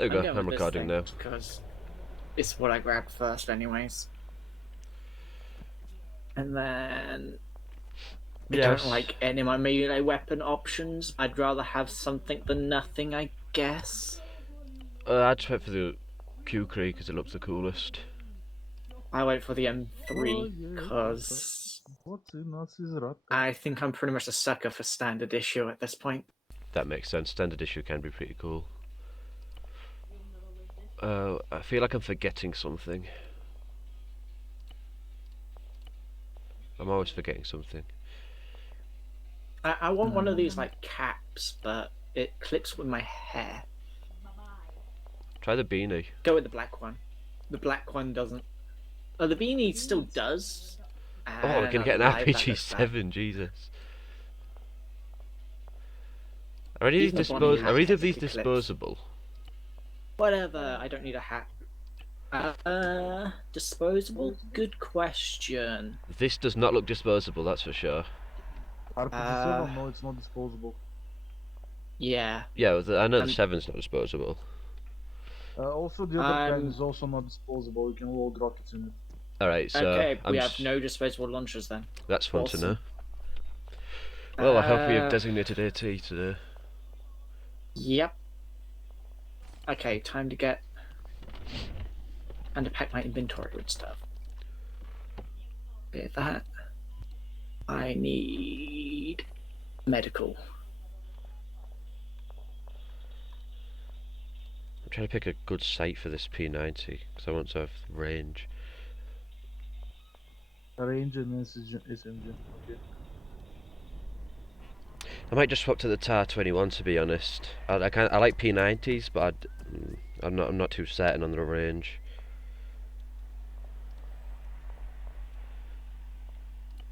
There we I'm go, going I'm with this recording thing now. because it's what I grabbed first, anyways. And then I don't Yes. like any of my melee weapon options. I'd rather have something than nothing, I guess. I just went for the Q-Cree because it looks the coolest. I went for the M3 because I think I'm pretty much a sucker for standard issue at this point. That makes sense. Standard issue can be pretty cool. I feel like I'm forgetting something. I'm always forgetting something. I want one of these like caps, but it clips with my hair. Try the beanie. Go with the black one. The black one doesn't. Oh, the beanie still does. Oh, we're And gonna on get an live, that looks bad. RPG-7, Jesus. Are any of Even these the Bonnie hat technically clips. disposable? Whatever, I don't need a hat. Disposable? Good question. This does not look disposable, that's for sure. RPG-7, no, it's not disposable. Yeah. Yeah, I know the 7's not disposable. Also, the other kind is also not disposable. You can load rockets in it. Alright, so... Okay, we have no disposable launchers then. That's fun to know. Awesome. Well, I hope we have designated AT today. Yep. Okay, time to get... and to pack my inventory with stuff. Okay, that. I need... medical. I'm trying to pick a good site for this P90, because I want to have range. Range and SMG, okay. I might just swap to the TAR-21 to be honest. I like P90s, but I'm not too certain on the range.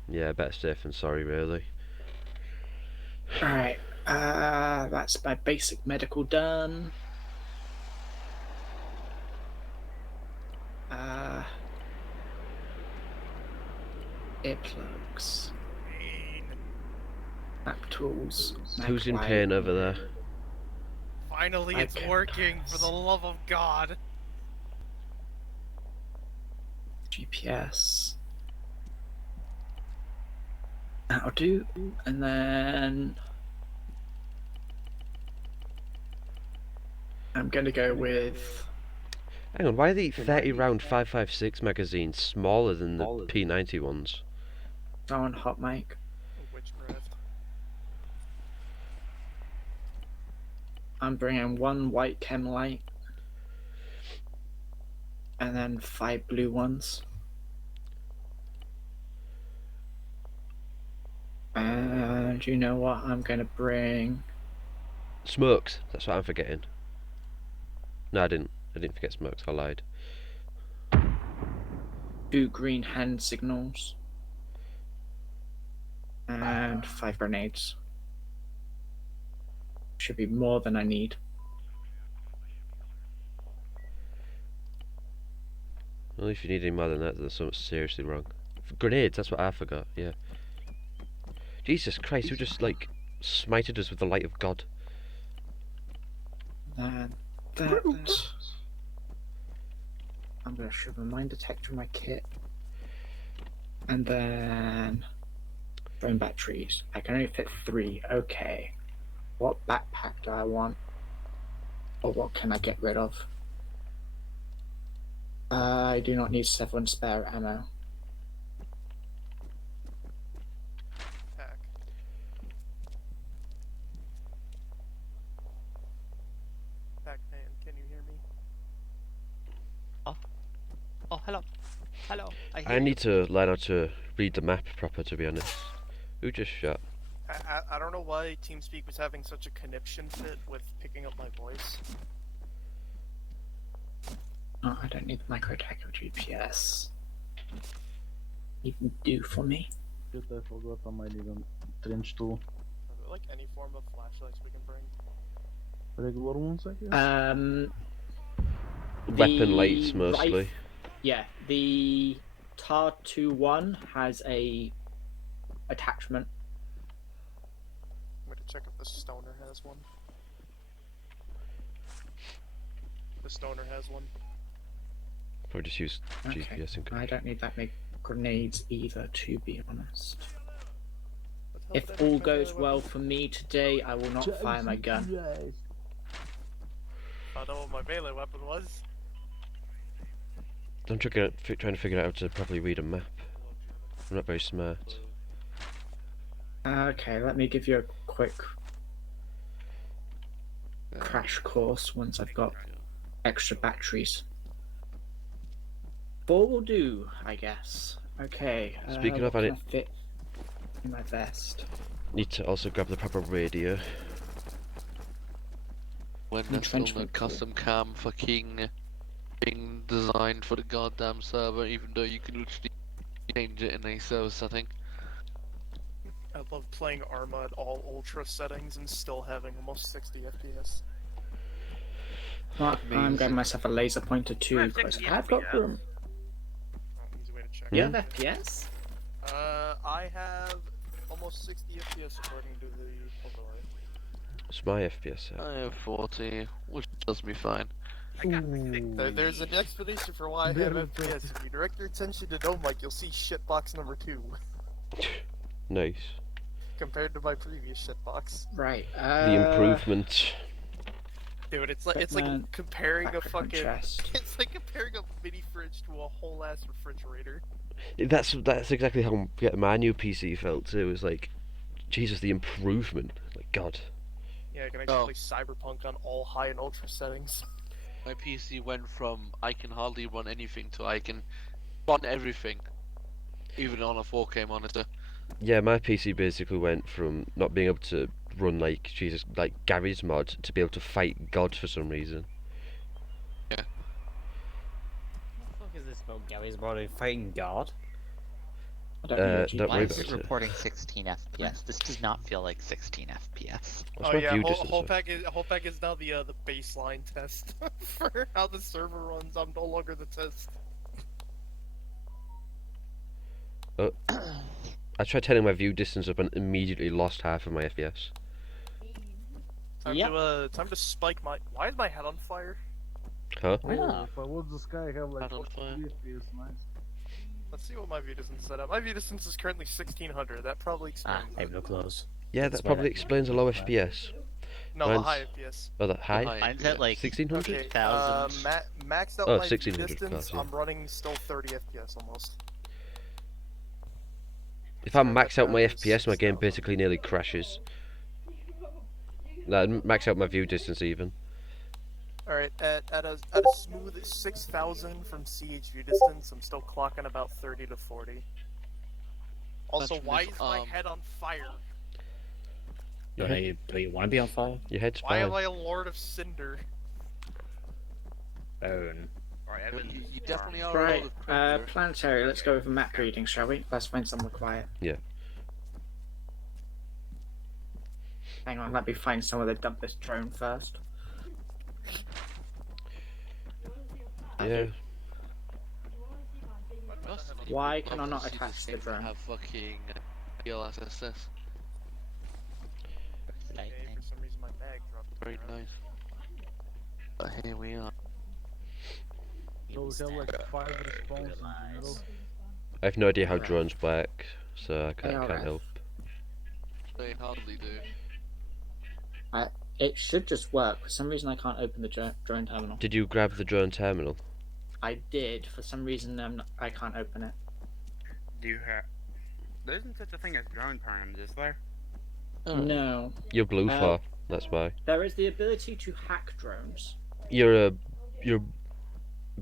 Yeah, better safe than sorry, really. Alright, that's my basic medical done. Earplugs. Map tools. Who's in pain over there? Finally, it's working, for the love of God. GPS. That'll do. And then I'm gonna go with... Hang on, why are the 30 round 5.56 magazines smaller than the P90 ones? on hot mic. Witchcraft. I'm bringing one white chem light. And then 5 blue ones. And you know what? I'm gonna bring... Smokes, that's what I'm forgetting. No, I didn't forget smokes, I lied. 2 green hand signals. And 5 grenades. Should be more than I need. Well, if you need any more than that, there's something seriously wrong. Grenades, that's what I forgot, yeah. Jesus Christ, who just, like, smited us with the light of God? And that... I'm gonna shove a mine detector in my kit. And then... drone batteries. I can only fit 3. Okay. What backpack do I want? Or what can I get rid of? I do not need 7 spare ammo. Pack. Pac-Man, can you hear me? Oh, hello. Hello. I need to learn how to read the map proper, to be honest. Who just shot? I don't know why TeamSpeak was having such a conniption fit with picking up my voice. Oh, I don't need the micro tech or GPS. Even do for me. Shit, I forgot I might need a trench tool. Are there like any form of flashlights we can bring? Regular ones, I guess? Weapon lights, mostly. Yeah, the TAR-21 has a attachment. I'm gonna check if the stoner has one. the stoner has one. Probably just use Okay. GPS and I don't need that many grenades either, to be honest. What the hell If did I make all my goes melee well weapon? for me today, I will not fire my gun. I don't know what my melee weapon was. I'm trying to figure out how to properly read a map. I'm not very smart. Okay, let me give you a quick crash course once I've got extra batteries. 4 will do, I guess. Okay. Speaking what of, can I I fit in my vest? need to also grab the proper radio. When there's still no Entrenchment custom cam fucking being designed for the goddamn server, even though you can literally change it in a server setting. I love playing Arma at all ultra settings and still having almost 60 FPS. Right, I'm Amazing. grabbing myself a laser pointer too, have because 60 I've got FPS. room. Oh, easy way to check. You Hmm? have FPS? I have almost 60 FPS according to the overlay. It's my FPS set. I have 40, which does me fine. I got 60. There's an explanation for why I have Barely FPS. If you direct your attention to Dome Mike, you'll see shitbox number 2 Nice. compared to my previous shitbox. Right. The improvement. Dude, it's like Equipment, comparing a back of my fucking chest. it's like comparing a mini fridge to a whole ass refrigerator. That's exactly how my new PC felt too. It was like, Jesus, the improvement. Like God. Yeah, I can actually Oh. play Cyberpunk on all high and ultra settings. My PC went from I can hardly run anything to I can run everything, even on a 4K monitor. Yeah, my PC basically went from not being able to run like Jesus, like Gary's mod, to be able to fight God for some reason. What the fuck is this about Gary's body fighting God? I don't need a don't Why worry GPS. is about it it. reporting 16 FPS? This does not feel like 16 FPS. What's Oh my yeah, view distance? whole pack is now the baseline test for how the server runs. I'm no longer the test. I tried turning my view distance up and immediately lost half of my FPS. Time to spike my. Why is my head on fire? Huh? Oh, if I watch the sky, I have like I don't 40 know. FPS, nice. Let's see what my view distance is set at. My view distance is currently 1600. That probably explains I it. have no clothes. Yeah, That's that why probably that- explains a low FPS. No, the mine's- high FPS. Oh, that high? high. Mine's at like 1600? Okay, 1000. maxed out Oh, my view 1600 distance. class, yeah. I'm running still 30 FPS almost. If I max out my FPS, my game basically nearly crashes. Like, max out my view distance even. Alright, at a smooth 6000 from CH view distance, I'm still clocking about 30 to 40. Also, That's why from is my this, head on fire? Do you want to be on fire? Your head's Why am fine. I a Lord of Cinder? Bone. Or Evan. You definitely are Right, a lot of predator. planetary, let's go over map reading, shall we? Let's find somewhere quiet. Yeah. Hang on, let me find somewhere to dump this drone first. Yeah. Why can I not Obviously attach this the thing drone? have fucking DLSS. Okay, for some reason my mag dropped. Very nice. But here we are. So we have like 5 responses in the middle. I have no idea how drones work, so I can't alright. help. They hardly do. It should just work. For some reason, I can't open the drone terminal. Did you grab the drone terminal? I did. For some reason, I can't open it. Do you have? There isn't such a thing as drone terms, is there? Oh. No. You're blue Uh, for, that's why. There is the ability to hack drones. You're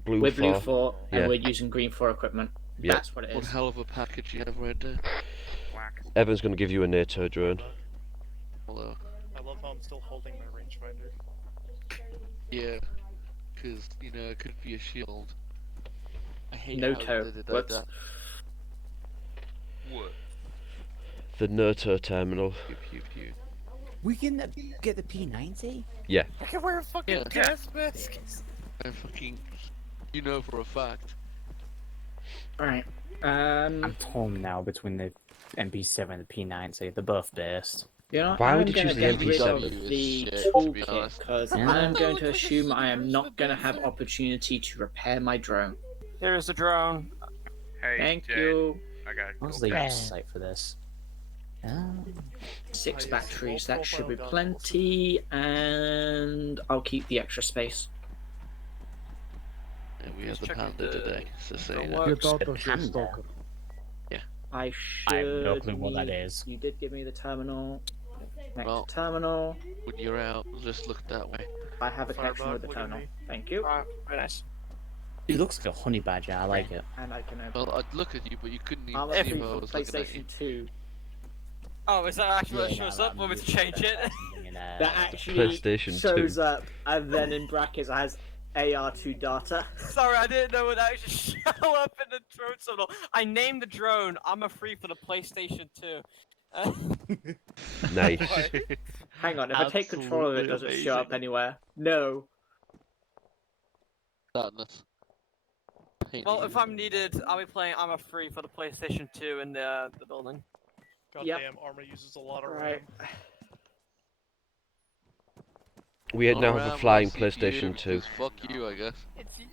blue We're blue for. for, and Yeah. we're using green for equipment. Yeah. That's what it One is. hell of a package you have right there. Black. Evan's gonna give you a NATO drone. Although, I love how I'm still holding my rangefinder. yeah, because you know it could be a shield. I hate No how toe. they did Whoops. that. What? The NATO terminal. Pew pew pew. We can get the P90? I can wear a fucking Yeah. gas mask! I fucking, you know for a fact. Right. I'm torn now between the MP7 and the P90. They're both based. You know, Why I'm would you going to choose the get rid of MP7? the Shit, to be toolkit honest. because Yeah. I'm going to assume I am not going to have opportunity to repair my drone. Here's the drone. Hey, Thank Jade, you. I got a What's cool the cat. site for this? Six yes, batteries, low that should be profile gun. plenty, and I'll keep the extra space. Yeah, we have Just the checking panda the today, so say drone that. works. Get out The of here, panda. stalker. I should I have no clue what that need- is. You did give me the terminal. Next Well- terminal. When you're out, just look that way. I have a connection with the Firebug, look at terminal. me. Thank you. Alright, very nice. It looks like a honey badger. I like it. And I can open. Well, I'd look at you, but you couldn't even Arma see 3 if I for was looking at you. PlayStation 2. Oh, is that actually what Yeah, shows no, up when we usually change it? that's something in, That the actually PlayStation shows 2. up, and then in brackets has AR2 data. Sorry, I didn't know it actually show up in the drone signal. I named the drone Arma free for the PlayStation 2. Nice. Hang on, if I take control of it, does Absolutely it show up amazing. anywhere? No. Sadness. Well, if I'm needed, I'll be playing Arma free for the PlayStation 2 in the building. Goddamn, Arma uses a lot of Right. RAM. We now have a flying CPU, PlayStation 2. because fuck you, I guess.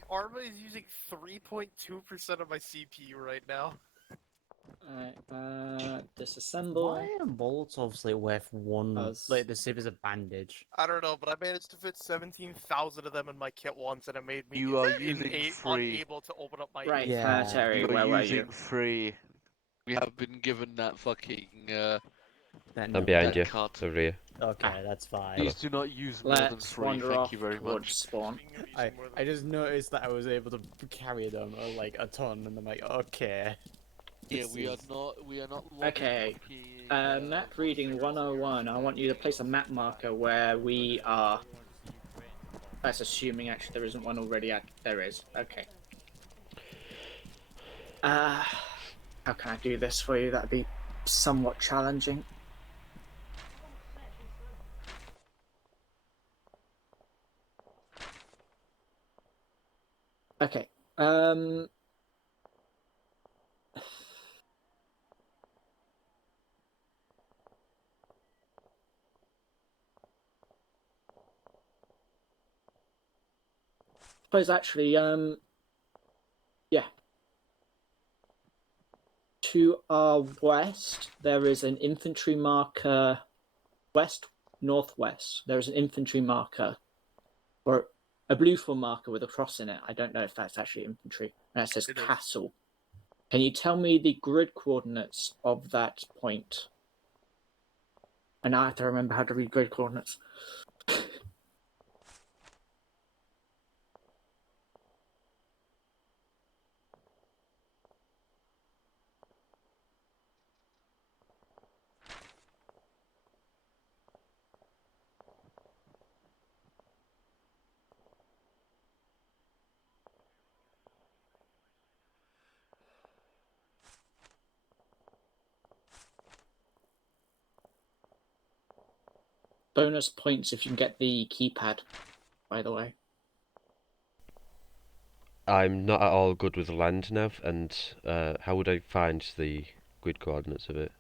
Arma is using 3.2% of my CPU right now. Alright, disassemble. Why are Molotovs like worth one? Us. Like the same as a bandage. I don't know, but I managed to fit 17,000 of them in my kit once, and it made me You are using free. unable to open up my. Right, Yeah. planetary, You where are were using you? free. We have been given that fucking I'm behind you, cut. over here. Okay, that's fine. Please do not use more than Let's free, wander thank off you very towards much. spawn. I just noticed that I was able to carry them like a ton, and I'm like, okay. Yeah, This we are is- not logging Okay, fucking, map reading 101. I want you to place a map marker where we are. That's assuming actually there isn't one already. There is. Okay. How can I do this for you? That'd be somewhat challenging. Okay. Suppose actually, yeah. To our west, there is an infantry marker. West, northwest, there is an infantry marker, or a blue form marker with a cross in it. I don't know if that's actually infantry. And it says It is. castle. Can you tell me the grid coordinates of that point? And now I have to remember how to read grid coordinates. Bonus points if you can get the keypad, by the way. I'm not at all good with land nav, and how would I find the grid coordinates of it?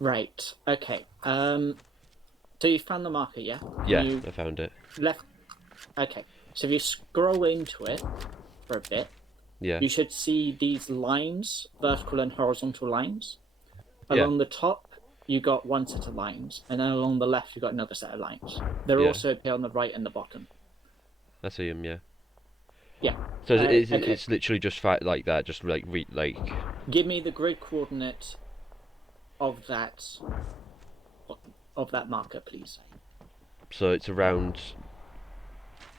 Right, okay. So you found the marker, yeah? Yeah, You I found it. left. Okay, so if you scroll into it for a bit, Yeah. you should see these lines, vertical and horizontal lines. Yeah. Along the top, you got one set of lines, and then along the left, you got another set of lines. They're Yeah. also appear on the right and the bottom. I see him, yeah. Yeah. So okay. it's literally just like that, just like Give me the grid coordinate of that marker, please. so it's around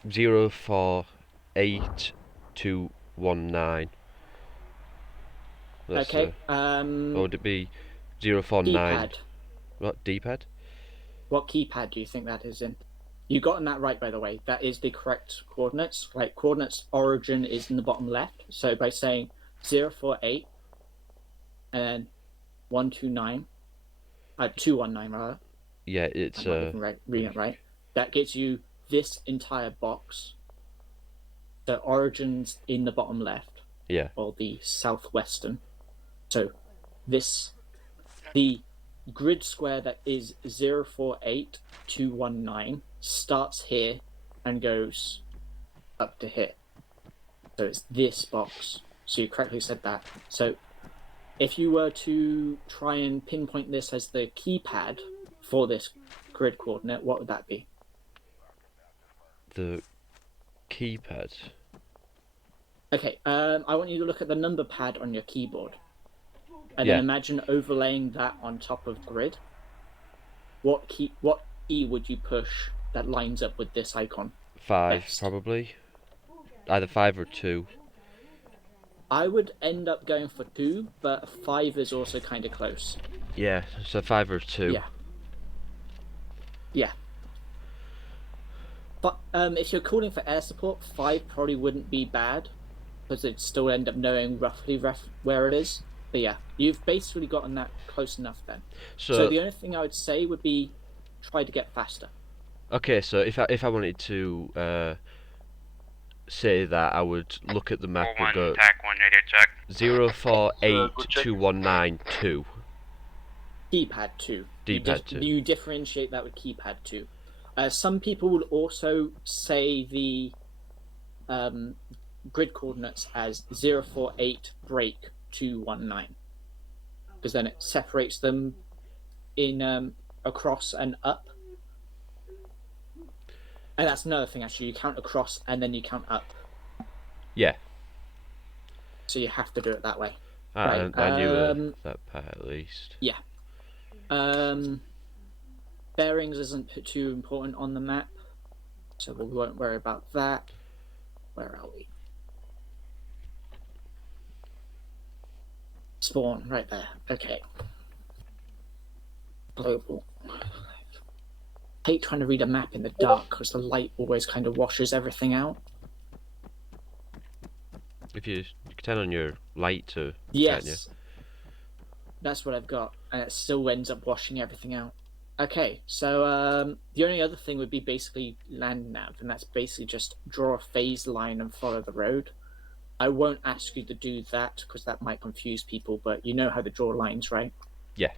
048,219. That's, Okay. or would it be 049? Keypad. What, D-pad? What keypad do you think that is in? You gotten that right, by the way. That is the correct coordinates. Like, coordinates origin is in the bottom left. So by saying 048 and then 129, 219 rather. Yeah, it's I'm not even reading it right. That gets you this entire box. The origins in the bottom left, yeah. or the southwestern. So the grid square that is 048219 starts here and goes up to here. So it's this box. So you correctly said that. So if you were to try and pinpoint this as the keypad for this grid coordinate, what would that be? The keypad. Okay, I want you to look at the number pad on your keyboard. And Yeah. then imagine overlaying that on top of grid. What key would you push that lines up with this icon? 5, Best. probably. Either 5 or 2. I would end up going for 2, but 5 is also kind of close. Yeah, so 5 or 2. Yeah. Yeah. But if you're calling for air support, 5 probably wouldn't be bad, because it'd still end up knowing roughly where it is. But yeah, you've basically gotten that close enough then. So the only thing I would say would be try to get faster. Okay, so if I wanted to say that, I would look at the map and go TAC 1 radio check. 048219 Keypad 2. D-pad 2. You differentiate that with keypad 2. Some people will also say the grid coordinates as 048 break 219, because then it separates them in across and up. And that's another thing, actually. You count across and then you count up. Yeah. So you have to do it that way. I Right, knew that part at least. Yeah. Bearings isn't too important on the map, so we won't worry about that. Where are we? Spawn, right there. Okay. Global. I hate trying to read a map in the dark because the light always kind of washes everything out. If you can turn on your light to Yes. can't you? That's what I've got, and it still ends up washing everything out. Okay, so the only other thing would be basically land nav, and that's basically just draw a phase line and follow the road. I won't ask you to do that because that might confuse people, but you know how to draw lines, right? Yeah.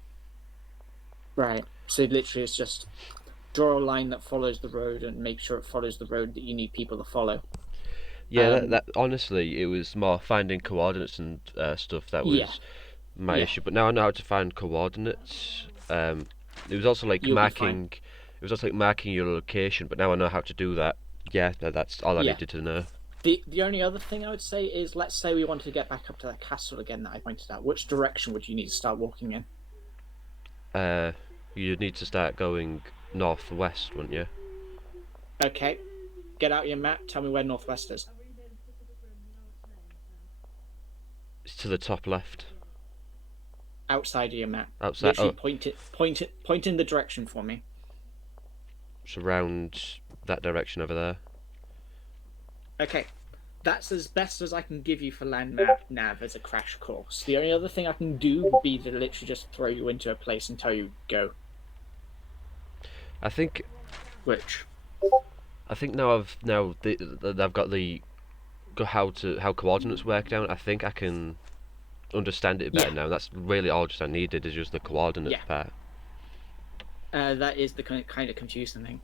Right. So literally it's just draw a line that follows the road and make sure it follows the road that you need people to follow. Yeah, that honestly, it was more finding coordinates and stuff that was Yeah. my Yeah. issue. But now I know how to find coordinates. It was also like You'll be marking. It was also like marking your location. But now I know how to do that. Yeah, that's all I Yeah. needed to know. The only other thing I would say is, let's say we wanted to get back up to that castle again that I pointed out. Which direction would you need to start walking in? You'd need to start going northwest, wouldn't you? Okay. Get out your map. Tell me where northwest is. It's to the top left. Outside of your map. Outside. Literally Oh, point in the direction for me. it's around that direction over there. Okay. That's as best as I can give you for land nav as a crash course. The only other thing I can do would be to literally just throw you into a place and tell you go. I think Which? now I've got the how coordinates work down. I think I can understand it better Yeah. now. That's really all just I needed is just the coordinates Yeah. part. That is the kind of confusing thing.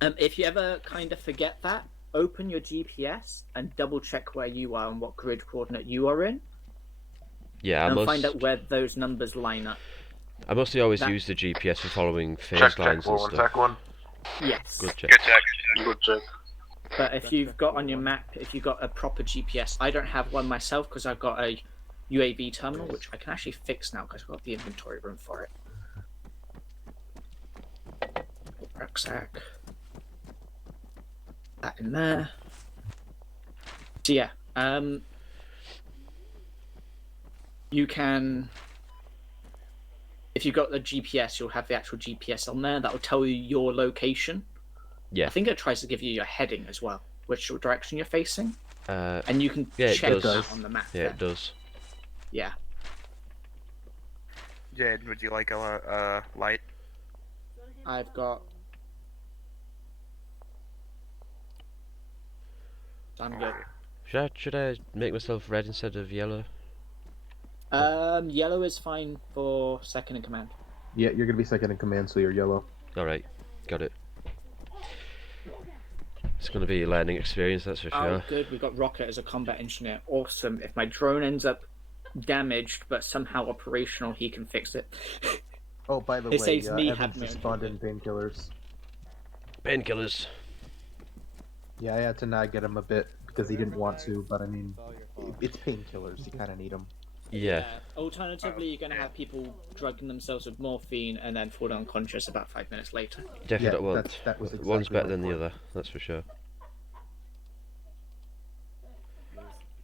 If you ever kind of forget that, open your GPS and double check where you are and what grid coordinate you are in, Yeah, and find out where those numbers line up. I mostly always that- use the GPS for following phase Check, lines and 1, stuff. check 1. Yes. Good check. Good check. Good check. But if you've got on your map, if you've got a proper GPS, I don't have one myself because I've got a UAV terminal, which I can actually fix now because I've got the inventory room for it. Rucksack. That in there. So yeah, you can, if you've got the GPS, you'll have the actual GPS on there. That will tell you your location. Yeah. I think it tries to give you your heading as well, which direction you're facing, Uh, and you can yeah, it check does. that on the map. yeah, then. it does. Yeah. Jed, would you like a light? I've got. I'm good. Should I make myself red instead of yellow? Yellow is fine for second in command. Yeah, you're gonna be second in command, so you're yellow. Alright, got it. It's going to be a learning experience, that's for Oh, sure. good. We've got Rocket as a combat engineer. Awesome. If my drone ends up damaged but somehow operational, he can fix it. Oh, by the It way, saves me Evans having just to spawned in painkillers. Painkillers. Yeah, I had to nag at him a bit because he didn't want to, but I mean, it's painkillers. You kind of need them. Yeah. Alternatively, you're going to have people drugging themselves with morphine and then fall unconscious about 5 minutes later. Definitely Yeah, don't want. that was One's exactly better my than the point. other, that's for sure.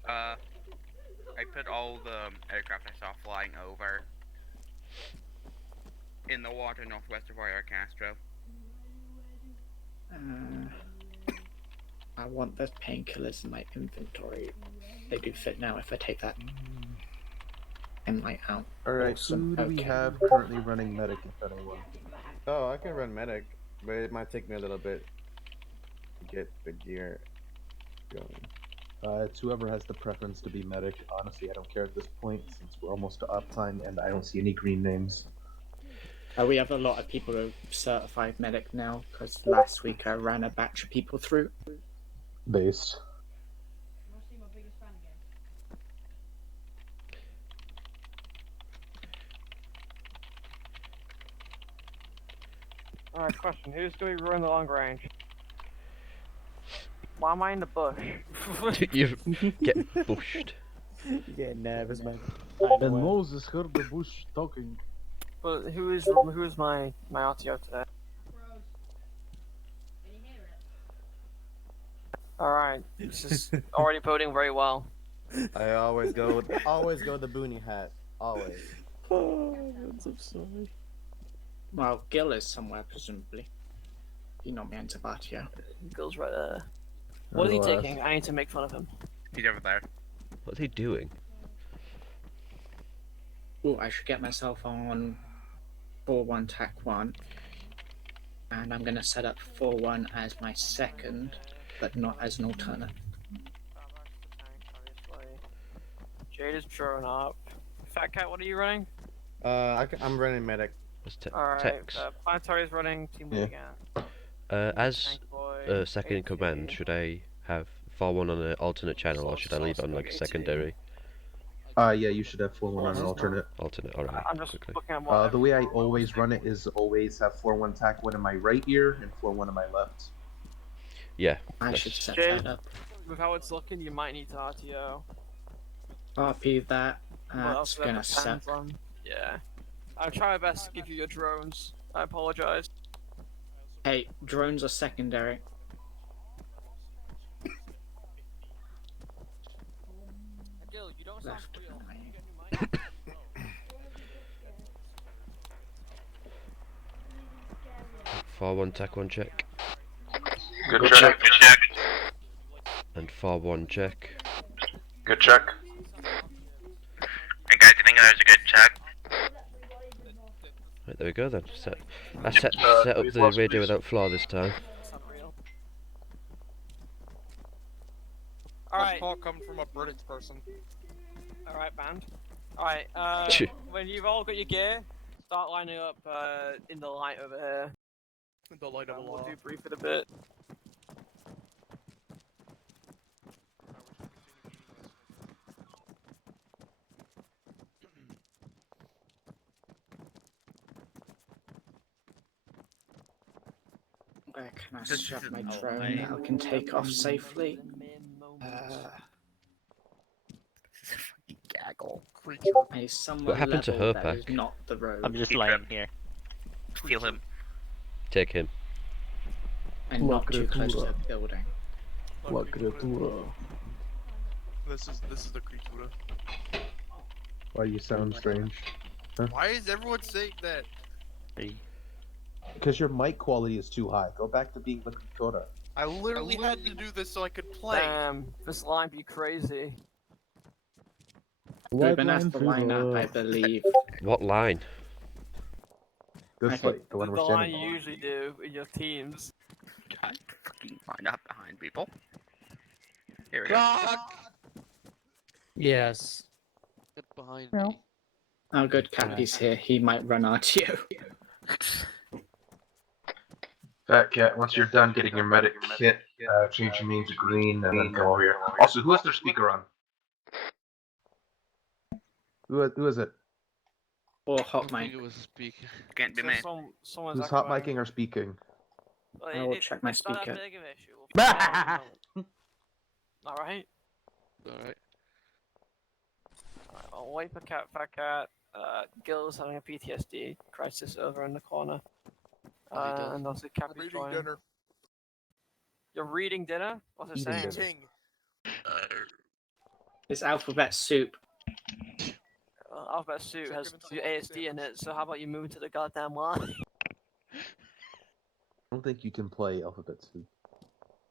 I put all the aircraft I saw flying over in the water northwest of Royal Castro. I want those painkillers in my inventory. They do fit now if I take that and light out. Alright, Awesome. who do we Okay. have currently running medic, if anyone? Oh, I can run medic, but it might take me a little bit to get the gear going. It's whoever has the preference to be medic. Honestly, I don't care at this point since we're almost to uptime and I don't see any green names. We have a lot of people who are certified medic now because last week I ran a batch of people through. Based. Alright, question. Who's doing run the long range? Why am I in the bush? You get bushed. You're getting nervous, man. And Moses heard the bush talking. But who is my RTO today? Alright, this is already boding very well. I always go with the boonie hat. Always. Oh, I'm sorry. Well, Gil is somewhere, presumably. He's not behind Sabatio. Goes right there. What is he taking? I need to make fun of him. He's over there. What's he doing? Oh, I should get myself on 4-1 TAC 1. And I'm going to set up 4-1 as my second, but not as an alternate. Jade is drone up. Fat Cat, what are you running? I'm running medic. What's Alright, Tex? Planetary is running team lead again. As Tank Boy, second in command, should I have 4-1 on an alternate channel or should I leave it on like a secondary? Yeah, you should have 4-1 on an alternate. Alternate, alright. I'm just quickly. looking at what The way I always run it is always have 4-1 TAC 1 in my right ear and 4-1 in my left. Yeah. I that's- should set Jade, that up. with how it's looking, you might need to RTO. RP that. What else That's that going to depends suck. on. Yeah. I'll try my best to give you your drones. I apologize. Hey, drones are secondary. Gil, you don't sound Left. real. Can you get a new mic? 4-1 TAC 1 check. Good check. Good check. And 4-1 check. Good check. Hey guys, you think that was a good check? Right, there we go then. I set up please, the boss, radio please. without flaw this time. Sound real. That's Alright, talk coming from a British person. alright, band. Alright, when you've all got your gear, start lining up in the light over here. The light of We'll Allah. do brief in a bit. Where can I This strap is my an drone outline. that I can take off safely? Gaggle. A somewhere What happened to level her that is pack? not the road. I'm just Keep laying him. here. Kill him. Take him. And not too close to the building. La criatura. This is the creatura. Why you sound strange? Why is everyone saying that? Because your mic quality is too high. Go back to being the Dakota. I literally had to do this so I could play. Damn, this line be crazy. Ruben has Line the lineup, I fever. believe. What line? This Okay. fight, the one The we're line standing you on. usually do in your teams. God, fucking line up behind people. Here we go. Yes. Get behind No. me. Oh, good. Cappy's here. He might run at you. Fat Cat, once you're done getting your medic kit, change your name to green and then come over here. Also, who has their speaker on? Who is it? Or I hot think mic. it was speaking. Can't be So me. someone's Who's hot echoing. micing or speaking? Well, I will check my it's not speaker. that big of an issue. We'll find out in a moment. Alright. Alright. Alright, I'll wait for Fat Cat. Gil's having a PTSD crisis over in the corner. does. And also Cappy's Reading joining. dinner. You're reading dinner? What's it Eating saying? dinner. It's alphabet soup. Alphabet Suit has ASD in it, so how about you move to the goddamn line? I don't think you can play Alphabet Soup.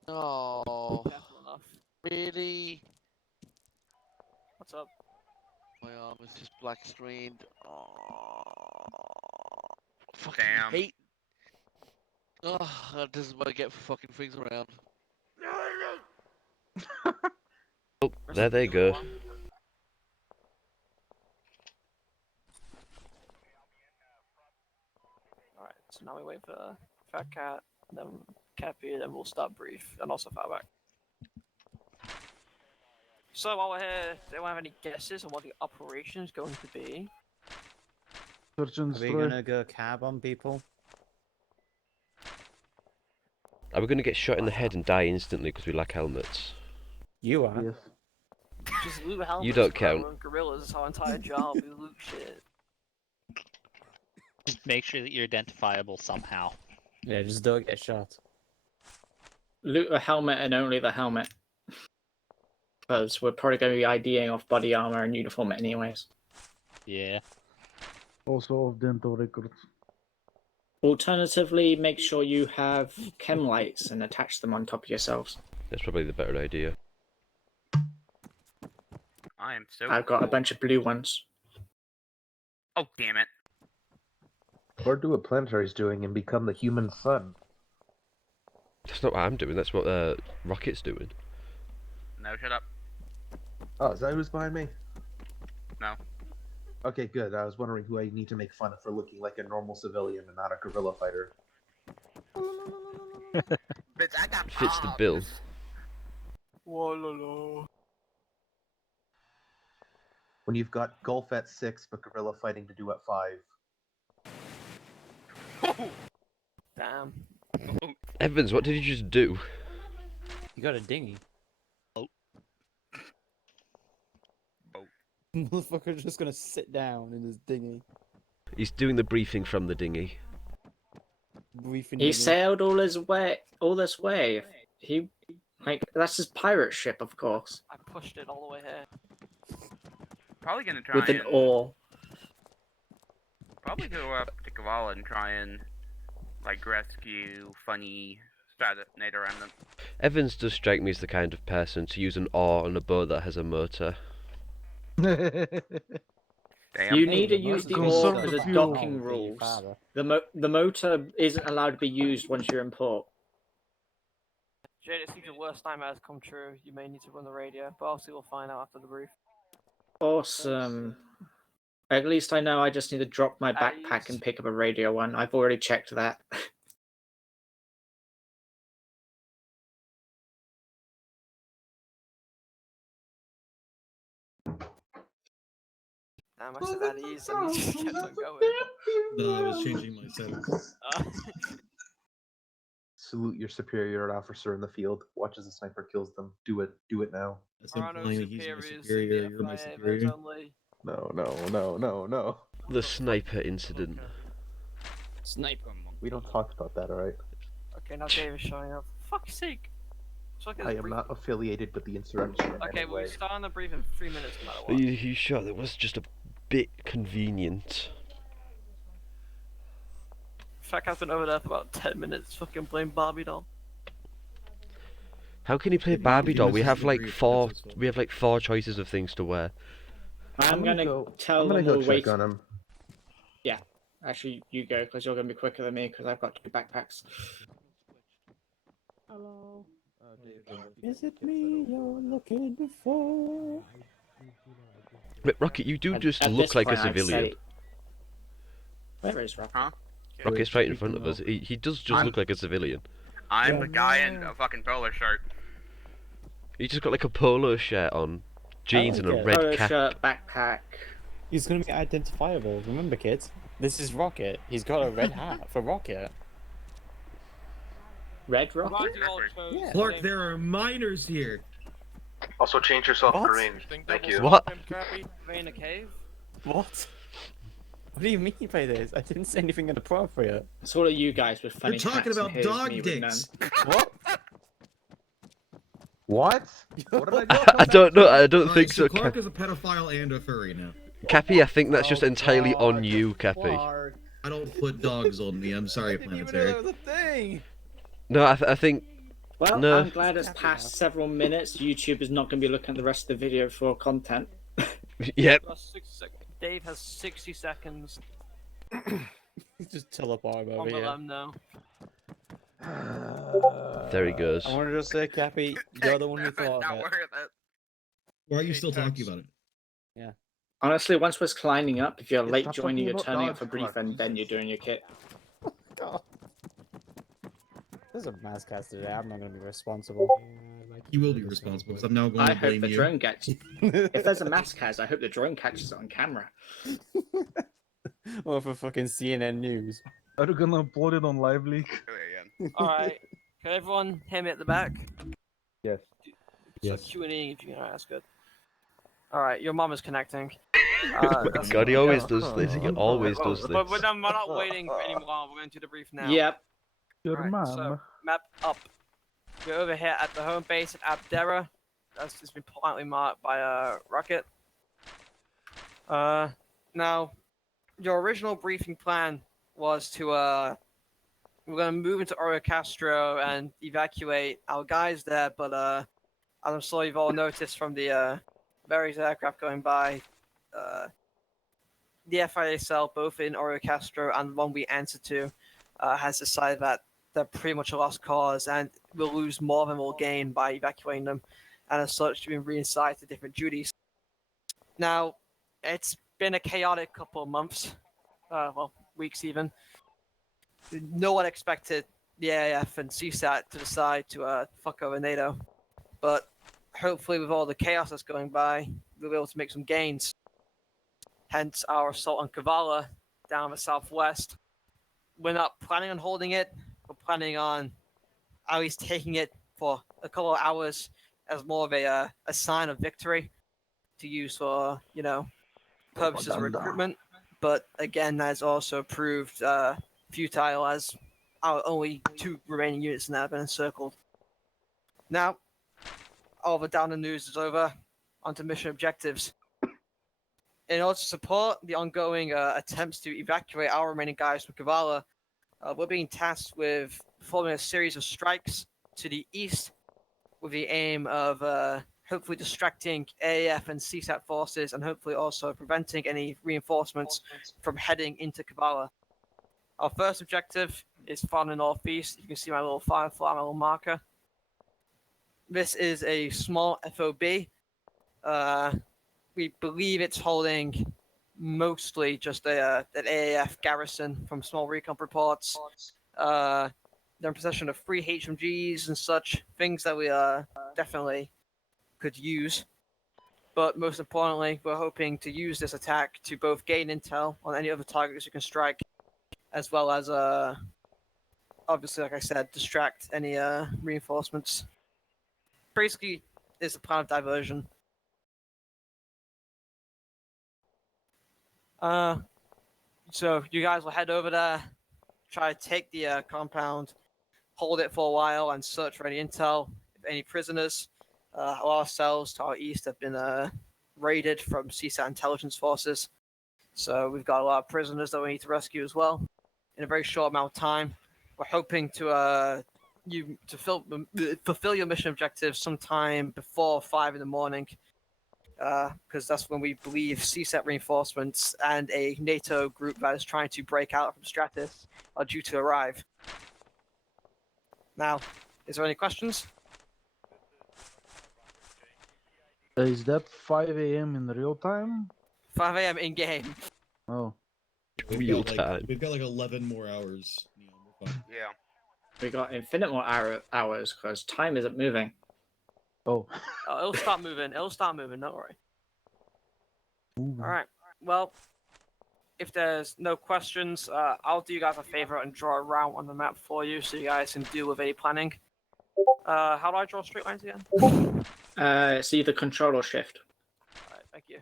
Oh, Careful enough. really? What's up? My arm is just black screened. Oh, fucking Damn. hate. Oh, this is what I get for fucking things around. Oh, there they go. Alright, so now we wait for Fat Cat, then Cappy, then we'll start brief, and also Fatback. So while we're here, do anyone have any guesses on what the operation is going to be? Search and Are we destroy. gonna go cab on people? Are we going to get shot in the head and die instantly because we lack helmets? You are. Yes. Just loot helmets. You don't bro, count. and Gorillas is our entire job. We loot shit. Just make sure that you're identifiable somehow. Yeah, just don't get shot. Loot a helmet and only the helmet. Because we're probably going to be IDing off body armor and uniform anyways. Yeah. Also of dental records. Alternatively, make sure you have chem lights and attach them on top of yourselves. That's probably the better idea. I am so. I've got a cool. bunch of blue ones. Oh damn it! Or do what Planetary's doing and become the human sun. That's not what I'm doing, that's what Rocket's doing. No, shut up. Oh, is that who's behind me? No. Okay, good. I was wondering who I need to make fun of for looking like a normal civilian and not a guerrilla fighter. Bitch, I got Fits the bombs. bill. Whoa, When you've got golf at 6 but guerrilla fighting to do at 5. Damn. Evans, what did you just do? You got a dinghy. Oh. Motherfucker's just gonna sit down in his dinghy. He's doing the briefing from the dinghy. Briefing He dinghy. sailed all this way. He, that's his pirate ship, of course. I pushed it all the way here. Probably gonna try With an and oar. probably go up to Kavala and try and like rescue funny NATO remnant. Evans does strike me as the kind of person to use an oar on a boat that has a motor. Damn. You need to Hey, use the most oar of because the of fuel. docking Oh, your rules. father. The motor isn't allowed to be used once you're in port. Jade, it seems your worst nightmare has come true. You may need to run the radio, but obviously we'll find out after the brief. Awesome. At least I know I just need to drop my backpack and pick up a radio one. I've already checked that. Damn, I said that ease and he just kept on going. No, I was changing my settings. Salute your superior officer in the field. Watch as the sniper kills them. Do it. Do it now. That's There are no implying that he's my superiors in superior. the You're my FIA, there's superior. only... No, no, no, no, no. The sniper incident. Sniper. We don't talk about that, alright? Okay, now Dave is showing up. For fuck's sake! So I, I am not affiliated with the insurrection in Okay, any we'll way. start on the brief in 3 minutes no matter Are what. you sure that was just a bit convenient? Fact, I've been over there for about 10 minutes fucking playing Barbie doll. How can you play If you- Barbie if you doll? We message have the like brief, four. that's his fault. We have like 4 choices of things to wear. I'm gonna tell I'm gonna them go we're check waiting. on him. Yeah, actually, you go because you're gonna be quicker than me because I've got 2 backpacks. Hello. Is it me you're looking for? But Rocket, you do just At look this like a point, I'd civilian. say- Where is Rocket? Huh? Rocket's right in front of us. He does just I'm- look like a civilian. I'm the guy in a fucking polo shirt. He just got like a polo shirt on, jeans and a red Polo cap. shirt, backpack. He's gonna be identifiable. Remember, kids, this is Rocket. He's got a red hat for Rocket. Red I'm glad Rocket? you all chose the Clark, same- there are miners here. Also change yourself What? to green. Thank you. What? Are in a cave? What? What do you mean by this? I didn't say anything inappropriate. It's all of you guys with funny You're talking hats, and about here's dog me with none. dicks. What? What? What did I do? I don't know. I don't Alright, think so, Clark Cap- is a pedophile and a furry now. Cappy. I think that's just Oh, entirely on God. you, Cappy. Clark. I don't put dogs on me. I'm sorry, I didn't even know Planetary. that was a thing. No, I think Well, No. I'm glad it's past several minutes. YouTube is not going to be looking at the rest of the video for content. yep. That's 60 seconds. Dave has 60 seconds. Just teleport I'm over gonna here. let him know. There he goes. I want to just say, Cappy, you're the one who thought Not of it. worth it. Why are you still talking about it? Honestly, once we're climbing up, if you're Yeah, late stop joining, talking you're about turning up dogs, for brief, Clark. and then you're doing your kit. God. There's a mass cast today. I'm not going to be responsible. You will be responsible because I'm now going I to hope blame the you. drone gets. If there's a mass cas, I hope the drone catches it on camera. Or for fucking CNN News. Are you gonna upload it on Live Leak? Alright. Can everyone hear me at the back? Yes. So Q&A if you can, that's good. Alright, your mom is connecting. Oh my That's God, he fine. always does this. He always does this. But we're not waiting anymore. We're going to debrief now. Yep. Your Alright, mom. so map up. You're over here at the home base at Abdera. That's just been politely marked by Rocket. Now, your original briefing plan was to we're gonna move into Oro Castro and evacuate our guys there, but as I'm sure you've all noticed from the various aircraft going by, the FIA cell, both in Oro Castro and the one we answer to, has decided that they're pretty much a lost cause and we'll lose more than we'll gain by evacuating them, and as such, being reassigned to different duties. Now, it's been a chaotic couple of months, well, weeks even. No one expected the AAF and CSAT to decide to fuck over NATO, but hopefully with all the chaos that's going by, we'll be able to make some gains. Hence our assault on Kavala down the southwest. We're not planning on holding it. We're planning on at least taking it for a couple of hours as more of a sign of victory to use for, purposes of recruitment. But again, that's also proved futile as our only 2 remaining units now have been encircled. Now, all the down the news is over. Onto mission objectives. In order to support the ongoing attempts to evacuate our remaining guys from Kavala, we're being tasked with performing a series of strikes to the east with the aim of hopefully distracting AAF and CSAT forces and hopefully also preventing any reinforcements from heading into Kavala. Our first objective is far in the northeast. You can see my little firefly, my little marker. This is a small FOB. We believe it's holding mostly just an AAF garrison from small recon reports. They're in possession of 3 HMGs and such, things that we definitely could use. But most importantly, we're hoping to use this attack to both gain intel on any other targets we can strike, as well as, obviously, like I said, distract any reinforcements. Basically, it's a plan of diversion. So you guys will head over there, try to take the compound, hold it for a while, and search for any intel, if any prisoners. Our cells to our east have been raided from CSAT intelligence forces, so we've got a lot of prisoners that we need to rescue as well in a very short amount of time. We're hoping to fulfill your mission objectives sometime before 5 in the morning. Because that's when we believe CSAT reinforcements and a NATO group that is trying to break out from Stratus are due to arrive. Now, is there any questions? Is that 5 a.m. in real time? 5 a.m. in game. Oh. Real time. We've got like 11 more hours. We're fine. Yeah. We got infinite more hours because time isn't moving. Oh. It'll start moving. It'll start moving. Don't worry. All right. Well, if there's no questions, I'll do you guys a favor and draw a route on the map for you, so you guys can deal with any planning. How do I draw straight lines again? It's either control or shift. All right. Thank you.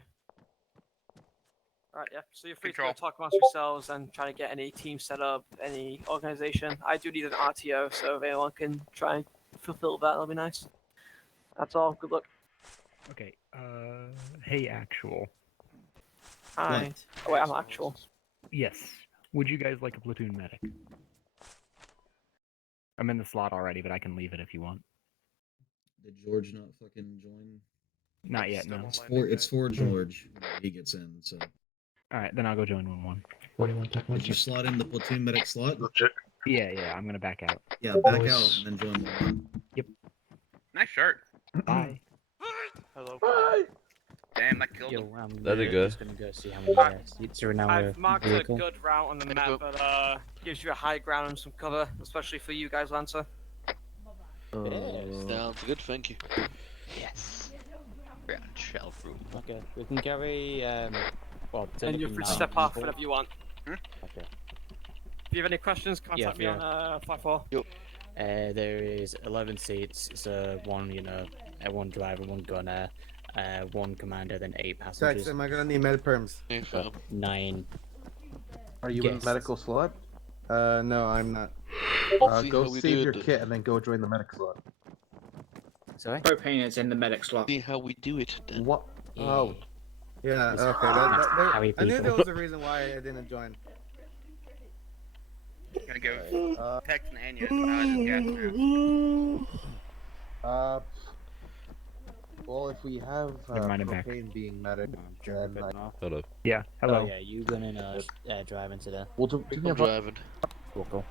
All right. Yeah. So you're free to talk amongst yourselves and try to get any team set up, any organization. I do need an RTO, so if anyone can try and fulfill that, that'll be nice. That's all. Good luck. Okay. Hey, actual. Hi. Oh wait, I'm actual. Yes. Would you guys like a platoon medic? I'm in the slot already, but I can leave it if you want. Did George not fucking join? Not yet, no. It's for George. He gets in, so. Alright, then I'll go join 1-1. What do you want to Did you slot in the platoon medic slot? Yeah, I'm gonna back out. Yeah, back out and then join 1-1. Yep. Nice shirt. Bye. Hello. Bye. Damn, that killed him. There they go. Just gonna go see how many seats are in our I've marked vehicle. a good route on the map, but gives you a high ground and some cover, especially for you guys, Lancer. Sounds good, thank you. Yes. Ground shell room. Okay, we can carry. Well, And you're free to step off whenever you want. Okay. If you have any questions, contact me yeah. on 54. Yep. There is 11 seats, so one, one driver, one gunner, one commander, then 8 passengers. Tex, am I gonna need med perms? 9. Are you in Yes. medical slot? No, I'm not. Go save your kit and then go join the medic slot. Sorry? Propane is in the medic slot. See how we do it then. What? Oh. Yeah, It's okay. Harry I knew people. there was a reason why I didn't join. Gonna go Tex and Anya just gas mask. Well, if we have Never mind, I'm back. propane being medic, then Hello. Yeah, hello. Oh, yeah, you gonna drive into the. We'll do. I'm driving. Local.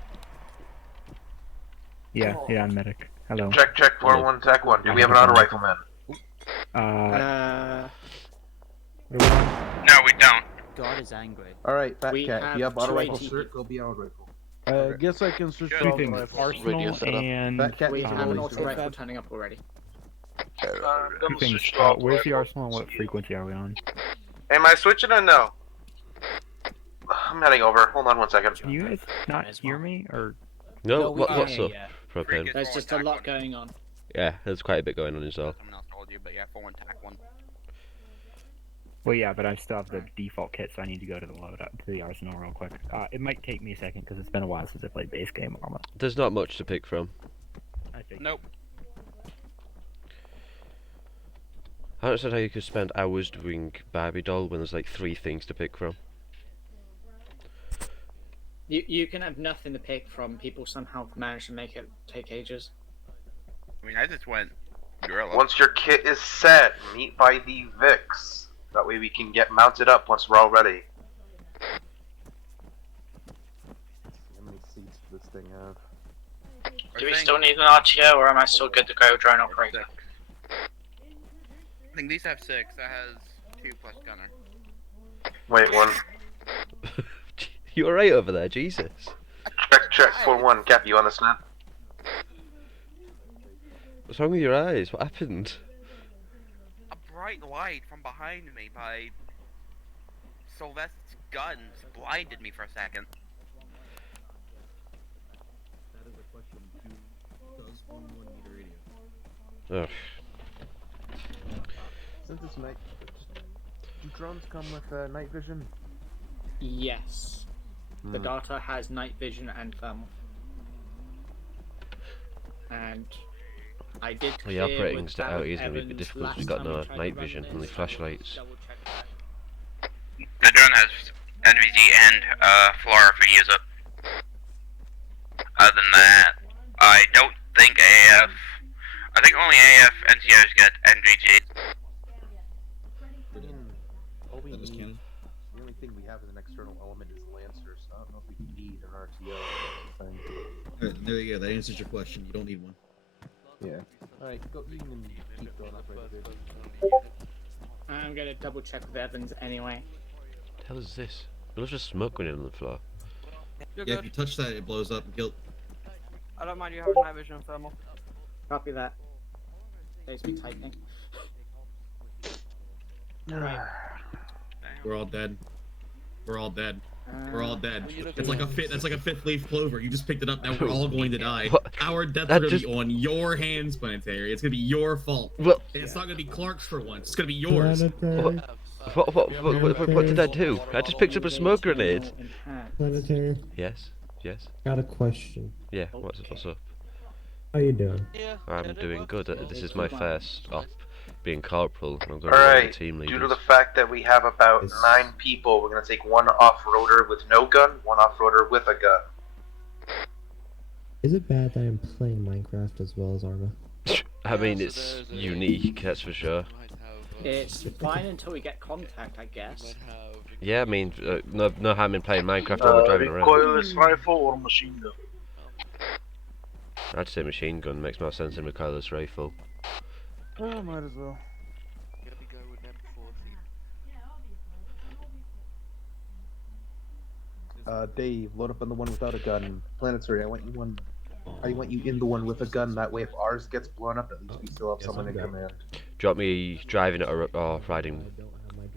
Yeah, I'm medic. Hello. Check 4-1, Tech 1. Do we have an auto rifleman? No, we don't. God is angry. Alright, Fat We Cat, have you have auto rifle 280 cert, go be auto rifle. I guess I can switch to Two auto things. rifle. Arsenal and... Fat Cat We needs to have go an to auto the rifle turning up already. Two things. Where's the Arsenal and what frequency are we on? Am I switching or no? I'm heading over. Hold on 1 second. Can you guys not hear me? Or... No, we what's can, up? yeah. Propane. There's just a lot going on. Yeah, there's quite a bit going on as well. Someone else told you, but yeah, 4-1, Tac 1. Well, yeah, but I still have the default kit, so I need to go to the loadout, to the Arsenal real quick. It might take me a second, because it's been a while since I played base game Arma. There's not much to pick from. I think. Nope. I don't understand how you could spend hours doing Barbie doll when there's like 3 things to pick from. You can have nothing to pick from. People somehow manage to make it take ages. I mean, I just went gorilla. Once your kit is set, meet by the Vix. That way we can get mounted up once we're all ready. How many seats does this thing have? Do we still need an RTO, or am I still good to go drone operator? I think these have 6. That has 2 plus gunner. Wait, 1. You alright over there, Jesus? Check 4-1. Cap, you on the snap? What's wrong with your eyes? What happened? A bright light from behind me by Sylvester's guns blinded me for a second. That is a question. Does 1-1 need a radio? Ugh. Since it's night, do drones come with night vision? Yes. The data has night vision and thermal. And I did The clear operating with out is Alan going to be Evans difficult because last we've got time we no tried night to run vision, this, only so flashlights. double check that. The drone has NVG and Flora if we use it. Other than that, I don't think AF. I think only AF NCOs get NVG. All we That is need, canon. the only thing we have as an external element is Lancer, so I don't know if we need an RTO thing. Alright, there you go. That answers your question. You don't need one. Yeah. Alright, go eat and keep going up right there. I'm gonna double check with Evans anyway. What the hell is this? There's just smoke going in on the floor. You're Yeah, good. if you touch that, it blows up and kill. I don't mind you having night vision and thermal. Copy that. Saves me typing. Right. We're all dead. We're all dead. We're all dead. Well, you look It's like a at- fit. That's like a fifth leaf clover. You just picked it up. Now we're all going to die. What? Our deaths That are gonna just- be on your hands, Planetary. It's gonna be your fault. Well- And it's not gonna be Clark's for once. It's gonna be yours. What did I do? I just picked up a smoke grenade. Planetary, Yes, yes. got a question. Yeah, what's up? How you doing? I'm doing good. This is my first op being corporal, and I'm going to be Alright, team due to leader. the fact that we have about 9 people, we're going to take one off-roader with no gun, one off-roader with a gun. Is it bad that I'm playing Minecraft as well as Arma? I mean, it's unique, that's for sure. It's fine until we get contact, I guess. Yeah, I mean, no harm in playing Minecraft while we're driving around. Recoilless rifle or machine gun? I'd say machine gun makes more sense than recoilless rifle. Oh, might as well. Dave, load up on the one without a gun. Planetary, I want you in the one with a gun. That way, if ours gets blown up, at least we still have someone in command. Do you want me driving it or riding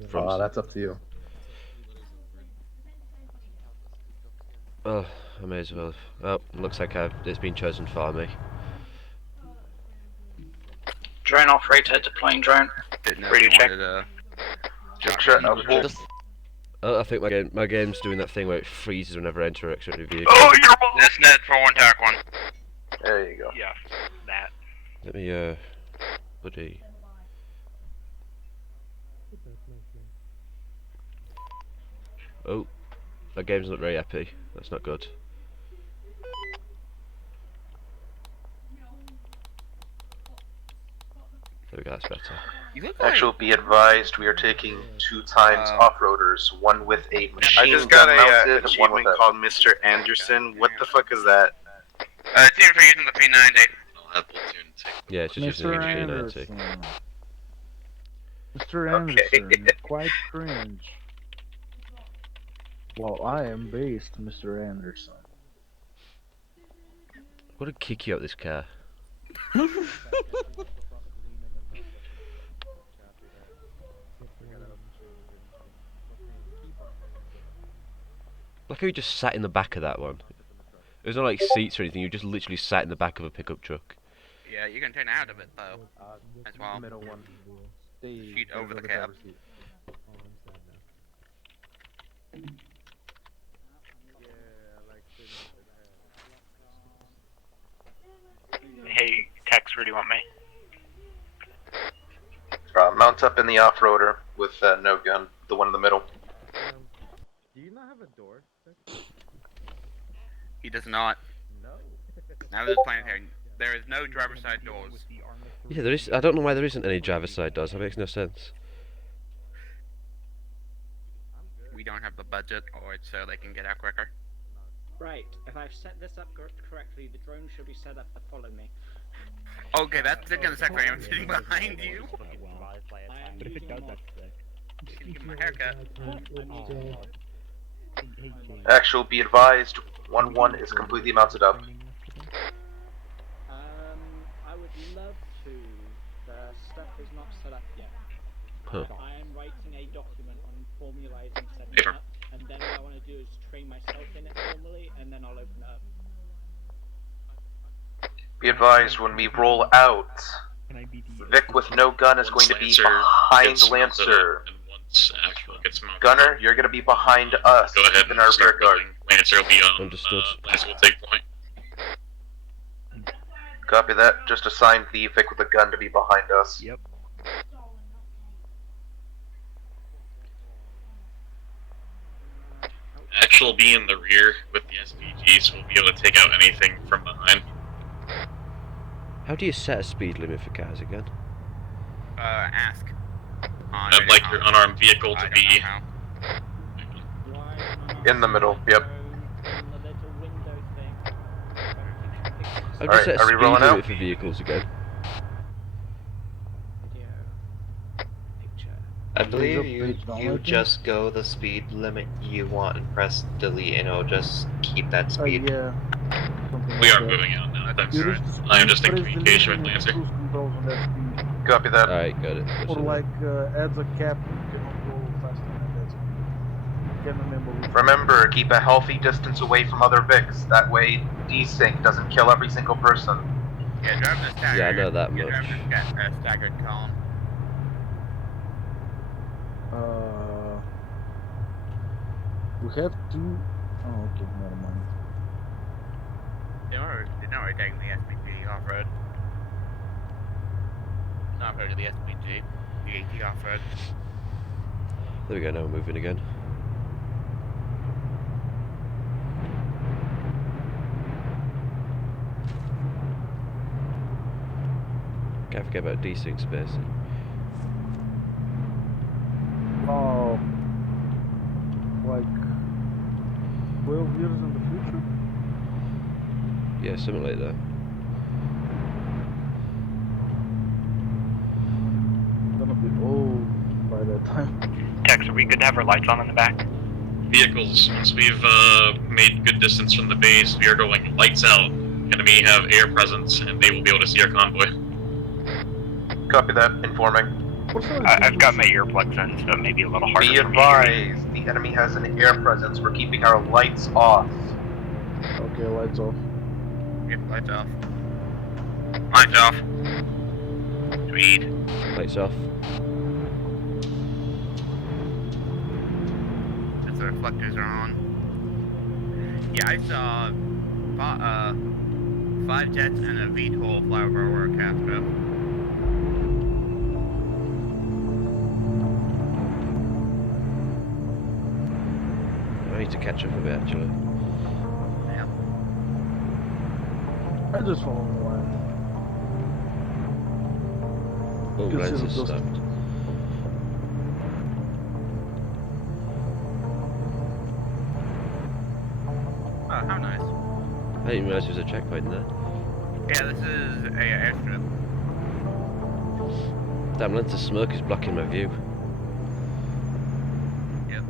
from? That's up to you. Oh, I may as well. Oh, looks like it's been chosen for me. Drone operator deploying drone. Radio check. Oh, I think my game's doing that thing where it freezes whenever I enter a certain vehicle. Oh, you're That's net for one tack one. There you go. Yeah, that. Let me buddy. Oh, my game's not very happy. That's not good. There we go, that's better. Actually, be advised, we are taking 2 times off-roaders, one with a machine I just got gun a mounted, one achievement with a... called Mr. Anderson. What the fuck is that? Team for using the P90. Yeah, it's just using Mr. the P90. Anderson. Mr. Anderson, quite cringe. Well, I am based, Mr. Anderson. What a kick you out this car. Like how you just sat in the back of that one. There's no like seats or anything, you just literally sat in the back of a pickup truck. Yeah, you can turn out of it though, as well. Shoot over the cab. Hey, Tex, where do you want me? Mount up in the off-roader with no gun, the one in the middle. Do you not have a door? He does not. No. Now there's planetary. There is no driver's side doors. Yeah, there is. I don't know why there isn't any driver's side doors. That makes no sense. We don't have the budget, or it's so they can get out quicker. Right, if I've set this up correctly, the drone should be set up to follow me. Okay, that's the gonna secretary. I'm sitting behind you. But if it does, that's sick. Can you give him a haircut? Actual, be advised, 1-1 is completely mounted up. I would love to. The stuff is not set up yet. Huh. I am writing a document on formalizing setting up, and then what I want to do is train myself in it formally, and then I'll open it up. Be advised, when we roll out, Vic with no gun is going to be behind Lancer. Gunner, you're going to be behind us. Go ahead in and our rear start guard. going. Lancer will be on. Understood. Lancer will take point. Copy that. Just assign the Vic with a gun to be behind us. Yep. Actual will be in the rear with the SPG, so we'll be able to take out anything from behind. How do you set a speed limit for cars again? Ask. I'd like your unarmed vehicle to be In the middle, yep. How do you Alright, set a are we speed rolling limit out? for vehicles again? I believe page down, I you think. just go the speed limit you want and press delete, and it'll just keep that speed. Yeah. Something We like are that. moving out now. Thanks. You reach the I am speed, just in press communication delete, with and Lancer. cruise controls on that speed. Copy that. Alright, got it. Or like adds a cap, you cannot go faster than that speed. Can't remember which. Remember, keep a healthy distance away from other Vics. That way, desync doesn't kill every single person. Yeah, driving a staggered. Yeah, I know that yeah, much. driving a staggered column. We have to. Oh, okay, never mind. They're not already taking the SPG off road. Not road to the SPG. The AT off road. There we go, now we're moving again. Can't forget about desync spacing. Oh. Like 12 years in the future? Yeah, something like that. Gonna be old by that time. Tex, are we good to have our lights on in the back? Vehicles, once we've made good distance from the base, we are going lights out. Enemy have air presence, and they will be able to see our convoy. Copy that. Informing. I've got my earplugs in, so it may be a little harder. Be advised, the enemy has an air presence. We're keeping our lights off. Okay, lights off. Yep, lights off. Lights off. Speed. Lights off. The reflectors are on. Yeah, I saw 5 jets and a VTOL fly over Aurora Castro. I need to catch up a bit actually. Yeah. I just follow the line. Oh, You can see lens the is dust. stopped. Oh, how nice. I didn't realise there was a checkpoint there. Yeah, this is a airstrip. Damn, lens of smoke is blocking my view. Yep.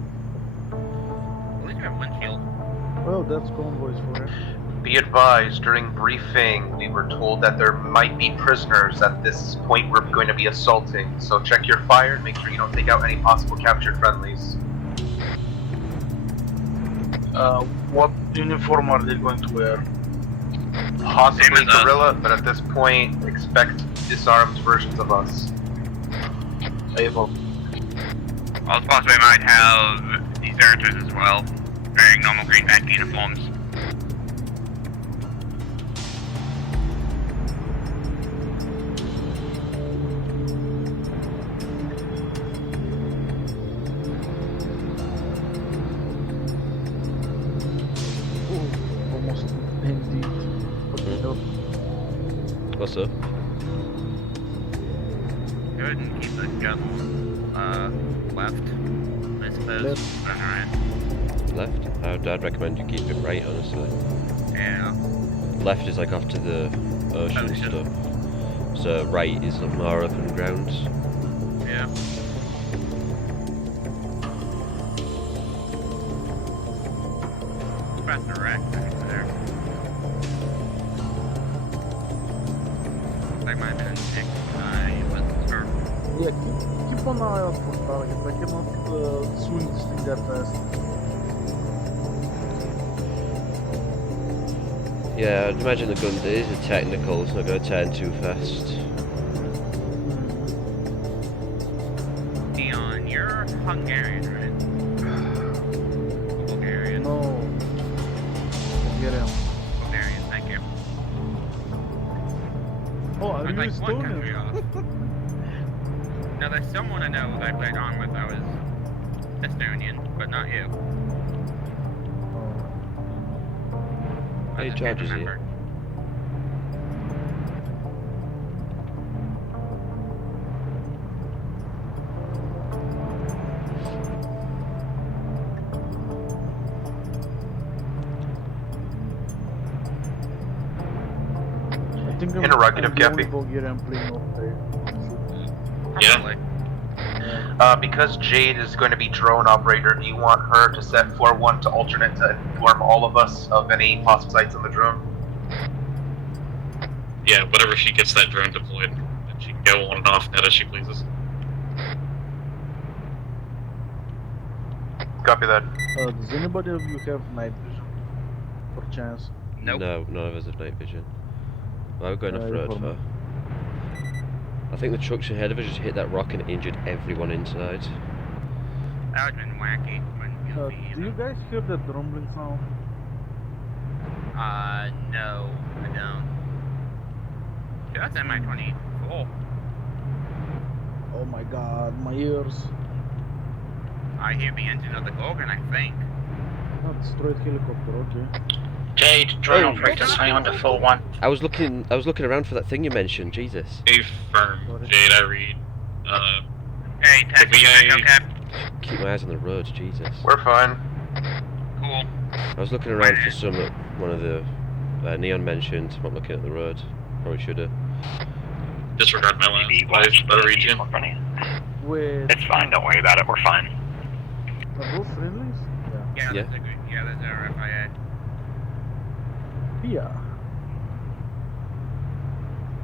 At least we have windshield. Well, that's convoys for it. Be advised, during briefing, we were told that there might be prisoners at this point we're going to be assaulting. So check your fire and make sure you don't take out any possible captured friendlies. What uniform are they going to wear? Possibly guerrilla, but at this point, expect disarmed versions of us. Able. Also, possibly might have deserters as well, wearing normal green pack uniforms. Almost indeed. What's up? Go ahead and keep the gun left, I suppose. Alright. Left? I'd recommend you keep it right, honestly. Yeah. Left is like off to the ocean and stuff. So right is more open ground. Yeah. Press direct there. Like my minute 6, was her. Yeah, keep an eye out for target. I cannot swing this thing that fast. Yeah, I'd imagine the gun is a technical, it's not going to turn too fast. Dion, you're Hungarian, right? Bulgarian. No. Get him. Bulgarian, thank you. Oh, are you I'd like one Estonian? country off. Now there's someone I know that I played on with that was Estonian, but not you. How many charges here? I think Interrogative, I'm the only Cappy. Bulgarian playing off there. Yeah. Because Jade is going to be drone operator, do you want her to set 4-1 to alternate to inform all of us of any possible sights on the drone? Yeah, whenever she gets that drone deployed, then she can go on and off net as she pleases. Copy that. Does anybody of you have night vision? Per chance? No, none of us have night vision. Well, we're going off road inform for. I think the trucks ahead of us just hit that rock and injured everyone inside. That would've been wacky. Do you guys hear that rumbling sound? No, I don't. Dude, that's MI-20. Cool. Oh my god, my ears. I hear the engine of the Gorgon, I think. Oh, destroyed helicopter, okay. Jade, drone operator signing on to 4-1. I was looking around for that thing you mentioned. Jesus. Affirm, Jade. I read. Hey, taxi, okay? Keep my eyes on the road. Jesus. We're fine. Cool. I was looking around for some that one of the Neon mentioned. I'm not looking at the road. Probably should have. Disregard my last better region. Wait. It's fine, don't worry about it, we're fine. Are both friendlies? Yeah, Yeah. that's a RFIA.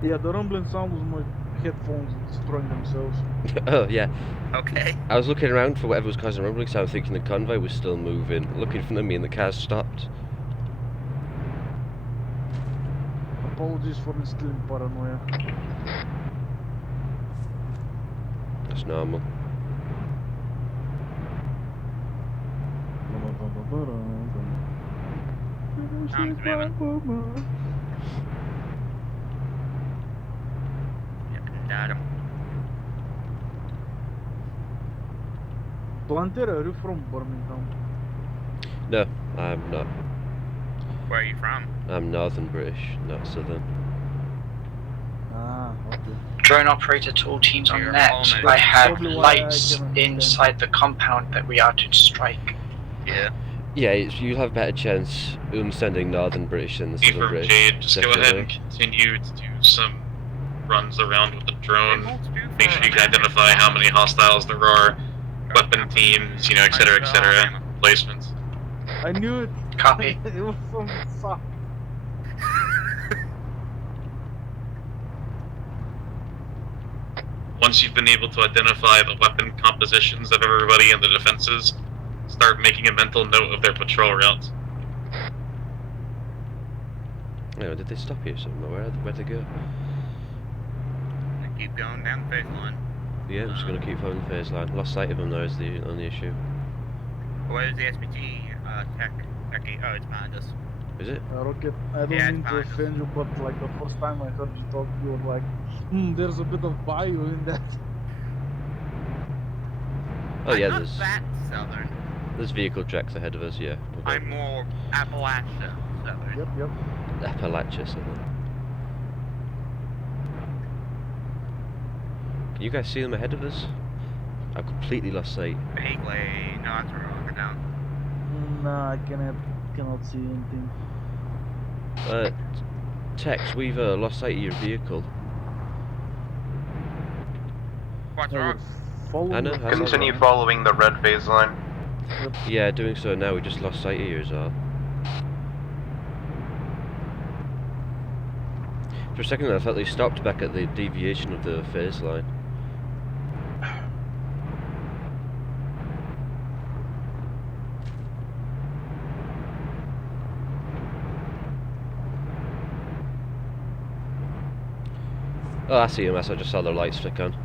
Yeah, the rumbling sound was my headphones destroying themselves. Oh yeah. Okay. I was looking around for whatever was causing rumbling sound, thinking the convoy was still moving. Looking for me, and the cars stopped. Apologies for instilling paranoia. That's normal. Tom's moving. Got him. Planter, are you from Birmingham? No, I'm not. Where are you from? I'm Northern British, not Southern. Ah, okay. Drone operator to all teams on You're net. almost- I have Probably why I lights can understand. inside the compound that we are to strike. Yeah. Yeah, you'll have a better chance understanding Northern British than the Southern Affirm, British. Jade. Just go ahead and definitely. continue to do some runs around with the drone. Make sure you can identify how many hostiles there are, weapon teams, etc., etc. Placements. I knew it. Copy. It was some suck. Once you've been able to identify the weapon compositions of everybody and the defenses, start making a mental note of their patrol routes. Anyway, did they stop here somewhere? Where'd they go? Keep going down the phase line. Yeah, I'm just gonna keep following the phase line. Lost sight of them though is the only issue. Where's the SPG tech? Oh, it's behind us. Is it? Rocket, I don't Yeah, mean it's to fine. offend you, but like the first time I heard you talk, you were like, there's a bit of bio in that. Oh yeah, I'm not there's that southern. there's vehicle tracks ahead of us. Yeah. we're I'm going- more Appalachia southern. Yep. Appalachia, Southern. Can you guys see them ahead of us? I've completely lost sight. Vaguely. No, that's wrong. We're down. Nah, I cannot see anything. Tex, we've lost sight of your vehicle. What's Yeah, wrong? Follow Anna, me. how's that Continue going? following the red phase line. Yeah, doing so now. We just lost sight of you as well. For a second there, I thought they stopped back at the deviation of the phase line. Oh, I see them. I just saw their lights flick on.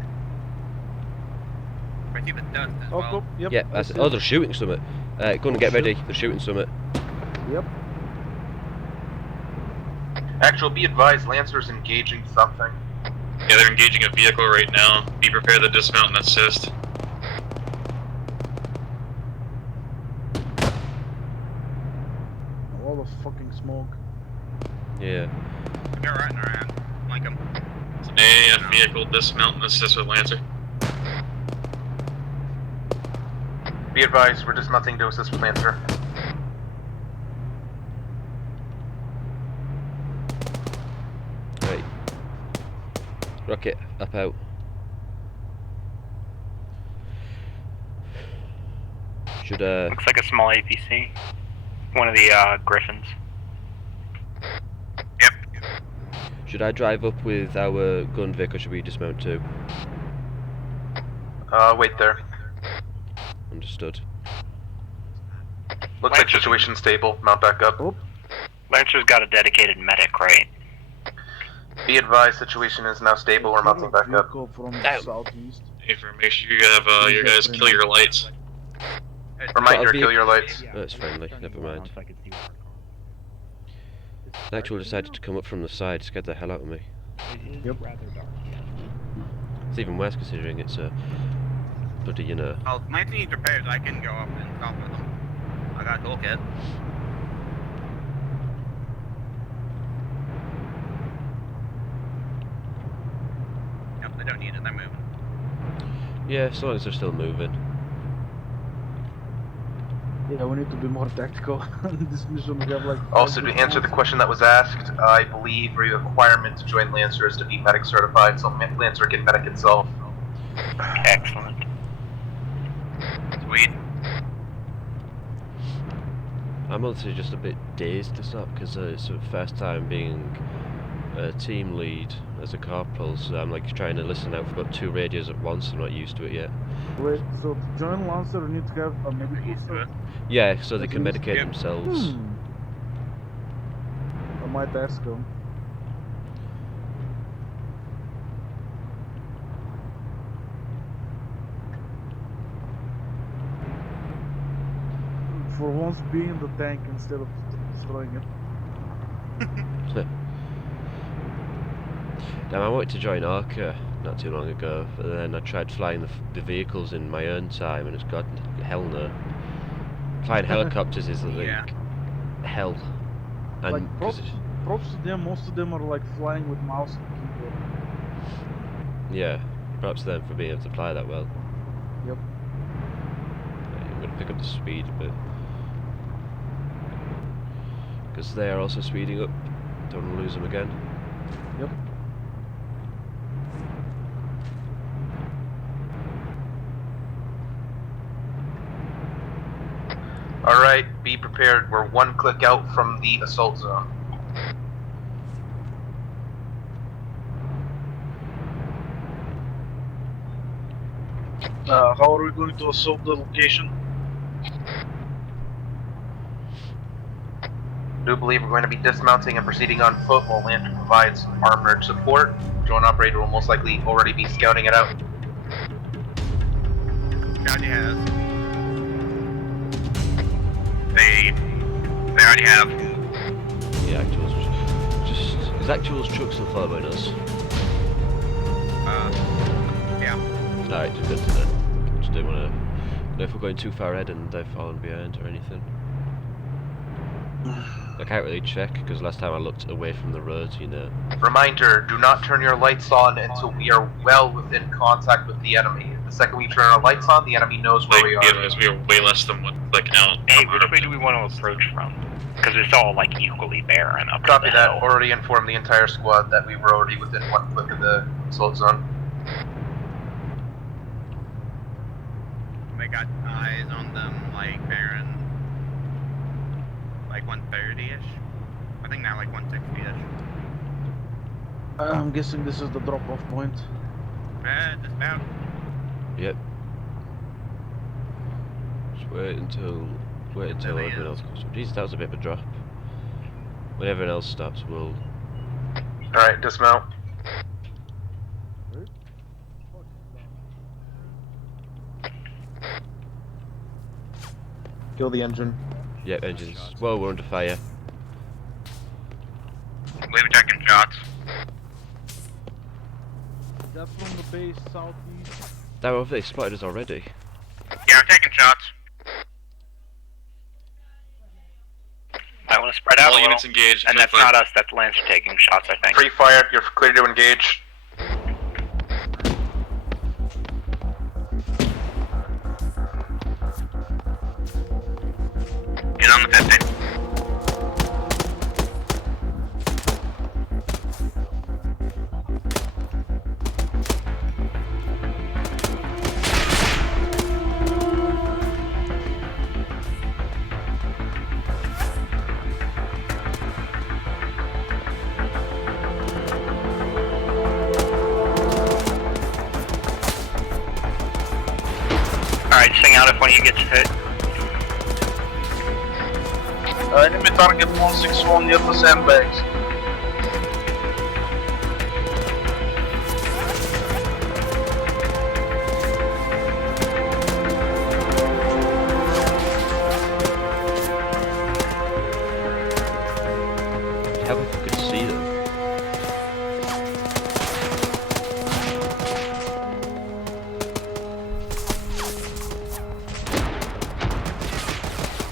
I see the dust as Oh, well. cool. Yep. Yeah, I see oh, it. they're shooting something. Go and get ready. They're shooting something. Yep. Actual, be advised, Lancer's engaging something. Yeah, they're engaging a vehicle right now. Be prepared to dismount and assist. All the fucking smoke. Yeah. They're riding around. Like them. It's an AAF vehicle, dismount and assist with Lancer. Be advised, we're dismounting to assist with Lancer. Right. Rocket, up out. Should Looks like a small APC. One of the Griffins. should I drive up with our gun Vic or should we dismount too? Wait there. Understood. Looks like situation stable. Mount back up. Lancer's got a dedicated medic, right? Be advised, situation is now stable. We're mounting back up. From the southeast. Avery, make sure you have your guys kill your lights. Reminder, kill your lights. Oh, it's friendly, never mind. The actual decided to come up from the side, scared the hell out of me. Yep. It's even worse considering it's a bloody, you know. Well, if 19 needs repairs, I can go up and talk with them. I got a toolkit. Nope, they don't need it, they're moving. Yeah, as long as they're still moving. Yeah, we need to be more tactical on this mission. We have like. Also, to answer the question that was asked, I believe a requirement to join Lancer is to be medic certified, so Lancer can medic itself. Excellent. Sweet. I'm honestly just a bit dazed this up because it's the first time being a team lead as a corporal, so I'm like trying to listen out for about 2 radios at once. I'm not used to it yet. Wait, so to join Lancer, we need to have a medical cert? Yeah, so they can medicate themselves. I might ask them. For once, be in the tank instead of destroying it. Now I wanted to join Arca not too long ago, but then I tried flying the vehicles in my own time, and it's god hell no. Flying helicopters is like hell, and Like props to them. Most of them are like flying with mouse and keyboard. yeah, props to them for being able to fly that well. Yep. I'm gonna pick up the speed a bit because they are also speeding up. Don't want to lose them again. Yep. Alright, be prepared. We're 1 click out from the assault zone. How are we going to assault the location? I do believe we're going to be dismounting and proceeding on foot while Lantern provides armored support. Drone operator will most likely already be scouting it out. Already has. They already have. Yeah, actuals. Just because actuals trucks are following us. Yeah. Alright, good to know. Just don't want to know if we're going too far ahead and they've fallen behind or anything. I can't really check because last time I looked away from the road, you know. Reminder, do not turn your lights on until we are well within contact with the enemy. The second we turn our lights on, the enemy knows where we are. Because we are way less than one click out. Hey, which way do we want to approach from? Because it's all like equally barren up Copy the that. hill. Already informed the entire squad that we were already within 1 click of the assault zone. We got eyes on them like Baron. Like 130-ish. I think now like 160-ish. I'm guessing this is the drop-off point. Just about. Yep. Just wait until everyone else comes up. Jeez, that was a bit of a drop. When everyone else stops, we'll. Alright, dismount. Kill the engine. Yep, engines. Well, we're under fire. We've taking shots. That's from the base southeast. They're over, they spotted us already. Yeah, I'm taking shots. I want to spread out All a little. units engaged. And that's not us, that's Lancer taking shots, I think. Free fire, you're clear to engage. Get on the 50. moving out if one of you gets hit. Enemy target 161 near the sandbags. How if we could see them?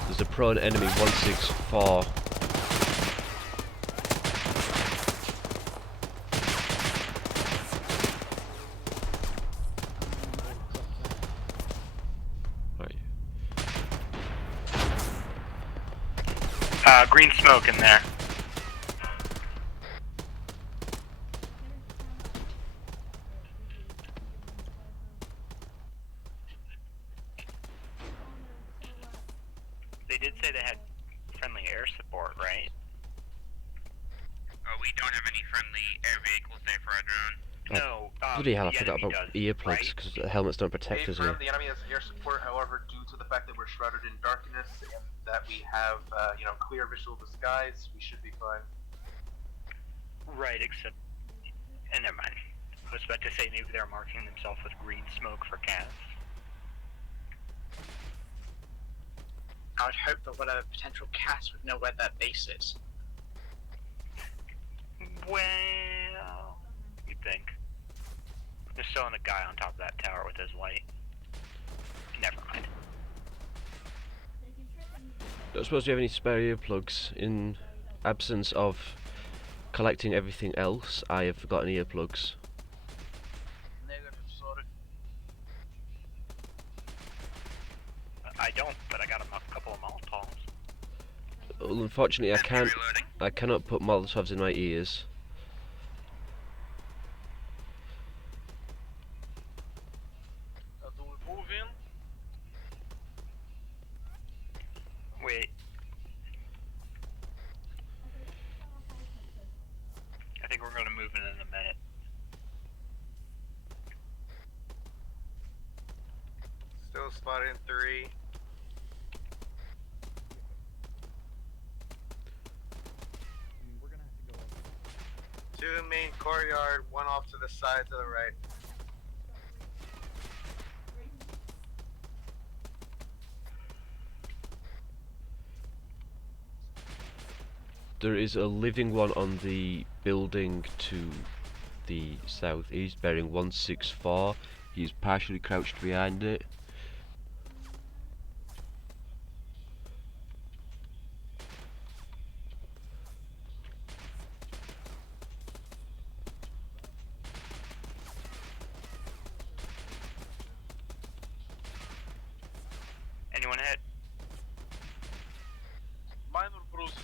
There's a prone enemy 164. Green smoke in there. They did say they had friendly air support, right? We don't have any friendly air vehicles there for our drone. No. Bloody hell, I the forgot enemy about does, earplugs because the helmets don't protect us here. The enemy has air support, however, due to the fact that we're shrouded in darkness and that we have, clear visual disguise, we should be fine. Right, except... And never mind. I was about to say maybe they're marking themselves with green smoke for cats. I would hope that whatever potential cats would know where that base is. Well... You'd think. There's still a guy on top of that tower with his light. Never mind. Don't suppose you have any spare earplugs in absence of collecting everything else. I have forgotten earplugs. Negative, sorry. I don't, but I got a couple of Molotovs. Well, unfortunately, I cannot put Molotovs in my ears. Do we move in? Wait. I think we're going to move in a minute. Still spotting 3. We're gonna have to go. 2 main courtyard, 1 off to the side to the right. There is a living one on the building to the southeast, bearing 164. He's partially crouched behind it. Anyone hit? Minor bruises.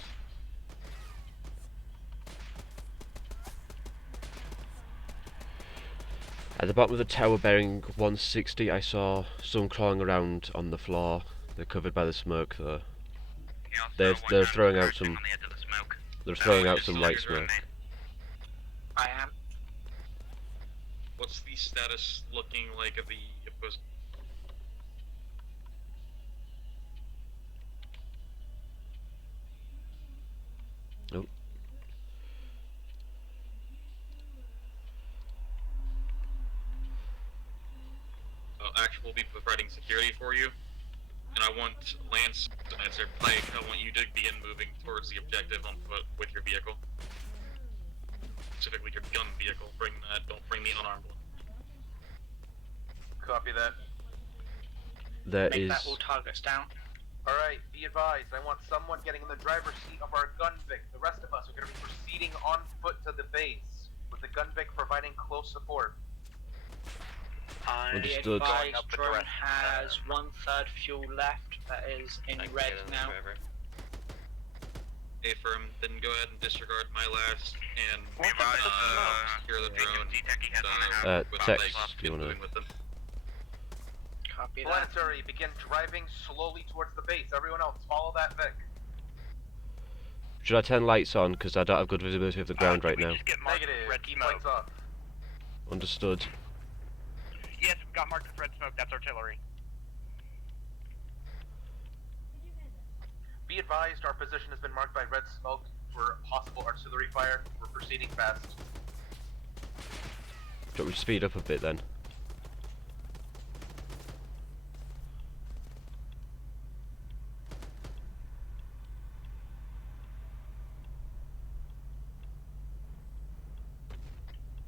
At the bottom of the tower bearing 160, I saw some crawling around on the floor. They're covered by the smoke though. They're throwing out some. They're throwing out some light smoke. I am. What's the status looking like of the opposing? Nope. Action will be providing security for you, and I want Lance and Pike, I want you to begin moving towards the objective on foot with your vehicle. Specifically your gun vehicle. Bring that, don't bring the unarmed one. Copy that. There Make is. that all targets down. Alright, be advised, I want someone getting in the driver's seat of our Gunvic. The rest of us are going to be proceeding on foot to the base, with the Gunvic providing close support. Understood. The drone has 1/3 fuel left. That is in red now. Affirm, then go ahead and disregard my last and secure the drone. Text, do you wanna? Copy that. Planetary, begin driving slowly towards the base. Everyone else, follow that Vic. Should I turn lights on? Because I don't have good visibility of the ground right now. Negative, keep lights off. Understood. Yes, we got marked with red smoke. That's artillery. Be advised, our position has been marked by red smoke for possible artillery fire. We're proceeding fast. Do we speed up a bit then?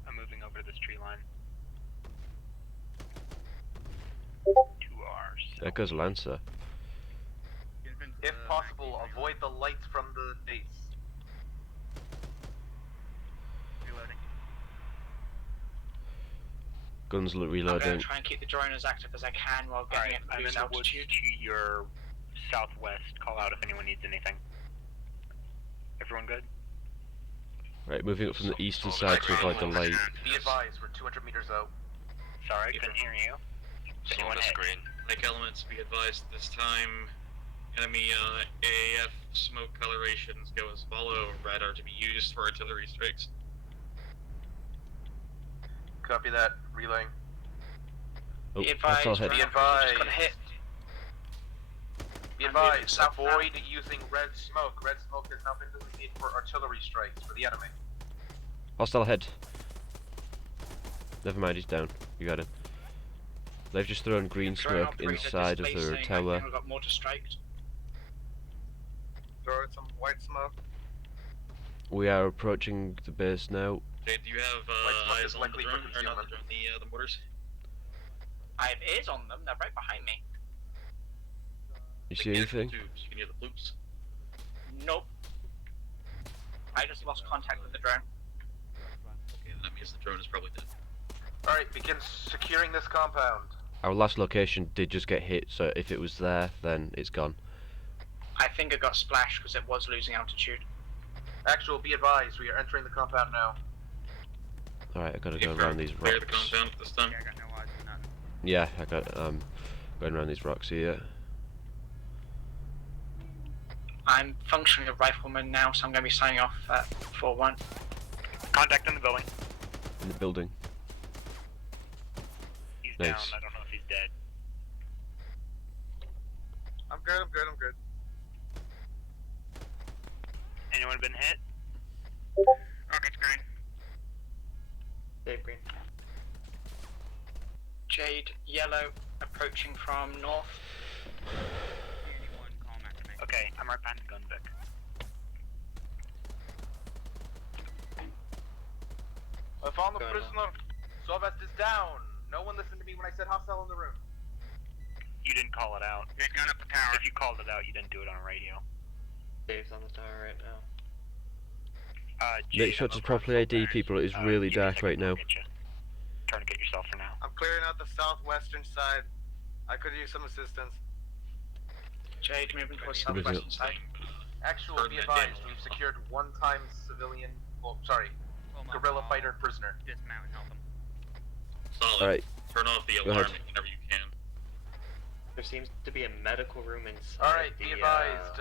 I'm moving over to this tree line. 2 hours. There goes Lancer. If possible, avoid the lights from the base. Reloading. Guns I'm going reloading. to try and keep the drone as active as I can while getting it I'm boost in the woods altitude. to your southwest. Call out if anyone needs anything. Everyone good? Right, moving up from the eastern side to avoid the light. Be advised, we're 200 meters out. Sorry, couldn't hear you. Is anyone hit? Like elements, be advised this time. Enemy AAF smoke colorations go as follow. Red are to be used for artillery strikes. Copy that. Relaying. Oh, Be advised, hostile Be head. advised. Got hit. Be I'm moving advised, south now. avoid using red smoke. Red smoke has now been designated for artillery strikes for the enemy. Hostile head. Never mind, he's down. You got him. They've just thrown green Drone smoke operator inside of their displacing. I tower. think we've got more to strike. Throw some white smoke. We are approaching the base now. Okay, do you have White smoke eyes is on the likely for drone? Or not the concealment. drone, the mortars? I have ears on them. They're right behind me. You see anything? Tubes. You can hear the flukes. Nope. I just lost contact with the drone. Okay, that means the drone is probably dead. Alright, begin securing this compound. Our last location did just get hit, so if it was there, then it's gone. I think it got splashed because it was losing altitude. Actual, be advised, we are entering the compound now. Alright, I gotta Okay, go around these clear rocks. the compound at this time. Yeah, I got no eyes on nothing. Yeah, I got going around these rocks here. I'm functioning a rifleman now, so I'm going to be signing off at 4-1. Contact in the building. In the building. He's Nice. down. I don't know if he's dead. I'm good, I'm good, I'm good. Anyone been hit? Rocket's green. Dave Green. Jade, yellow, approaching from north. Anyone call him after me. Okay, I'm right behind the gun, Vic. I found the Going prisoner. Sovest is down. No one listened to me when I said hostile in the room. You didn't call it out. He's going up the tower. If you called it out, you didn't do it on radio. Dave's on the tower right now. Make sure to properly ID people, it is really dark right now. Trying to get yourself for now. I'm clearing out the southwestern side. I could use some assistance. Jade, moving towards Moving southwestern up. side. Actual, be Coordinate advised, damage. we've secured one-time civilian, well, sorry, guerrilla fighter prisoner. Dismount and help him. Solid. Alright, Turn off the Go alarm ahead. whenever you can. There seems to be a medical room inside. Alright, be advised,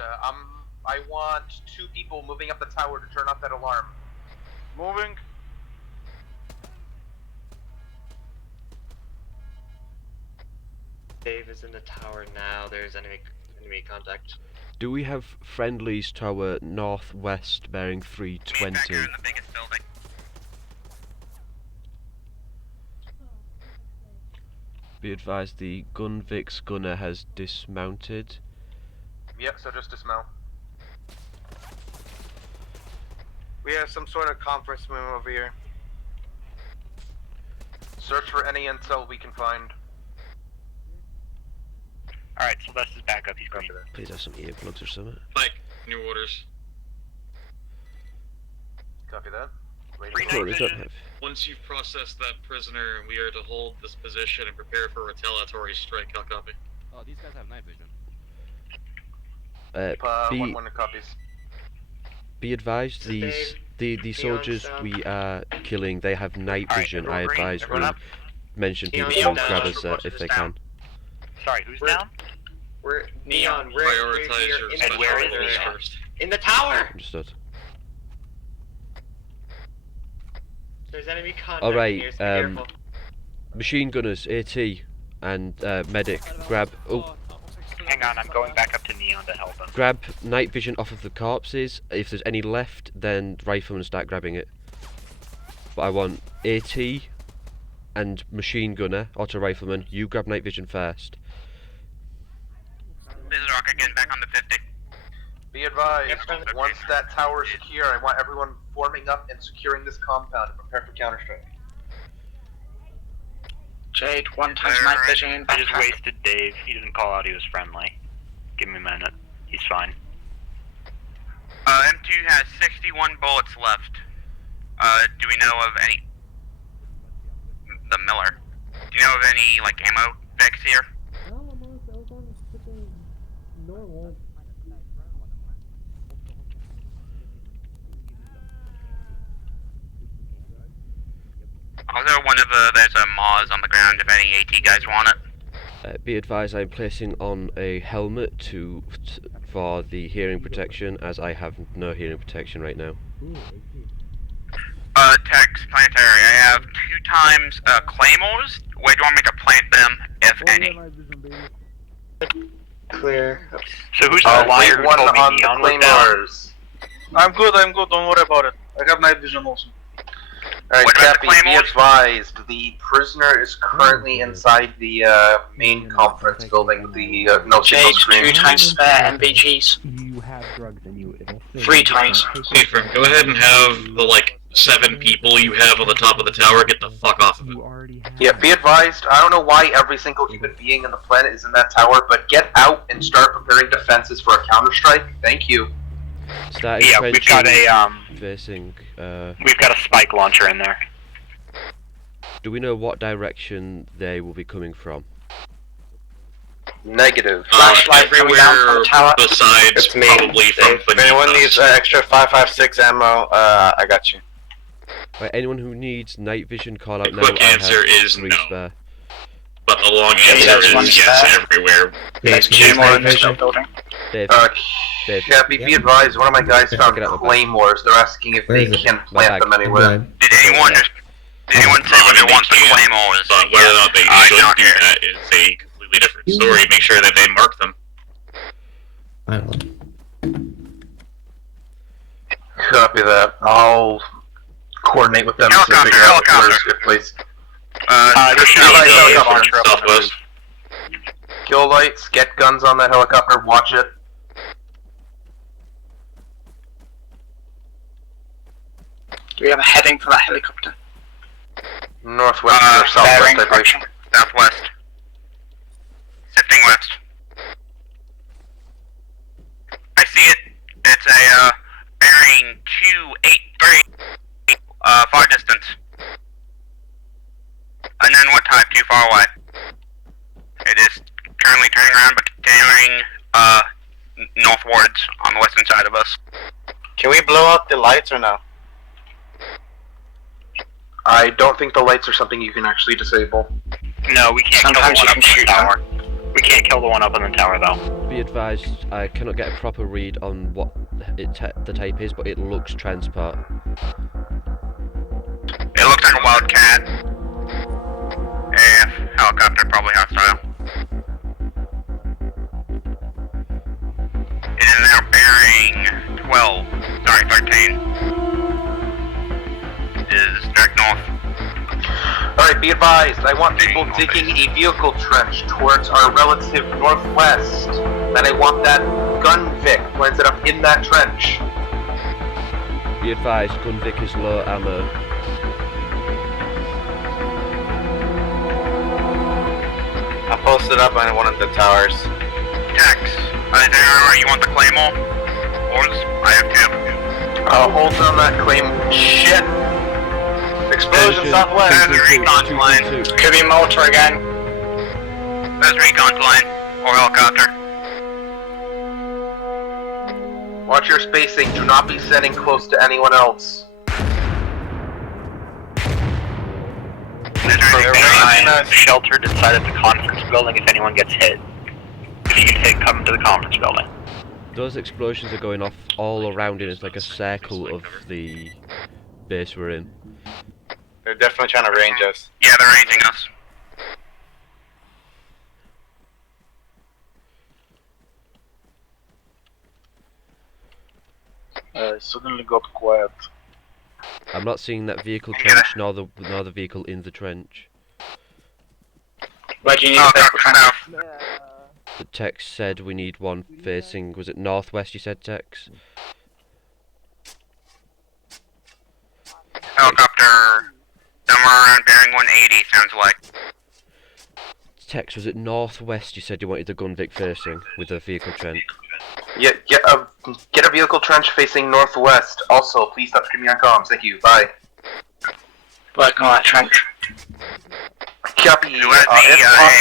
I want 2 people moving up the tower to turn off that alarm. Moving. Dave is in the tower now. There's enemy contact. do we have friendlies tower northwest bearing 320? the biggest building. Be advised the Gunvik's gunner has dismounted. Yep, so just dismount. We have some sort of conference room over here. Search for any intel we can find. Alright, Sylvester's back up. He's green. Please have some earplugs or something. Pike, new orders. Copy that. Green Cool, night we don't vision. have. Once you've processed that prisoner, we are to hold this position and prepare for a retaliatory strike. I'll copy. Oh, these guys have night vision. Be, 1 copies. be advised, these the soldiers we are killing, they have night Alright, vision. everyone I green, advise everyone we up. mention people Neon to down. grab us Reported if they us down. can. Sorry, who's We're- down? We're Neon, Neon. We're Prioritize here your in special the tower. orders first. In the tower. Understood. There's enemy contact. Alright, here, so be careful. machine gunners, AT, and medic, grab. Oh, Hang going on. I'm going back up to Neon to help him. Grab night vision off of the corpses. If there's any left, then rifleman start grabbing it. But I want AT and machine gunner, auto rifleman. You grab night vision first. This is Rocket getting back on the 50. Be advised, once that tower is secure, I want everyone forming up and securing this compound and prepare for counterstrike. Jade, 1 times night vision. I just wasted Dave. He didn't call out he was friendly. Give him a minute. He's fine. M2 has 61 bullets left. Do we know of any... The Miller. Do you know of any, like, ammo bags here? Normal. Also, there's a Mars on the ground if any AT guys want it. Be advised, I'm placing on a helmet for the hearing protection, as I have no hearing protection right now. Tex, planetary, I have 2 times, claymores. Where do you want me to plant them, if any? Clear. So who's the liar who one told me on Neon the was down? claymores. I'm good, don't worry about it. I have night vision also. Alright, What about Cappy, the be claymores? advised, the prisoner is currently inside the main conference building with the no signal Jade, screen. 2 times spare MBGs. You have drugs in you. It'll 3 times. Hey, Frim, go ahead and have the, like, 7 people you have on the top of the tower get the fuck off of it. Yeah, be advised, I don't know why every single human being on the planet is in that tower, but get out and start preparing defenses for a counterstrike. Thank you. Starting Yeah, we've got a facing. we've got a spike launcher in there. Do we know what direction they will be coming from? Negative. Flashlight coming down from the tower. Besides, It's me. probably from If anyone beneath needs us. extra 5.56 ammo, I got you. Right, anyone who needs night vision, call out The now. quick answer is 3 no. spare. But the long Okay, answer that's one is yes spare. everywhere. There's 2 more in this building. Dave, Dave. Cappy, be advised, one of my guys found Get out of the claymores. They're asking if Where they is it? can My plant bag. them anywhere. Did anyone say what they want the claymores? But whether or not they should not do here. that is a completely different story. Make sure that they mark them. I don't know. Copy that. I'll coordinate with them to Helicopter, figure out where's helicopter. a good place. There should be a helicopter southwest. Kill lights, get guns on that helicopter, watch it. Do we have a heading for that helicopter? Northwest or southwest, Bearing I believe. correction. Southwest. Shifting west. I see it. It's a, bearing 283, far distance. And then what type? Too far away. It is currently turning around, but continuing, northwards on the western side of us. Can we blow out the lights or no? I don't think the lights are something you can actually disable. No, we can't Sometimes kill you the one can up shoot on the tower. We can't kill the one up on the tower though. Be advised, I cannot get a proper read on what the type is, but it looks transport. It looks like a Wildcat. Helicopter, probably hostile. It is now bearing 12. Sorry, 13. It is direct north. Alright, be advised, I want people digging a vehicle trench towards our relative northwest. Then I want that Gunvic who ended up in that trench. Be advised, Gunvic is low ammo. I posted up on one of the towers. Tex, is there where you want the Claymore? Ores? I have 2. Hold on that claim. Shit! Explosion southwest. There's a recon line. Could be motor again. There's recon line. Or helicopter. Watch your spacing, do not be sending close to anyone else. Sheltered inside of the conference building if anyone gets hit. If you get hit, come to the conference building. Those explosions are going off all around it. It's like a circle of the base we're in. They're definitely trying to range us. Yeah, they're ranging us. suddenly got quiet. I'm not seeing that vehicle trench nor the vehicle in the trench. Where do you need a vehicle trench? The Tex said we need one facing, was it northwest you said, Tex? Helicopter, somewhere around bearing 180, sounds like. Tex, was it northwest you said you wanted the Gunvic facing with a vehicle trench? Yeah, get a vehicle trench facing northwest. Also, please stop screaming on comms. Thank you. Bye. Working on that trench. Copy. If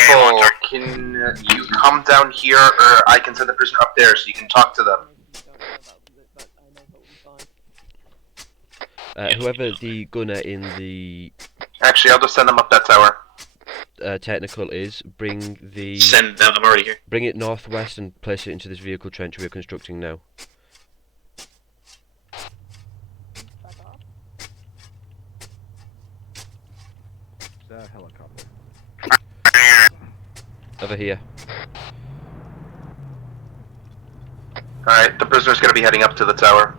possible, can you come down here, or I can send the prisoner up there so you can talk to them. Whoever the gunner in the Actually, I'll just send them up that tower. Technical is, bring the... Send them, I'm already here. Bring it northwest and place it into this vehicle trench we're constructing now. Helicopter. Over here. Alright, the prisoner's gonna be heading up to the tower.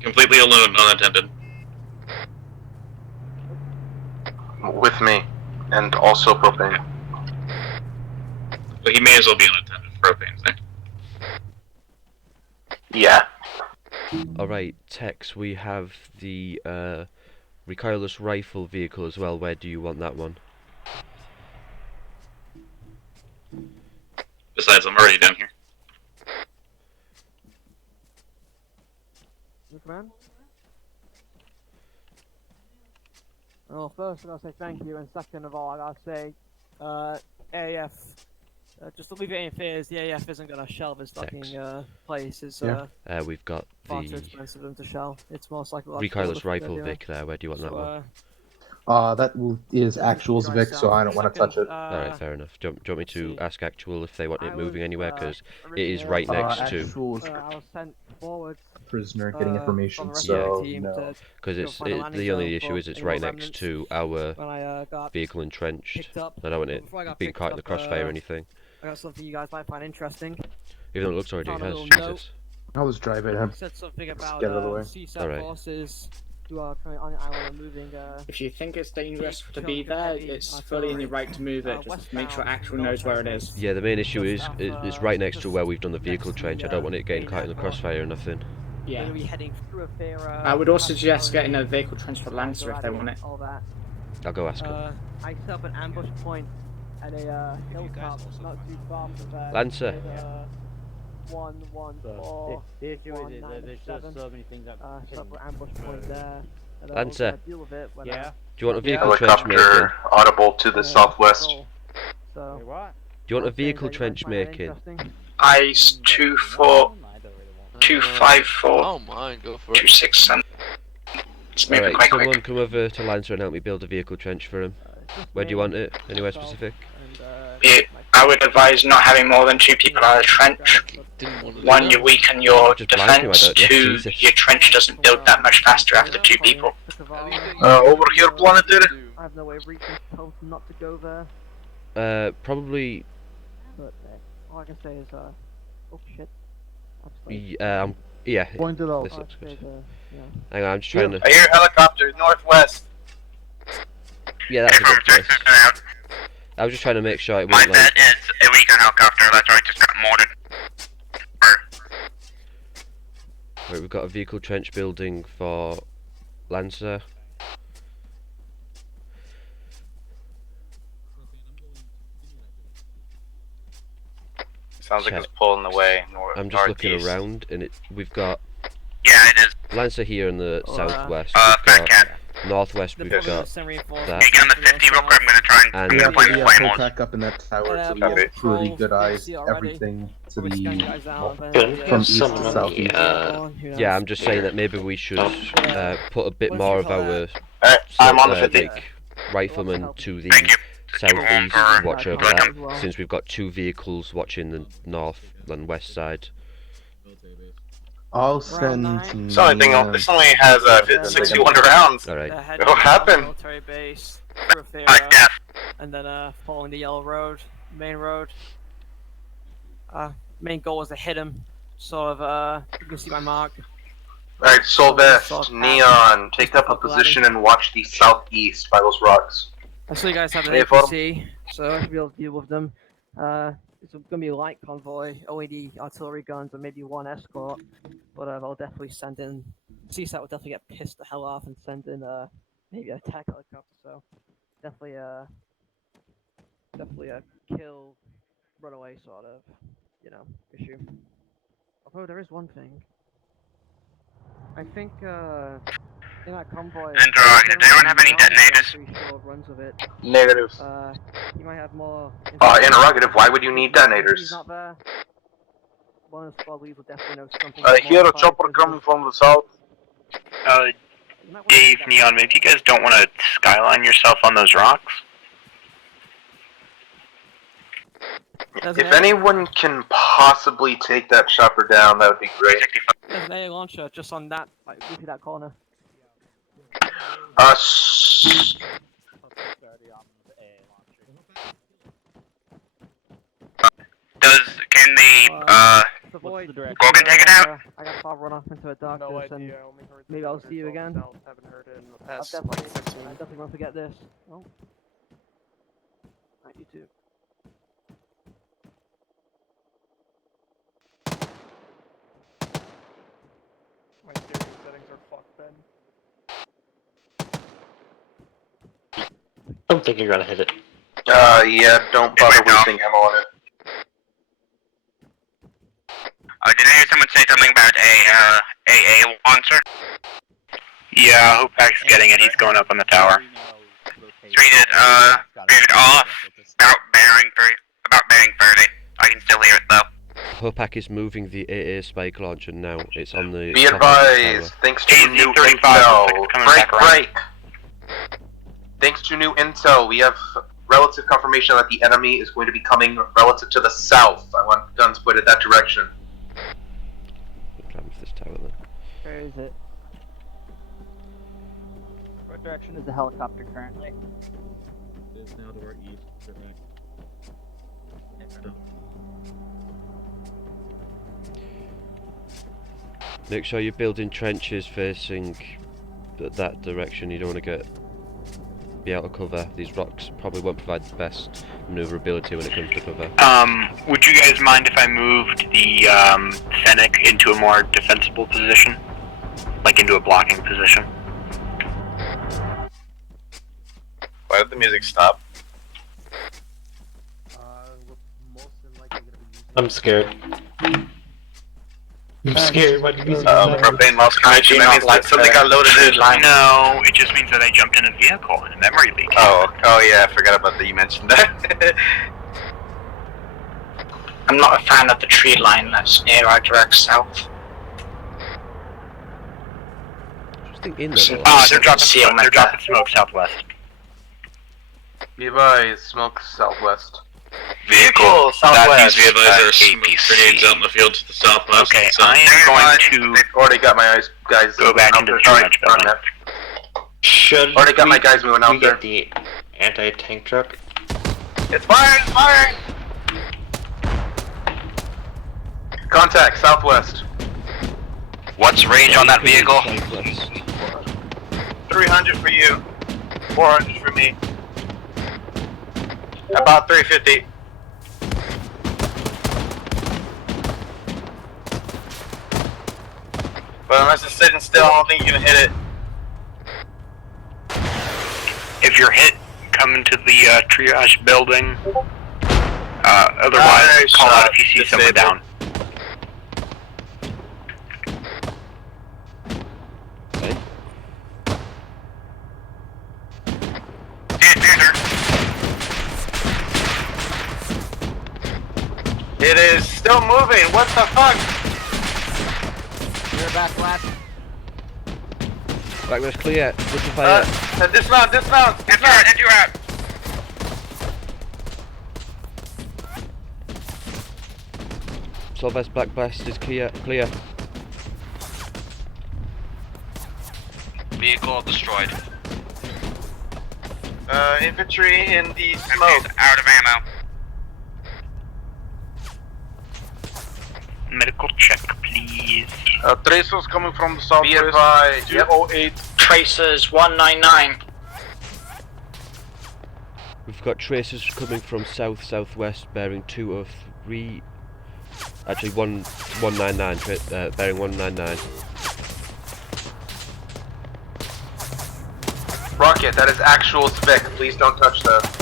Completely alone, unattended. With me. And also propane. But he may as well be unattended. Propane's there. Yeah. Alright, Tex, we have the recoilless rifle vehicle as well. Where do you want that one? Besides, I'm already down here. Man. Well, first I gotta say thank you, and second of all, I gotta say, AF, just to leave it in fears, the AF isn't gonna shell this fucking place. It's we've got far too the expensive for them to shell. It's most likely recoilless rifle Vic there. Where do you want that one? That is Actual's Vic, so I don't want to touch it. Alright, fair enough. Do you want me to ask Actual if they want it moving anywhere? Because it is right next to... Actual's I was sent forward. Prisoner getting information, so no. Because the only issue is it's right next to our vehicle entrenched. I don't want it being caught in the crossfire or anything. I got something you guys might find interesting. Even though it looks already Found a has, little Jesus. I was driving him. Said something about get out of the way. CSAT forces who are currently on the island and moving. If you think it's dangerous to be there, it's fully in your right to move it. Just make sure Actual knows where it is. Yeah, the main issue is it's right next to where we've done the vehicle trench. I don't want it getting caught in the crossfire or nothing. Yeah. Be heading through a fair, I would also suggest getting a vehicle trench for Lancer if they want it. all that. I'll go ask them. I set up an ambush point at a hilltop not too far from there. Lancer. 114. The issue is that there's just so many things that set up an ambush point there. And Lancer. deal with it when, Do you want a vehicle trench Helicopter making? audible to the southwest. So, Do you want a vehicle trench making? Ice 24, 254, Oh my, go for it. 267. It's moving Alright, quite someone quick. come over to Lancer and help me build a vehicle trench for him. Where do you want it? Anywhere specific? I would advise not having more than 2 people on a trench. 1, you weaken your defense. 2, your trench doesn't build that much faster after 2 people. Over here, Planetary. I have no way of reaching, told them not to go there. Probably... But all I can say is, oh shit. Yeah. Point it out. This looks good. Hang on, I'm just trying to... I hear helicopter, northwest. Yeah, that's a good place. I was just trying to make sure it My wasn't like... bet is a recon helicopter, that's why I just got mortared. Right, we've got a vehicle trench building for Lancer. Sounds like it's pulling away I'm just looking around, and we've got... Yeah, it is. Lancer here in the southwest. Fat cat. Northwest we've got that. Get on the 50 real quick, I'm gonna try and We have play the flame full mode. pack up in that tower, so we have pretty good eyes. Everything to the from east to southeast. Yeah, I'm just saying that maybe we should put a bit more of our I'm on the 50. like, riflemen to the southeast watch over that, since we've got 2 vehicles watching the north and west side. I'll send some... This only has 61 rounds. Alright. What happened? Military base, through a fair, and then following the yellow road, main road. Main goal was to hit him sort of, you can see my mark. Alright, Solvest, Neon, take up a position and watch the southeast by those rocks. I saw you guys have an Hey, APC, so I should be able to deal with them. It's going to be a light convoy, only the artillery guns and maybe one escort, but I'll definitely send in. CSAT will definitely get pissed the hell off and send in maybe an attack helicopter. So definitely a kill, runaway sort of, issue. Although there is one thing. I think in that convoy. Interrogative, does anyone have any detonators? Runs with it. Negative. You might have more. Interrogative, why would you need detonators? He's not there. One of the squad leads will definitely know something. I hear a chopper coming from the south. Dave, Neon, maybe you guys don't want to skyline yourself on those rocks? If anyone can possibly take that chopper down, that would be great. There's an AA launcher just on that, like, literally that corner. Can the Gorgon take it out? I got far run off into a darkness, and maybe I'll see you again. Haven't heard it in the past I definitely won't forget this. Oh. Right, you too. My steering settings are fucked, Ben. I don't think you're gonna hit it. Yeah, don't bother wasting ammo on it. Did I hear someone say something about a AA launcher? Yeah, Hopak's getting it. He's going up on the tower. Treated, veered off, about bearing 30. I can still hear it though. Hopak is moving the AA spike launcher now. It's on the. Be advised, thanks to new intel. Break! Thanks to new intel, we have relative confirmation that the enemy is going to be coming relative to the south. I want guns pointed that direction. This tower then. Where is it? What direction is the helicopter currently? It is now to our east. Make sure you're building trenches facing that direction. You don't want to be out of cover. These rocks probably won't provide the best maneuverability when it comes to cover. Would you guys mind if I moved the Fennec into a more defensible position? Like into a blocking position? Why did the music stop? I'm scared. I'm scared. What did you say? Propane loss connection. That means something got loaded in. No, it just means that I jumped in a vehicle and a memory leak. Oh yeah, I forgot about that. You mentioned that. I'm not a fan of the tree line that's near our direct south. In they're dropping smoke southwest. Be advised, smoke southwest. Vehicle southwest. These are smoke grenades out in the field to the southwest. Okay, I am going to already got my guys go back into the trench building. Should already got my guys moving out there. Get the anti-tank truck? It's firing! It's firing! Contact southwest. What's range on that vehicle? 300 for you. 400 for me. About 350. But unless it's sitting still, I don't think you're gonna hit it. If you're hit, come into the triage building. Otherwise, call out if you see someone down. It is still moving. What the fuck? You're back last. Backwest clear. Looking fire. Dismount. Enter out. Sylvester Black Blast is clear. Vehicle destroyed. Infantry in the smoke. Out of ammo. Medical check, please. Tracers coming from the southwest. Be advised. 208. Tracers 199. We've got tracers coming from south-southwest bearing 203. Actually, 199, bearing 199. Rocket, that is actual Vic. Please don't touch that.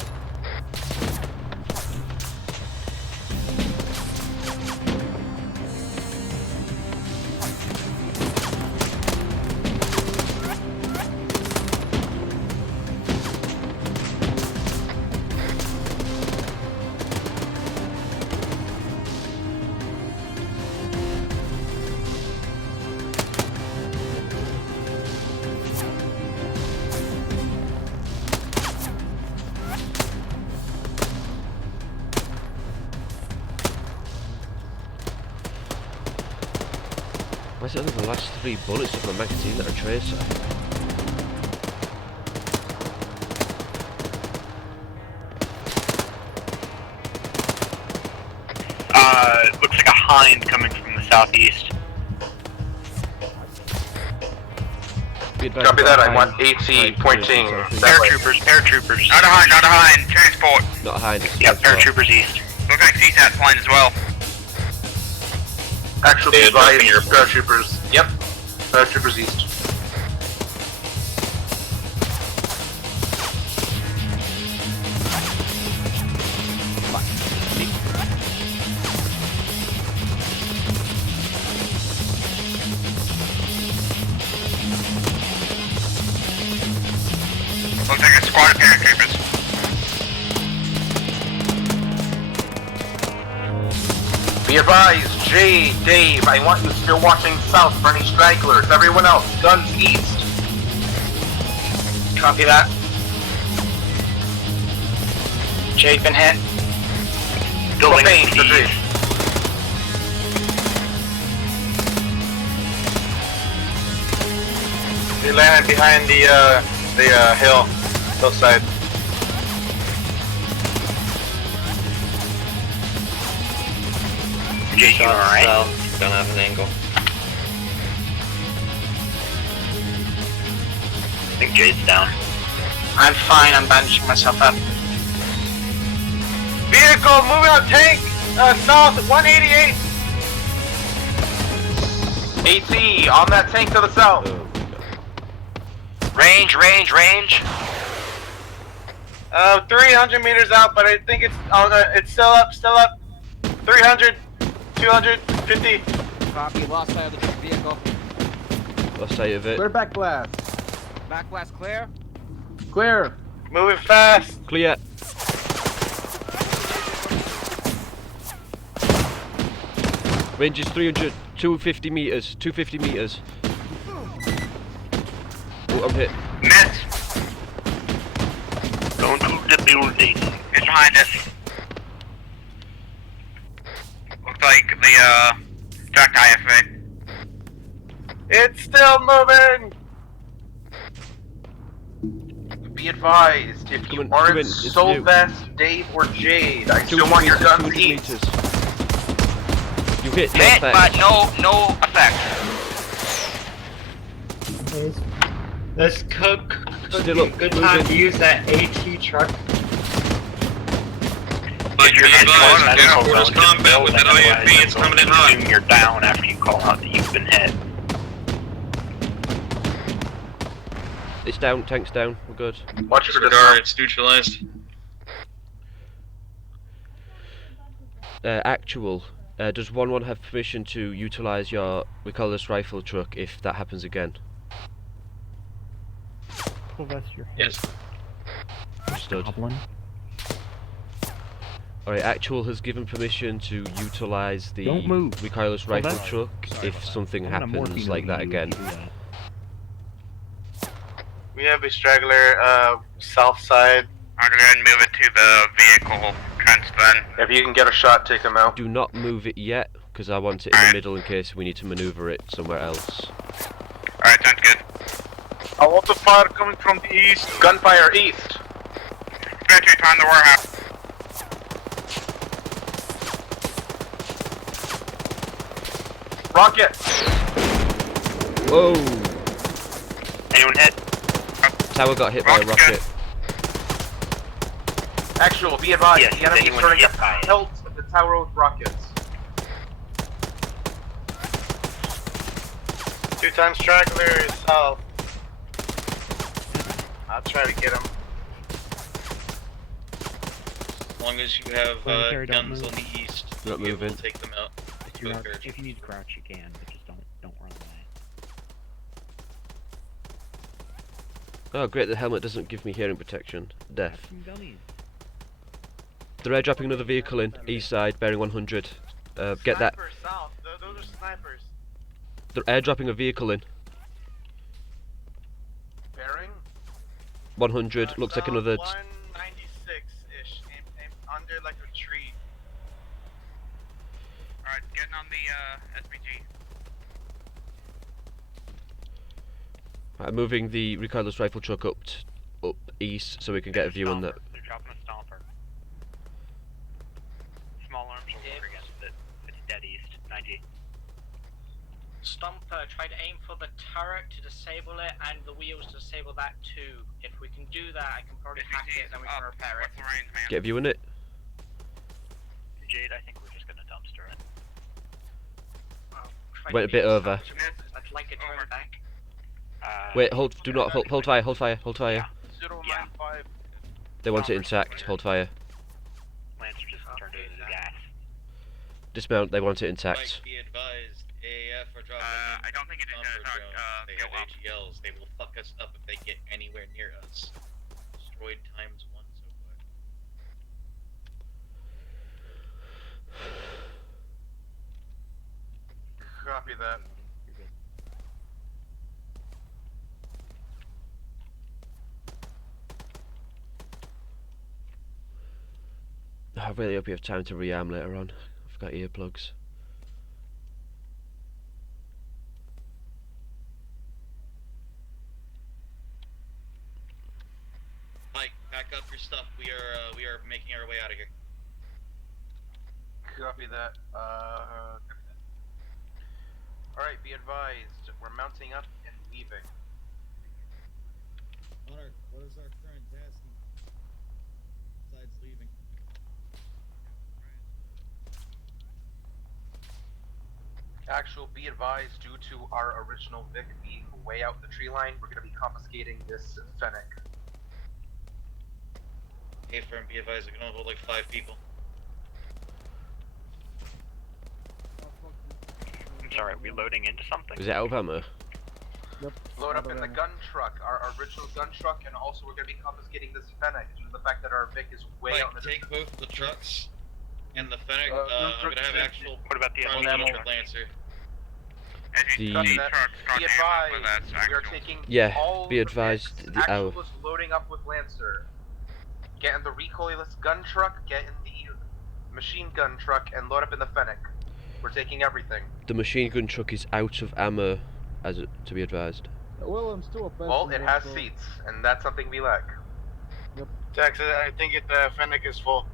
Why is it only the last 3 bullets of my magazine that are tracer? Looks like a hind coming from the southeast. Copy that, I want AT pointing that way. Paratroopers. Not a hind, transport. Not a hind, it's Yeah, transport. paratroopers east. Looks like CSAT's flying as well. Actual They advised, advise your paratroopers. Yep, paratroopers east. Looks like a squad of paratroopers. Be advised, Jay, Dave, I want you still watching south for any stragglers. Everyone else, guns east. Copy that. Jade been hit. Building Propane, east. Jade. They landed behind the hillside. Jay, you alright? South, don't have an angle. I think Jay's down. I'm fine, I'm bandaging myself up. Vehicle moving on tank, south 188. AT, on that tank to the south. Range. 300 meters out, but I think it's still up. 300, 250. Copy, lost sight of the vehicle. Lost sight of it. Clear back blast. Back blast clear. Clear. Moving fast. Clear. Range is 300, 250 meters, 250 meters. Oh, I'm hit. Miss. Going to the building. He's behind us. Looks like the tracked IFA. It's still moving. Be advised, if you aren't Sylvester, Dave, or Jade, I still want your guns east. You hit, Hit, but no effect. Let's cook. Still up, Good moving. time to use that AT truck. But you're Quarters combat with that IFV, it's coming in hot. You're down after you call out that you've been hit. It's down, tank's down, we're good. Watch for Disregard, it's neutralized. Actual, does 1-1 have permission to utilise your recolourless rifle truck if that happens again? Well, that's your head. Yes. Understood. Goblin. Alright, Actual has given permission to utilise the Don't move. recoilless Well, rifle that's- truck if something I'm gonna happens morphine like that you again. if you do that. We have a straggler, south side. I'm gonna go ahead and move it to the vehicle trench then. If you can get a shot, take him out. Do not move it yet, because I want it in the middle in case we need to manoeuvre it somewhere else. Alright, sounds good. A lot of fire coming from the east. Gunfire east. Infantry behind the Warhound. Rocket! Whoa! Anyone hit? Tower got hit by a rocket. Actual, be advised, Yes, the enemy is anyone starting to hit by it? pelt the tower with rockets. 2 times straggler south. I'll try to get him. As long as you have Planetary, don't guns move. on the east, Not you'll be able moving. to take them out. If you need to crouch, you can, but just don't run away. Oh, great! The helmet doesn't give me hearing protection. Death. Some dummies. They're airdropping another vehicle in east side, bearing 100. Get that. Snipers south. Those are snipers. They're airdropping a vehicle in. Bearing? 100. Looks like another. 196-ish. Under like a tree. Alright, getting on the SPG. Right, moving the recoilless rifle truck up east so we can get a view on that. They're dropping a stomper. Small arms will work against it. It's dead east. 90. Stomper, try to aim for the turret to disable it and the wheels to disable that too. If we can do that, I can probably hack it, then we can repair it. Get a view on it. Jade, I think we're just gonna dumpster it. Went a bit over. I'd like a turn back. Wait, hold. Do not hold fire. Hold fire. Hold fire. 095. They want it intact. Hold fire. Lancer just turned it into gas. Dismount. They want it intact. Be advised, AAF are dropping I don't think it is they have AGLs. They will fuck us up if they get anywhere near us. Destroyed times 1 so far. Copy that. I really hope you have time to rearm later on. I've got earplugs. Mike, pack up your stuff. We are making our way out of here. Copy that. Alright, be advised, we're mounting up and leaving. Monarch, what is our current tasking? Besides leaving. Actual, be advised, due to our original Vic being way out the tree line, we're going to be confiscating this Fennec. Hey, firm, be advised, we can only hold like 5 people. I'm sorry, are we loading into something? Is it out of ammo? Yep. Load up in the gun truck, our original gun truck, and also we're going to be confiscating this Fennec due to the fact that our Vic is way Mike, out in the take both the trucks and the Fennec. no I'm gonna have actual. What about the front ammo load truck? Lancer? The Be advised, we are taking yeah. all Be the advised. Vics. The Actual was loading up with Lancer. Get in the recoilless gun truck, get in the machine gun truck, and load up in the Fennec. We're taking everything. The machine gun truck is out of ammo, as it, to be advised. Well, I'm still a Well, it has seats, and that's something we lack. Texas, I think the Fennec is full.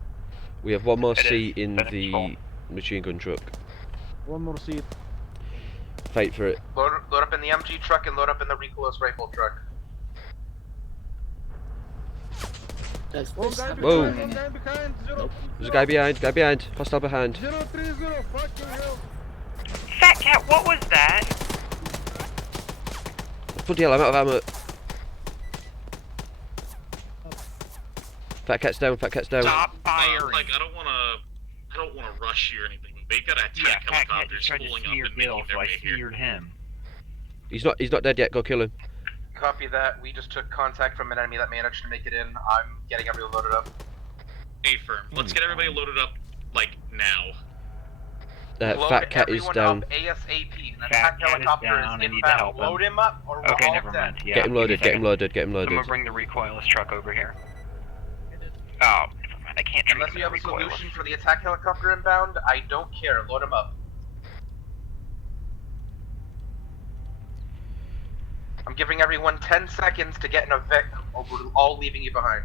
We have one more It is. seat in Fennec's the full. machine gun truck. One more seat. Fight for it. Load up in the MG truck and load up in the recoilless rifle truck. Whoa! There's a guy behind. Guy behind. Hostile behind. 030, fucking hell. Fat Cat, what was that? Bloody hell! I'm out of ammo. Fat cat's down. Fat cat's down. Stop firing. Like I don't wanna rush you or anything. But they got attack Yeah, Fat Cat helicopters just tried to pulling up smear and Bill, making so their I way here. smeared him. He's not dead yet. Go kill him. Copy that. We just took contact from an enemy that managed to make it in. I'm getting everyone loaded up. A firm. Let's get everybody loaded up like now. Load Fat cat is everyone down. up ASAP. An Fat attack Cat is helicopter down, is I need to inbound. help him. Load him up, or we're Okay, all never dead. mind. Yeah, Get him give me a loaded. Get him second. loaded. Get him I'm loaded. gonna bring the recoilless truck over here. Oh, never mind. I can't treat Unless him you have a as recoilless. solution for the attack helicopter inbound, I don't care. Load him up. I'm giving everyone 10 seconds to get in a Vic, or we're all leaving you behind.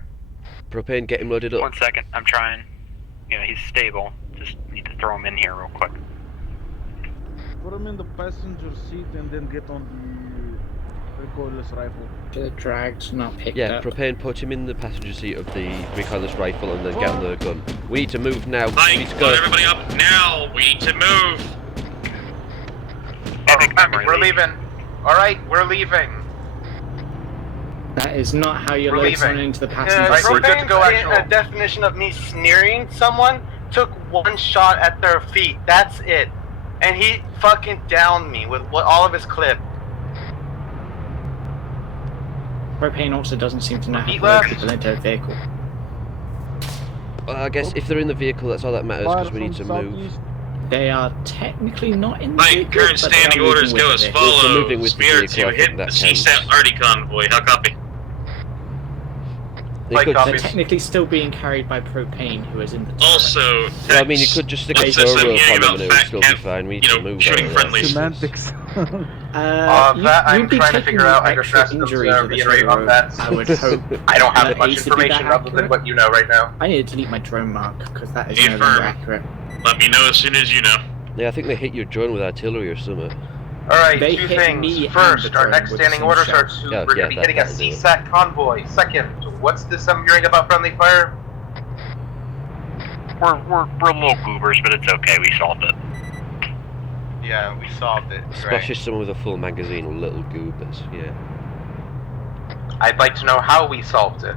Propane. Get him loaded up. 1 second, I'm trying. Yeah, he's stable. Just need to throw him in here real quick. Put him in the passenger seat and then get on the recoilless rifle. The drag's not picked Yeah, up. Propane, put him in the passenger seat of the recoilless rifle and then get on the gun. We need to move now. Mike, We need to go. load everybody up now. We need to move. We're leaving. Alright, we're leaving. That is not how you We're load leaving. someone into the passenger Right, seat. we're good to go, Propane's actual. a definition of me smearing someone. Took one shot at their feet. That's it. And he fucking downed me with all of his clip. Propane also doesn't seem to know how Feet to load left. people into a vehicle. Well, I guess if they're in the vehicle, that's all that matters because we need to move. They are technically not in the Mike, vehicle, current but they are standing moving orders with go the as vehicle. If they're moving follows. with the We are vehicle, to I think hit that the counts. CSAT Arty convoy. How copy? They're technically still being carried by Propane, who is in the turret. Also, Well, I mean, you could just stick a What's this throw I'm rope hearing on them about and it would fat still cat, be fine. We need you to know, move. shooting out of there. friendlies. Semantics. That I'm you'd be trying to taking figure out. I extra just have injury to to the reiterate trigger on rope, that. I would hope. I don't have much Ace to be that information other than accurate. what you know right now. I need to delete my drone mark, because that is no longer Affirm. accurate. Let me know as soon as you know. Yeah, I think they hit your drone with artillery or something. Alright, They two hit things. me and First, the our drone next with the standing same orders shot. are to Yeah, we're yeah, going to be getting a that'll do it. CSAT convoy. Second, what's this I'm hearing about friendly fire? We're a little goobers, but it's okay. We solved it. Yeah, we solved it. Especially someone with a full magazine or little goobers. Yeah. I'd like to know how we solved it.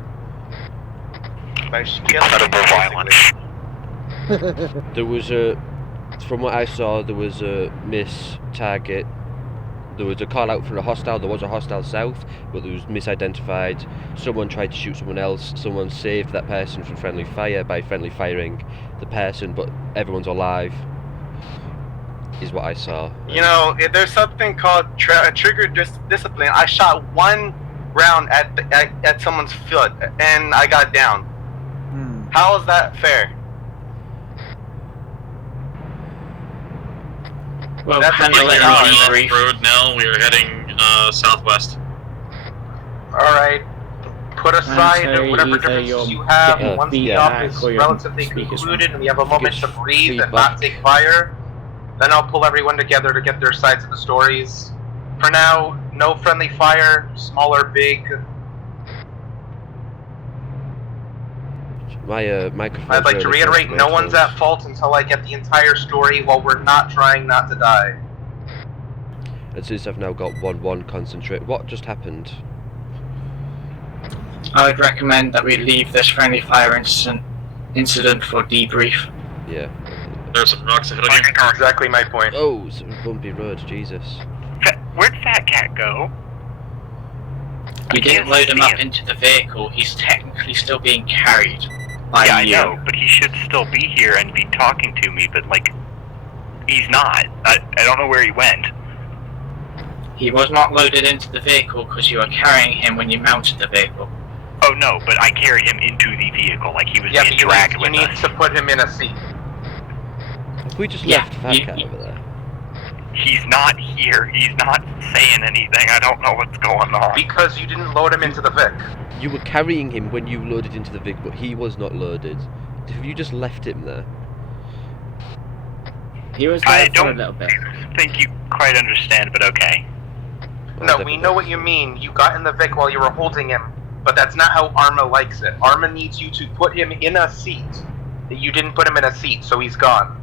By killing violence. There was a, from what I saw, there was a miss target. There was a call out for a hostile. There was a hostile south, but there was misidentified. Someone tried to shoot someone else. Someone saved that person from friendly fire by friendly firing the person, but everyone's alive. Is what I saw. You know, there's something called trigger discipline. I shot one round at someone's foot, and I got down. How is that fair? Well, That's handle a it hour. on Off brief. road now. We are heading southwest. Alright, put aside Terry, whatever either differences you're you have getting once the feedback job is or your relatively speakers concluded wrong. and we have a moment to Get breathe and feedback. not take fire. Then I'll pull everyone together to get their sides of the stories. For now, no friendly fire, small or big. My microphone. I'd like to reiterate, no one's at fault until I get the entire story while we're not trying not to die. And since I've now got 1-1 concentrate, what just happened? I would recommend that we leave this friendly fire incident for debrief. Yeah. There's some rocks ahead of you. Exactly my point. Oh, it's a bumpy road, Jesus. Where'd Fat Cat go? We didn't load him up into the vehicle. He's technically still being carried by Yeah, I you. know, but he should still be here and be talking to me, but, like, he's not. I don't know where he went. He was not loaded into the vehicle because you were carrying him when you mounted the vehicle. Oh, no, but I carried him into the vehicle, like he was Yeah, being but dragged you with need us. to put him in a seat. Have we just Yeah, left Fat Cat over there? He's not here. He's not saying anything. I don't know what's going on. Because you didn't load him into the Vic. You were carrying him when you loaded into the Vic, but he was not loaded. Have you just left him there? He was I there for a don't little bit. think you quite understand, but okay. No, we know what you mean. You got in the Vic while you were holding him, but that's not how Arma likes it. Arma needs you to put him in a seat. You didn't put him in a seat, so he's gone.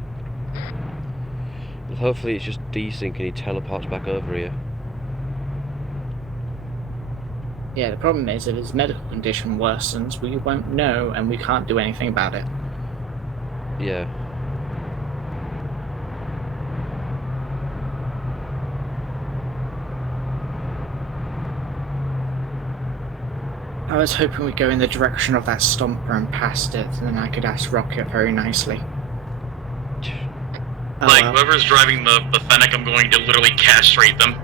Well, hopefully it's just desync and he teleports back over here. Yeah, the problem is if his medical condition worsens, we won't know and we can't do anything about it. Yeah. I was hoping we'd go in the direction of that stomper and past it, and then I could ask Rocket very nicely. Oh, Like, well. whoever's driving the Fennec, I'm going to literally castrate them.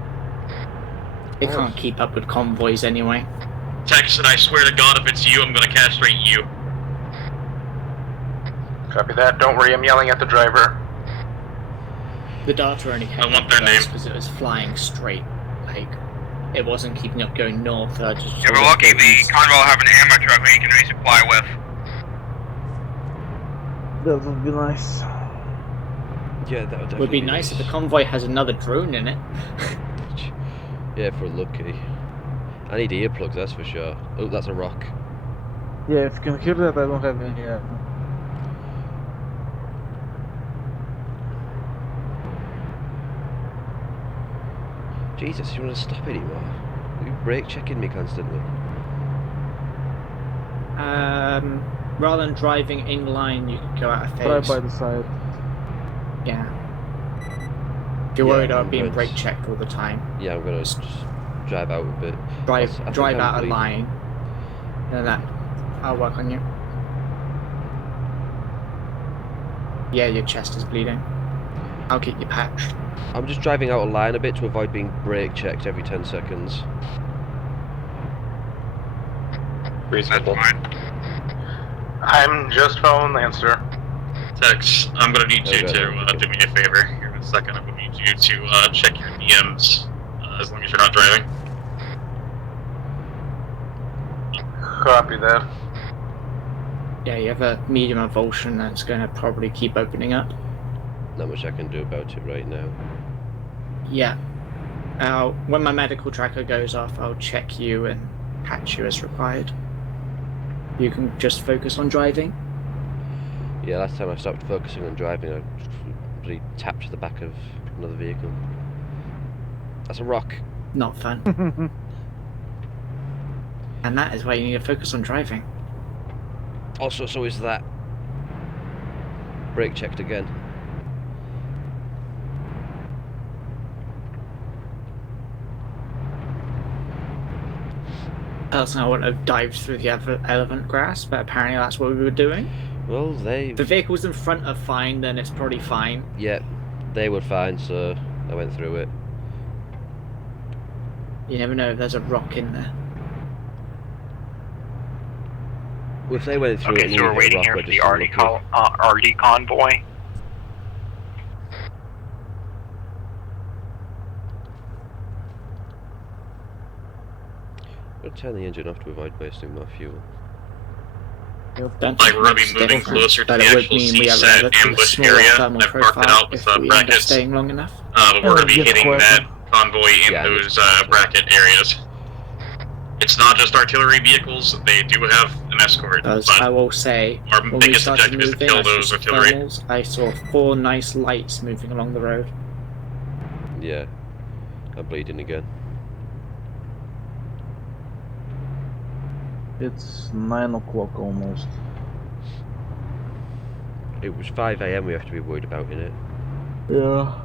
It can't keep up with convoys anyway. Tex said, I swear to God, if it's you, I'm going to castrate you. Copy that. Don't worry, I'm yelling at the driver. The data only came I want their name. because it was flying straight. Like, it wasn't keeping up going north. Just If we're lucky, the convoy will have an ammo truck that you can resupply with. That would be nice. Yeah, that would Would be nice if the convoy has another drone in it. Yeah, if we're lucky. I need earplugs, that's for sure. Oh, that's a rock. Yeah, if you can hear that, I don't have any ammo. Jesus, you want to stop anymore? You brake checking me constantly. Rather than driving in line, you could go out of phase. Drive by the side. Yeah. If you're worried about being brake checked all the time. Yeah, I'm gonna just drive out a bit. Drive out of line. And that, I'll work on you. Yeah, your chest is bleeding. I'll keep you patched. I'm just driving out of line a bit to avoid being brake checked every 10 seconds. Reasonable. I'm just following Lancer. Tex, I'm gonna need you to do me a favor here in a second. I'm gonna need you to check your DMs as long as you're not driving. Copy that. Yeah, you have a medium avulsion that's going to probably keep opening up. Not much I can do about it right now. Yeah. When my medical tracker goes off, I'll check you and patch you as required. You can just focus on driving. Yeah, last time I stopped focusing on driving, I really tapped the back of another vehicle. That's a rock. Not fun. And that is why you need to focus on driving. Also, so is that. Brake checked again. Personally, I wouldn't have dived through the elephant grass, but apparently that's what we were doing. Well, If the vehicles in front are fine, then it's probably fine. Yeah, they were fine, so I went through it. You never know if there's a rock in there. Well, if they went through it, Okay, so we're waiting here for the RD convoy. I'm gonna turn the engine off to avoid wasting more fuel. Like we're gonna be moving closer to the actual CSAT ambush area. I've marked it out with brackets. Staying long enough. But we're gonna be hitting that convoy in those bracket areas. It's not just artillery vehicles; they do have an escort. As but I will say, our when we biggest started objective is to moving, kill I those saw artillery. thermals. I saw 4 nice lights moving along the road. Yeah, I'm bleeding again. It's 9 o'clock almost. It was 5 AM we have to be worried about, innit? Yeah.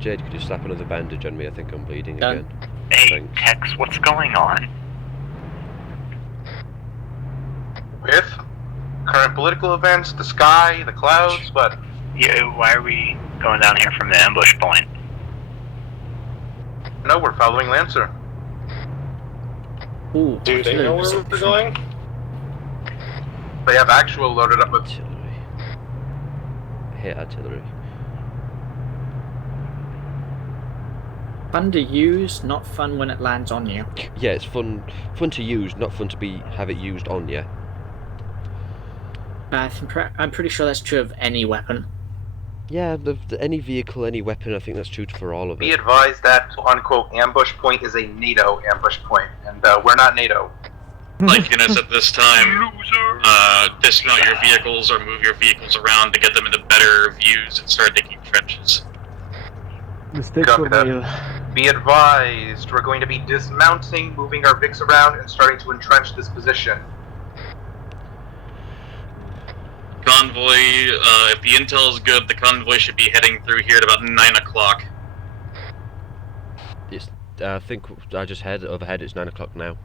Jade, could you slap another bandage on me? I think I'm bleeding Done. again. Hey, Thanks. Tex, what's going on? With current political events, the sky, the clouds, but Yeah, why are we going down here from the ambush point? no, we're following Lancer. Ooh, Do they know where we're going? They have actual loaded up with artillery. I hate artillery. Fun to use, not fun when it lands on you. Yeah, it's fun to use, not fun to have it used on you. I'm pretty sure that's true of any weapon. Yeah, any vehicle, any weapon, I think that's true for all of Be it. advised that unquote ambush point is a NATO ambush point, and we're not NATO. Like, at this time, dismount your vehicles or move your vehicles around to get them into better views and start digging trenches. Copy that. Be advised, we're going to be dismounting, moving our Vics around, and starting to entrench this position. Convoy, if the intel is good, the convoy should be heading through here at about 9 o'clock. It's, I think I just heard overhead, it's 9 o'clock now.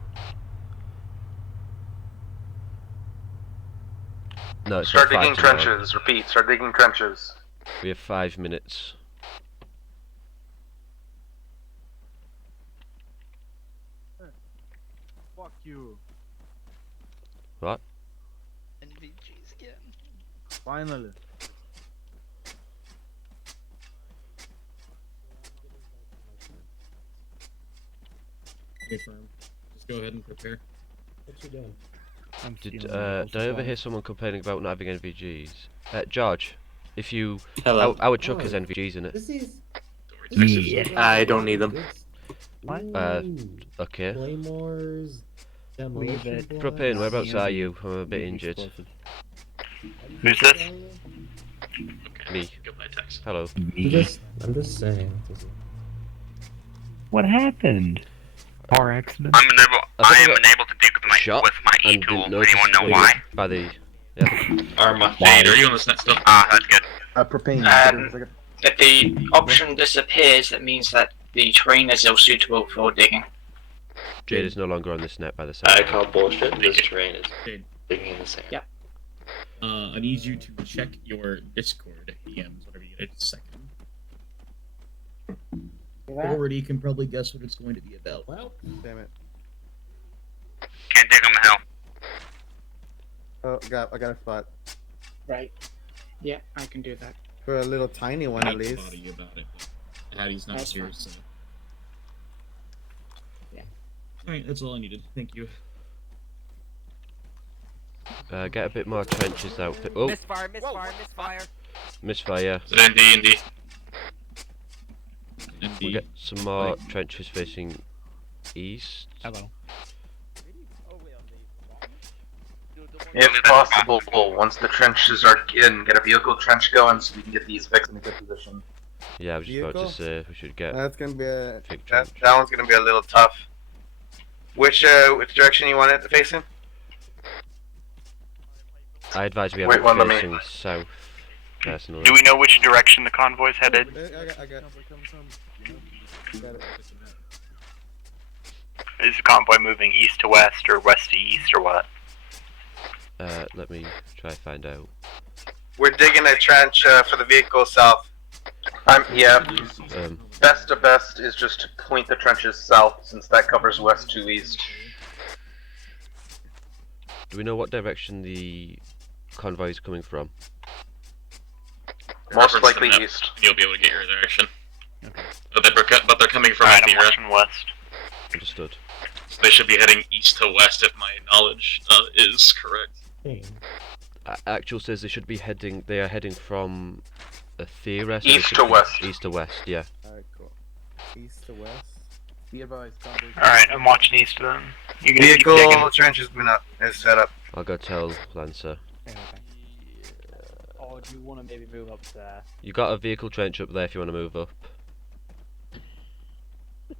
No, it's Start not 5 digging tomorrow. trenches, repeat, start digging trenches. We have 5 minutes. Fuck you. What? NVGs again. Finally. Okay, fine. Just go ahead and prepare. What you doing? Did I overhear someone complaining about not having NVGs? George, if you... Hello. Our truck has NVGs in it. This is. Yeah. I don't need them. What? Okay. Claymores. Leave it. Propane, whereabouts are you? I'm a bit injured. Who's this? Me. Hello. I'm just saying. What happened? Car accident? I am unable to dig with my E-tool. Anyone know why? By the... Arma. Jade, are you on the net still? That's good. Propane. If the option disappears, that means that the terrain is ill-suitable for digging. Jade is no longer on this net by the sound. I call bullshit. This terrain is digging in the sand. Yeah. I need you to check your Discord DMs whenever you get a second. Already can probably guess what it's going to be about. Well, damn it. Can't dig on the hill. Oh, I got a spot. Right. Yeah, I can do that. For a little tiny one, at least. You about it, but Hattie's not here, so. Yeah. Alright, that's all I needed. Thank you. Get a bit more trenches out. Oh! Misfire, misfire, misfire. Misfire. ND. We'll get some more trenches facing east. Hello. If possible, once the trenches are in, get a vehicle trench going so we can get these fixed in a good position. Yeah, I was just about to say we should get. That's gonna be a that one's gonna be a little tough. Which direction you want it to face in? I advise we have Wait, it one, let me- facing south. Personally. Do we know which direction the convoy's headed? I got Is the convoy moving east to west or west to east or what? Let me try to find out. We're digging a trench for the vehicle south. Yeah. Best to best is just to point the trenches south, since that covers west to east. Do we know what direction the convoy is coming from? Most Reference likely the map, east. You'll be able to get your direction. Okay. But they're coming from Alright, the I'm watching west. Understood. So they should be heading east to west if my knowledge is correct. Actual says they should be heading. They are heading from a theory. East to west. East to west. Yeah. Alright, cool. East to west. Be advised. Alright, I'm watching east of them. You guys keep Vehicle digging. trench has been up. Is set up. I'll go tell Lancer. Or do you want to maybe move up there? You got a vehicle trench up there if you want to move up.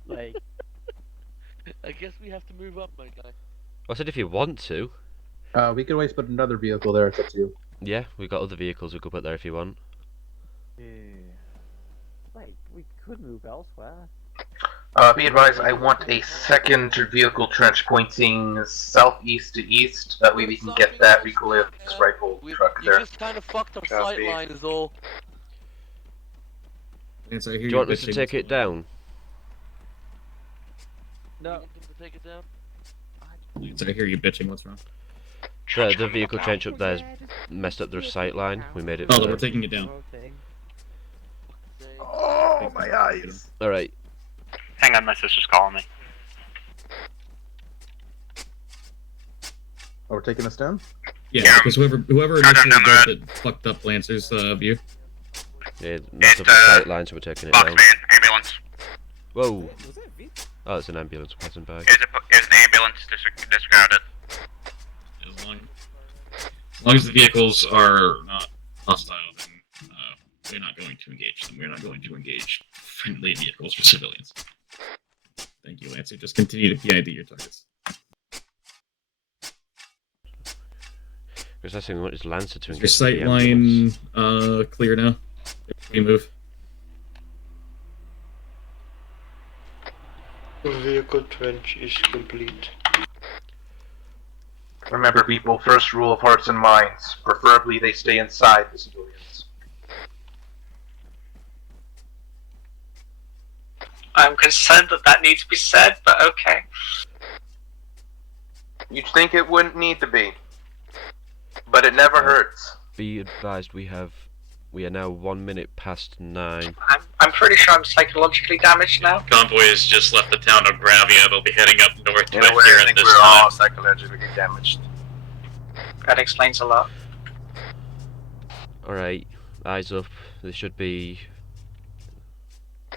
Like, I guess we have to move up, my guy. I said if you want to. We can always put another vehicle there. It's up to you. Yeah, we've got other vehicles we could put there if you want. Like, we could move elsewhere. Be advised, I want a second vehicle trench pointing southeast to east. That way we can get that recoilless rifle truck You there. just kind of fucked our sight line is all. Do you want us to take it down? No. Take it down? So I hear you bitching, what's wrong? The vehicle trench up there's messed up their sight line. We made it. Oh, we're taking it down. Oh, my eyes! Alright. Hang on, my sister's calling me. Oh, we're taking us down? Yeah, because whoever initially built it fucked up Lancer's view. Yeah, messed up the sight line, so we're taking it down. Boxman, ambulance. Whoa! Oh, it's an ambulance passing by. Here's an ambulance. Disregard it. As long as the vehicles are not hostile, then we're not going to engage them. We're not going to engage friendly vehicles for civilians. Thank you, Lancer. Just continue to PID your targets. Because that's the thing we want is Lancer to engage. Your sight line clear now. We move. Vehicle trench is complete. Remember, people, first rule of hearts and minds. Preferably they stay inside the civilians. I'm concerned that needs to be said, but okay. You'd think it wouldn't need to be. But it never hurts. Be advised, we are now 1 minute past 9. I'm pretty sure I'm psychologically damaged now. Convoy has just left the town of Gravia. They'll be heading up north to Yeah, it here I at think this we're time. all psychologically damaged. That explains a lot. Alright, eyes up. They should be.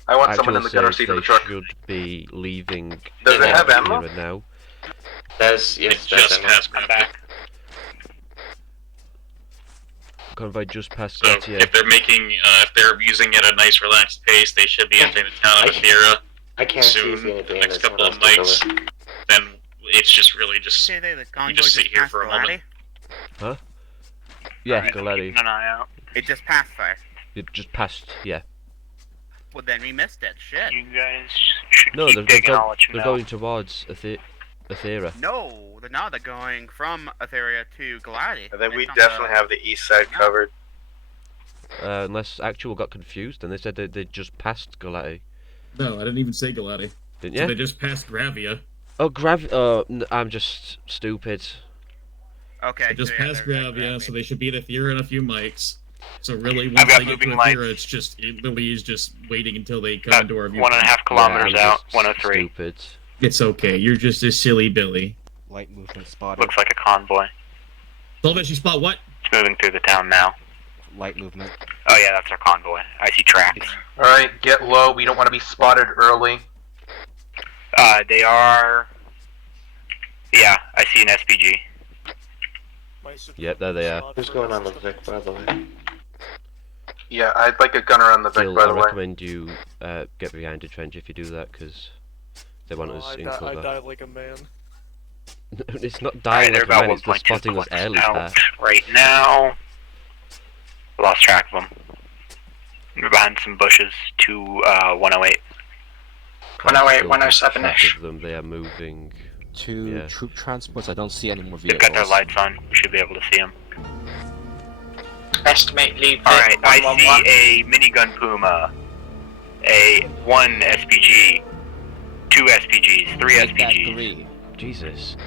I want someone in the gunner says seat of the they truck. should be leaving. Does it have ammo? Here now. Yes, Just past I'm back. Convoy just past So Gautier. if they're making, if they're using it at a nice relaxed pace, they should be entering the town of Athera I can't soon, see anything the in next this couple one of nights. Then it's just really just, Okay, the you convoy just sit here passed for a moment. Huh? Yeah, Alright, Galati. keeping an eye out. It just passed fire. It just passed, yeah. Well, then we missed it. Shit. You guys should No, keep they're, digging, I'll let you they're know. going towards Athera. No, they're going from Atheria to Galati. I think we definitely have the east side covered. Unless Actual got confused and they said they just passed Galati. No, I didn't even say Galati. Didn't So you? they just passed Gravia. Oh, I'm just stupid. Okay. They just so yeah, passed they're- Gravia, so they should be at Athera in a few mics. So really, I've once got they get to moving Athera, lights. it's just Italy is just waiting until they come About into our view. 1.5 kilometers Yeah, I'm out, just 103. Stupid. It's okay. You're just a silly Billy. Light movement spotted. Looks like a convoy. Solvesh, you spot what? It's moving through the town now. Light movement. Oh yeah, that's our convoy. I see tracks. Alright, get low. We don't want to be spotted early. They are... Yeah, I see an SPG. Yep, there they are. Who's going on the Vic, by the way? Yeah, I'd like a gunner on the Vic, Gil, by I the way. recommend you get behind a trench if you do that, because they want us in I cover. died like a man. It's not Alright, dying they're like a about man, it's just 1.2 spotting us clicks early out there. right now. Lost track of them. We're behind some bushes to 108. 108, Still just 107 track ish. of them, they are moving. Two Yeah. troop transports. I don't see any more They've vehicles. got their lights on. We should be able to see them. Estimate lead Alright, I 111. see a minigun Puma, one SPG, two SPGs, three Make that SPGs. 3. Jesus.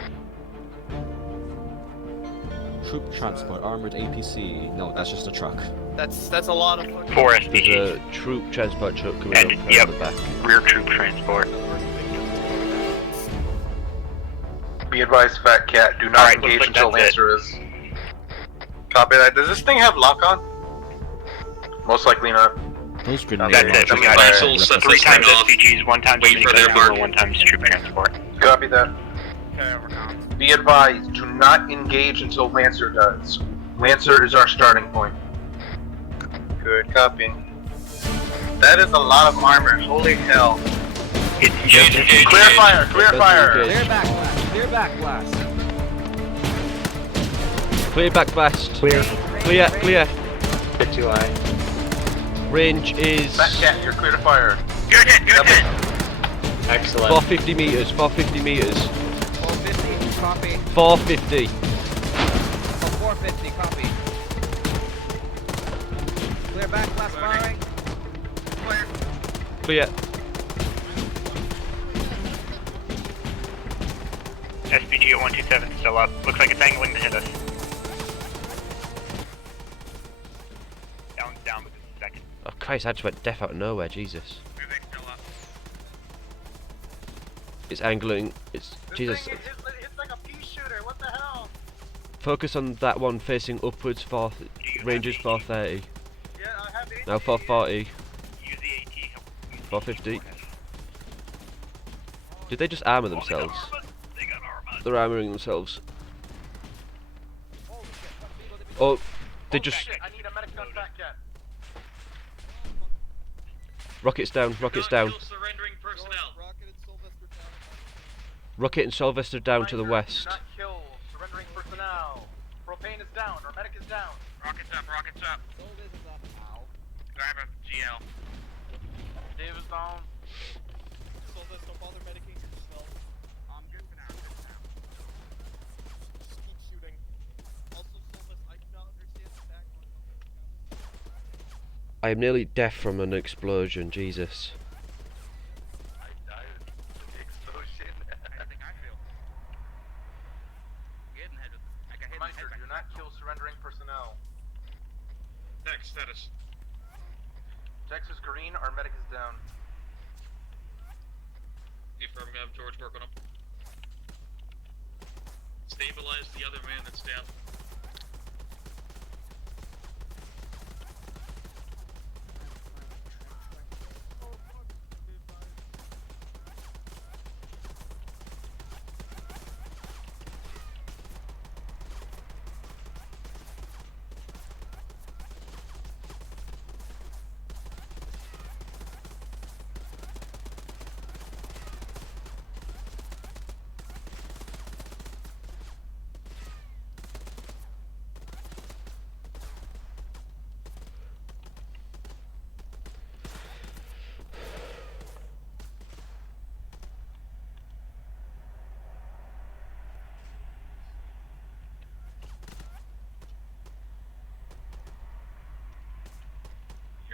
Troop transport, armored APC. No, that's just a truck. That's a lot of fucking... Four There's SPGs. a troop transport truck coming And, up yep, at the back. rear troop transport. Be advised, Fat Cat, do not Alright, engage looks like until that's Lancer is. Copy that. Does this thing have lock on? Most likely not. Those grenades. That's it. Just We got Axel set three this times thing off. SPGs, one time Wait for their minigun mark. Puma, one time troop transport. Copy that. Okay, overcome. Be advised, do not engage until Lancer does. Lancer is our starting point. Good, copy. That is a lot of armor. Holy hell. It's just Clear fire, clear fire. Clear back blast. Clear back blast. Clear back blast. Clear. Clear. Bit too high. Range is Fat Cat, you're clear to fire. Good hit, good hit. Excellent. 450 meters. 450 meters. 450, copy. 450. Oh, 450, copy. Clear back blast firing. Clear. Clear. SPG at 127 still up. Looks like it's angling to hit us. Down within a second. Oh Christ, I just went deaf out of nowhere, Jesus. Moving still up. It's angling, it's... Jesus. It's like a pea shooter. What the hell? Focus on that one facing upwards for... Ranges 430. Yeah, I have AT. Now 440. Use the AT. 450. Did they just armor themselves? They got Arma. They're armoring themselves. Oh, they just... I need a medic gun, Fat Cat. Rockets down, rockets down. Surrendering personnel. Rocket and Sylvester down to the west. Do not kill. Surrendering personnel. Propane is down. Our medic is down. Rockets up, rockets up. Grab a GL. Dave is down. Solvest, don't bother medicating yourself. I'm good for now, Just keep shooting. Also, Solvest, I do not understand the background. I am nearly deaf from an explosion, Jesus. I died in the explosion. I think I feel. Getting hit with. I got hit in the Reminder, head. do not kill surrendering personnel. Tech status. Dex is green. Our medic is down. Affirmative, George, work on him. Stabilize the other man that's down.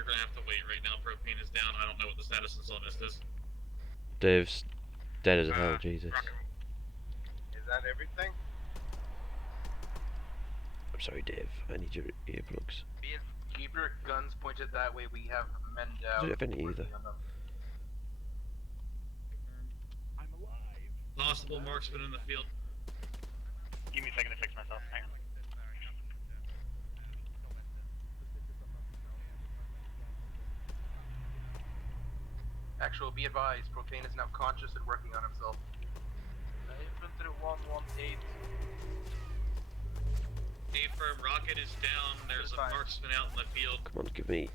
gonna have to wait right now. Propane is down. I don't know what the status of Sylvest is. Dave's dead as hell, Jesus. Is that everything? I'm sorry, Dave. I need your earplugs. Keep your guns pointed that way. We have men down. I don't have any either. working on them. I'm alive. Possible marksman in the field. Give me a second to fix myself. Hang on. Actual, be advised, Propane is now conscious and working on himself. Infantry 118. Affirm, rocket is down. There's a marksman out in the field. Come on, give me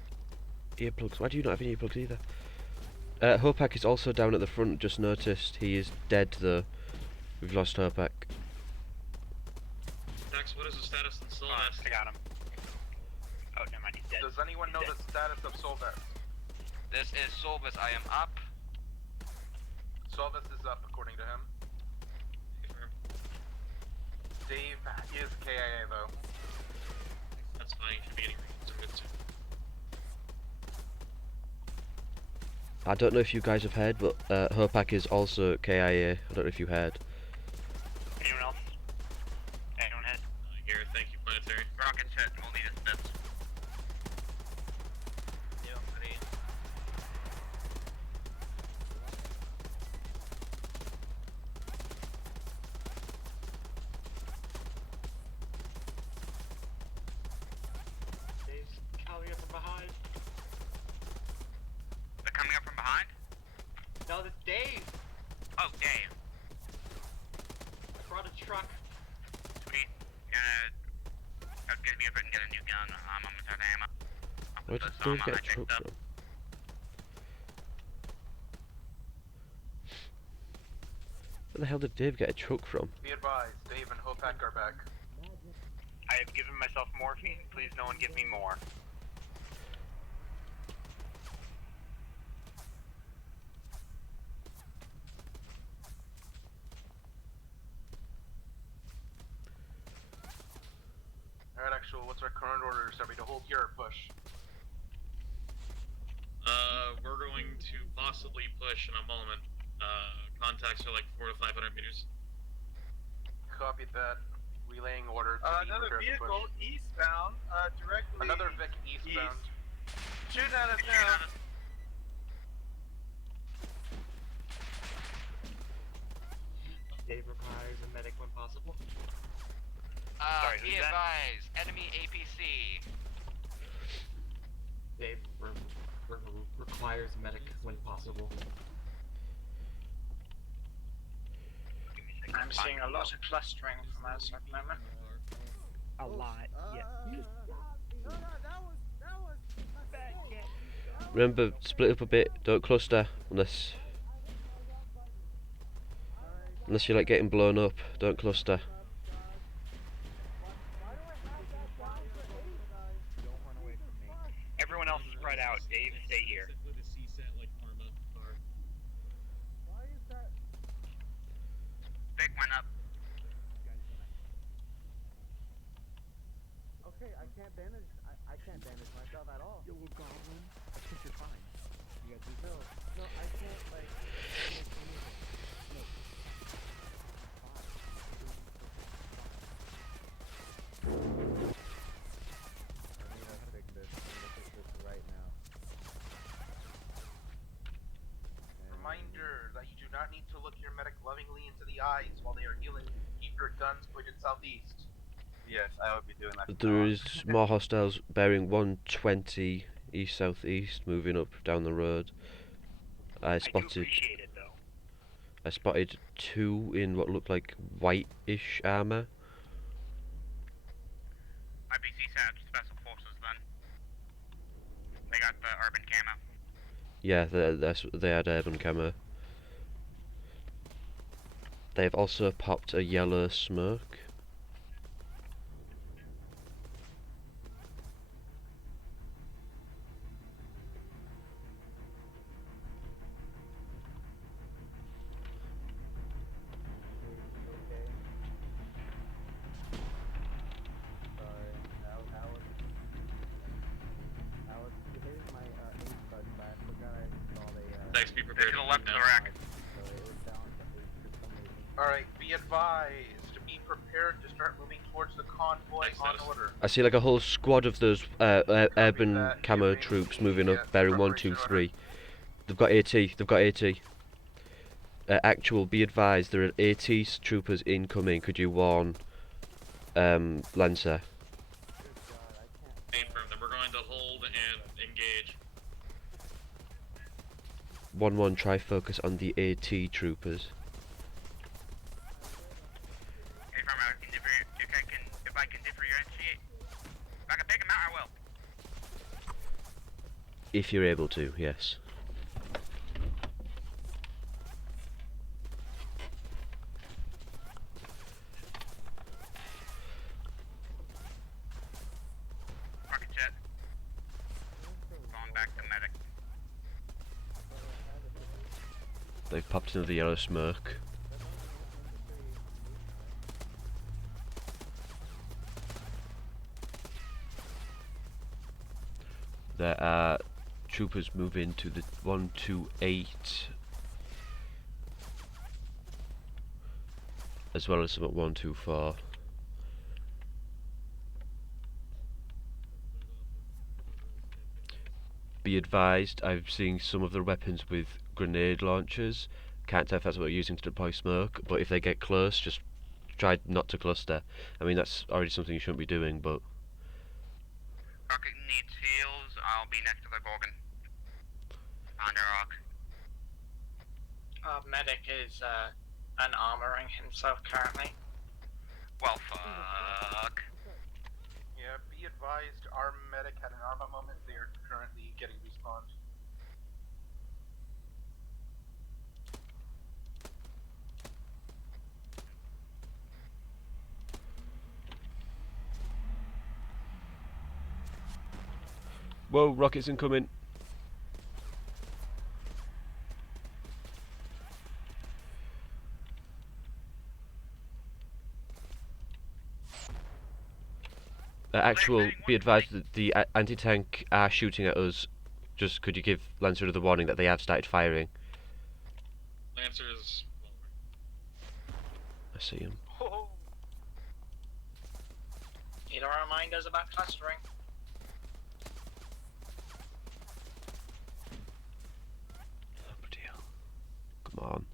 earplugs. Why do you not have any earplugs either? Hopak is also down at the front, just noticed. He is dead though. We've lost Hopak. Dax, what is the status in Sylvest? I got him. Oh, never mind, he's dead. Does anyone know the status of Solvest? This is Solvus. I am up. Solvest is up, according to him. Dave is KIA though. That's fine. You should be getting good soon. I don't know if you guys have heard, but Hopak is also KIA. I don't know if you heard. Anyone else? Anyone hit? Here, thank you, Planetary. Rocket's hit. We'll need his bits. Coming up from behind. They're coming up from behind? No, that's Dave. Oh, Dave. I brought a truck. Sweet. Give me a bit and get a new gun. I'm almost out of ammo. Where did Dave get a truck from? Where the hell did Dave get a truck from? Be advised, Dave and Hopak are back. I have given myself morphine. Please, no one give me more. Alright, Actual, what's our current orders? Are we to hold here or push? We're going to possibly push in a moment. Contacts are like 400 to 500 meters. Copied that. Relaying order to be Another prepared to vehicle push. eastbound, directly. Another Vic eastbound. Shooting at us now. Dave requires a medic when possible. Sorry, Be who's that? advised. Enemy APC. Dave requires a medic when possible. I'm seeing a lot of clustering from us at the moment. A lot, yeah. Remember, split up a bit. Don't cluster unless you're like getting blown up. Don't cluster. Everyone else is spread out. Dave, stay here. With a CSAT like Arma car. Vic went up. Okay, I can't bandage. I can't bandage myself at all. Yo, Goblin. I think you're fine. You guys do No, I can't like make anything. No. I need to fix this. I need to fix this right now. Reminder that you do not need to look your medic lovingly into the eyes while they are healing. Keep your guns pointed southeast. Yes, I would be doing that. There is more hostiles bearing 120 east southeast, moving up down the road. I do spotted. appreciate it, though. I spotted two in what looked like whitish armor. Might be CSAT Special Forces then. They got the urban camo. Yeah, they had urban camo. They've also popped a yellow smoke. Sorry, that was you hitting my clear to start moving towards the convoy on order. I see like a whole squad of those urban camo troops moving up, bearing 1, 2, 3. They've got AT. They've got AT. Actual, be advised, there are AT troopers incoming. Could you warn Lancer? Confirm that we're going to hold and engage. 1-1, try focus on the AT troopers. If I can differentiate, if I can pick him out, I will. If you're able to, yes. Rocket jet. Going back to medic. They've popped into the yellow smoke. There are troopers moving to the 128, as well as some at 124. Be advised, I've seen some of the weapons with grenade launchers. Can't tell if that's what they're using to deploy smoke, but if they get close, just try not to cluster. I mean, that's already something you shouldn't be doing, but... Rocket needs heals. I'll be next to the Gorgon. On the rock. Medic is unarmoring himself currently. Well, fuck. Yeah, be advised, our medic had an Arma moment. They are currently getting respawned. Whoa, rockets incoming. Actual, be advised that the anti-tank are shooting at us. Just could you give Lancer the warning that they have started firing? Lancer is... I see him. Need our reminders about clustering. Come on.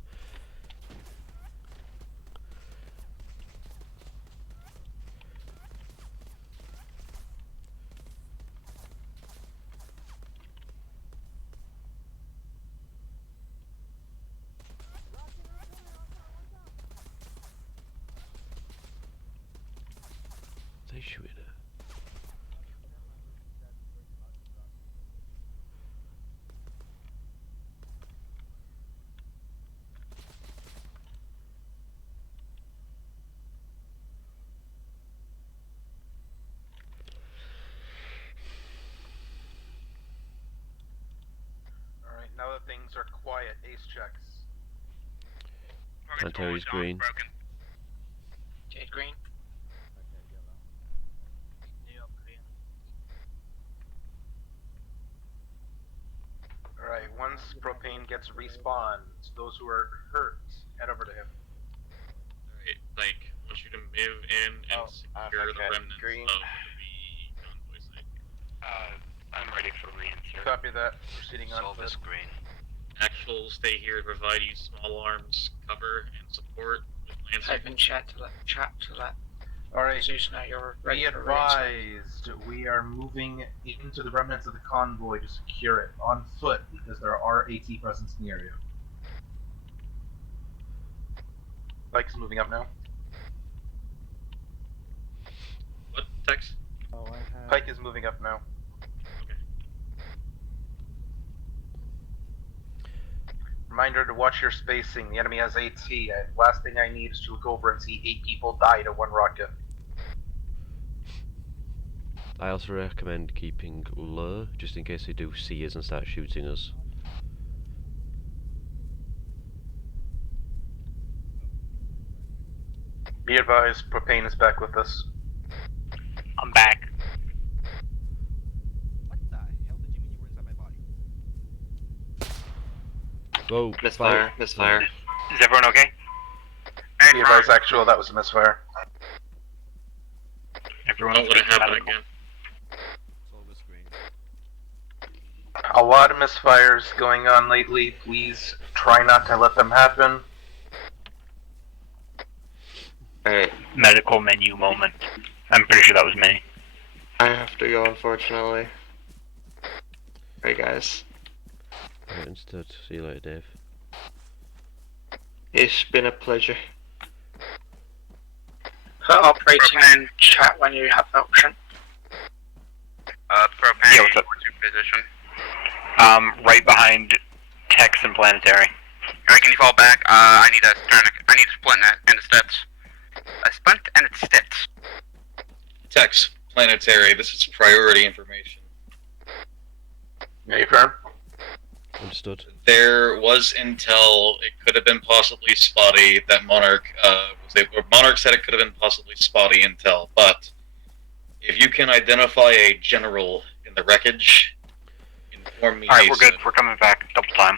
They shooting it. Alright, now that things are quiet, ace checks. Antares green. Jade green. Alright, once Propane gets respawned, those who are hurt, head over to him. Alright, like, I want you to move in and secure the remnants of the convoy site. I'm ready for reinsert. Copy that. Proceeding on foot. Green. Actual, stay here to provide you small arms, cover, and support with Lancer. Type in chat to let Alright, Zeus know you're ready be for reinsert. advised, we are moving into the remnants of the convoy to secure it on foot because there are AT presence in the area. Pike's moving up now. What, Tex? Pike is moving up now. Reminder to watch your spacing. The enemy has AT. Last thing I need is to look over and see 8 people die to 1 rocket. I also recommend keeping low, just in case they do see us and start shooting us. Be advised, Propane is back with us. I'm back. Whoa, Misfire, misfire. Is everyone okay? Be advised, actual, that was a misfire. Don't let it happen again. A lot of misfires going on lately. Please try not to let them happen. Alright. Medical menu moment. I'm pretty sure that was me. I have to go, unfortunately. Alright, guys. Right, understood. See you later, Dave. It's been a pleasure. Put operating in chat when you have the option. Propane, Yeah, what's up? what's your position? Right behind Tex and Planetary. Alright, can you fall back? I need a splint and a stitch. A splint and a stitch. Tex, Planetary, this is priority information. Yeah, you firm? Understood. There was intel, it could have been possibly spotty, that Monarch, Monarch said it could have been possibly spotty intel, but if you can identify a general in the wreckage, inform me. Alright, we're good. We're coming back. Double time.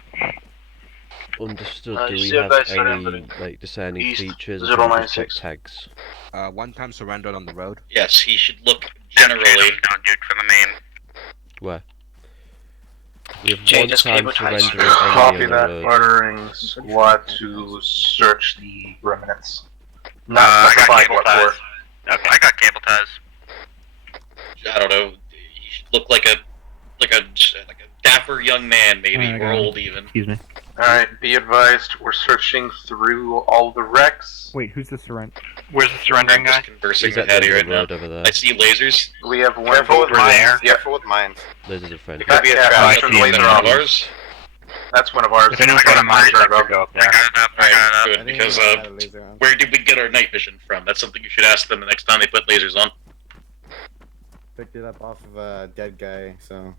Understood. Uh, Do we zero have base on any everything. like discerning East, features? 096. Check tags. One time surrendered on the road. Yes, he should look generally. Don't do it for the main. Where? We have Jay, one just time cable ties. surrendering Copy enemy on that. the road. Ordering squad to search the remnants. I Not got specifying cable what ties. for. Okay. I got cable ties. I don't know. He should look like a dapper young man, maybe, Alright, or got it. old even. Excuse me. Alright, be advised, we're searching through all the wrecks. Wait, who's the surrender? Where's the surrendering I'm guy? just conversing He's with at the Hattie end right of the now. road over there. I see lasers. We have one Careful with for mines. there. Yep. Careful with mines. Those are the friends. It could be a Yeah, trap. I see laser on ours. That's one of ours. If anyone's got a mine, go up there. Alright, good, because where did we get our night vision from? That's something you should ask them the next time they put lasers on. Picked it up off of a dead guy, so.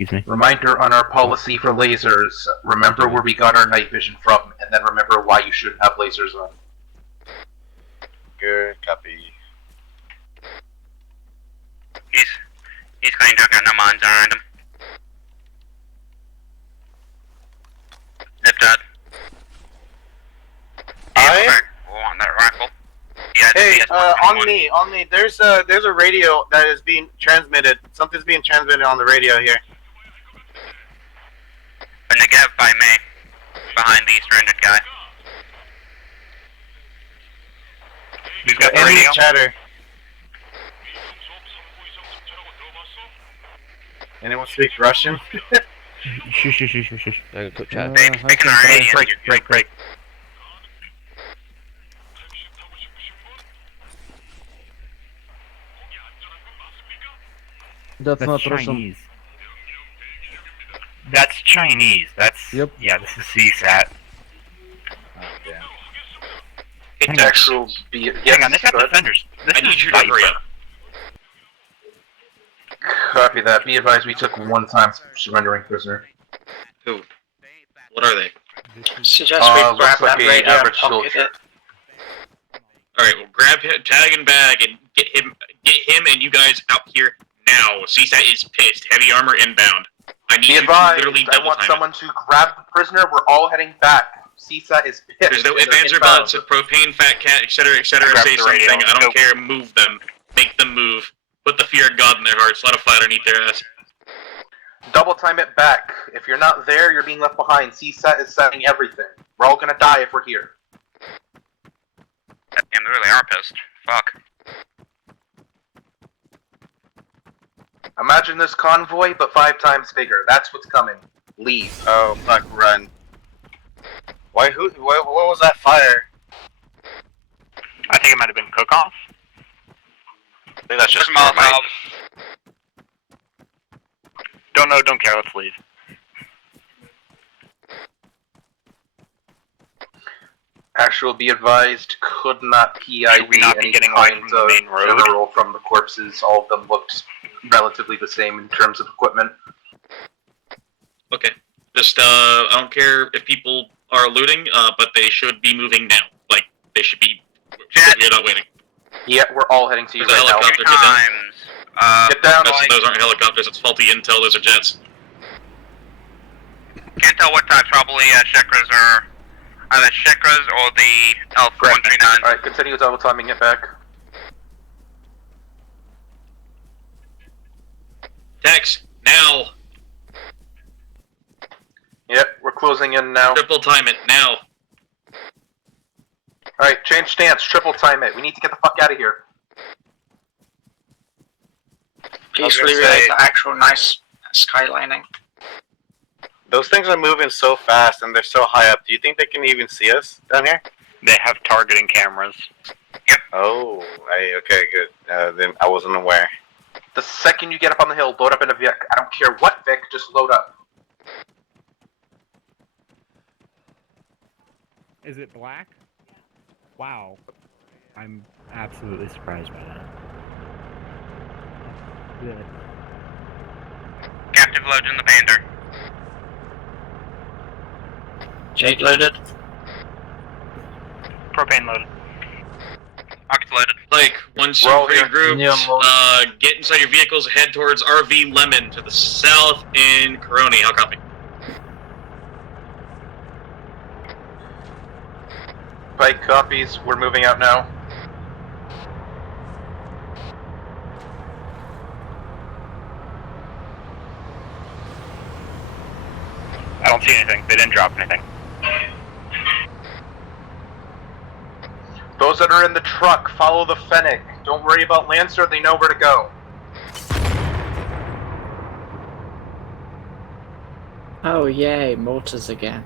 Excuse me. Reminder on our policy for lasers. Remember where we got our night vision from, and then remember why you shouldn't have lasers on. Good copy. He's clean, don't got no mines around him. Zip dot. I want that rifle. Yeah, Hey, on me. There's a radio that is being transmitted. Something's being transmitted on the radio here. And the gap by me, behind the surrendered guy. Who's got the Enemy radio? chatter. Anyone speak Russian? Shush. I'm gonna put chat. Speaking Iranian. Break. That's not Russian. Chinese. That's Chinese. That's Yep. Yeah, this is CSAT. It's actual be Hang on, they got defenders. This I need is you to hurry Viper. up. Copy that. Be advised, we took one time surrendering prisoner. Who? What are they? Suggest we grab looks like that a radio and average pocket soldier. it. Alright, well grab him, tag and bag, and get him and you guys out here now. CSAT is pissed. Heavy armor inbound. I need Be you to advised, literally I double want time someone to grab the prisoner. We're all heading back. CSAT is pissed. There's no and ifs, they're ands, or inbound. buts. If propane, fat cat, etc., etc., Grab say the something. radio. I don't Go. care. Move them. Make them move. Put the fear of God in their hearts. Let a fire underneath their ass. Double time it back. If you're not there, you're being left behind. CSAT is setting everything. We're all gonna die if we're here. Damn, they really are pissed. Fuck. Imagine this convoy, but 5 times bigger. That's what's coming. Leave. Oh fuck, run. Why? What was that fire? I think it might have been cook-off. I think that's just Molotov. Don't know, don't care, let's leave. Actual, be advised, could not PID Should we not be any getting away kind from the of main road? general from the corpses. All of them looked relatively the same in terms of equipment. Okay. Just, I don't care if people are looting, but they should be moving now. Like, they should be... We're not waiting. Yeah, we're all heading to you There's a right helicopter. now. Get down, Those aren't helicopters, it's faulty intel, those are jets. Can't tell what type. Probably Shekras or either Shekras or the Alpha 139. Alright, continue double timing it back. Tex, now! Yep, we're closing in now. Triple time it, now! Alright, change stance, triple time it. We need to get the fuck out of here. Peacefully relate the actual nice skylining. Those things are moving so fast and they're so high up. Do you think they can even see us down here? They have targeting cameras. Yep. Oh, okay, good. Then I wasn't aware. The second you get up on the hill, load up in a Vic. I don't care what Vic, just load up. Is it black? Wow. I'm absolutely surprised by that. Good. Captive load in the bander. Jade loaded. Propane loaded. Octa loaded. Like, once you regroup, get inside your vehicles, head towards RV Lemon to the south in Coroni. How copy? Pike copies, we're moving out now. I don't see anything. They didn't drop anything. Those that are in the truck, follow the Fennec. Don't worry about Lancer, they know where to go. Oh yay, mortars again.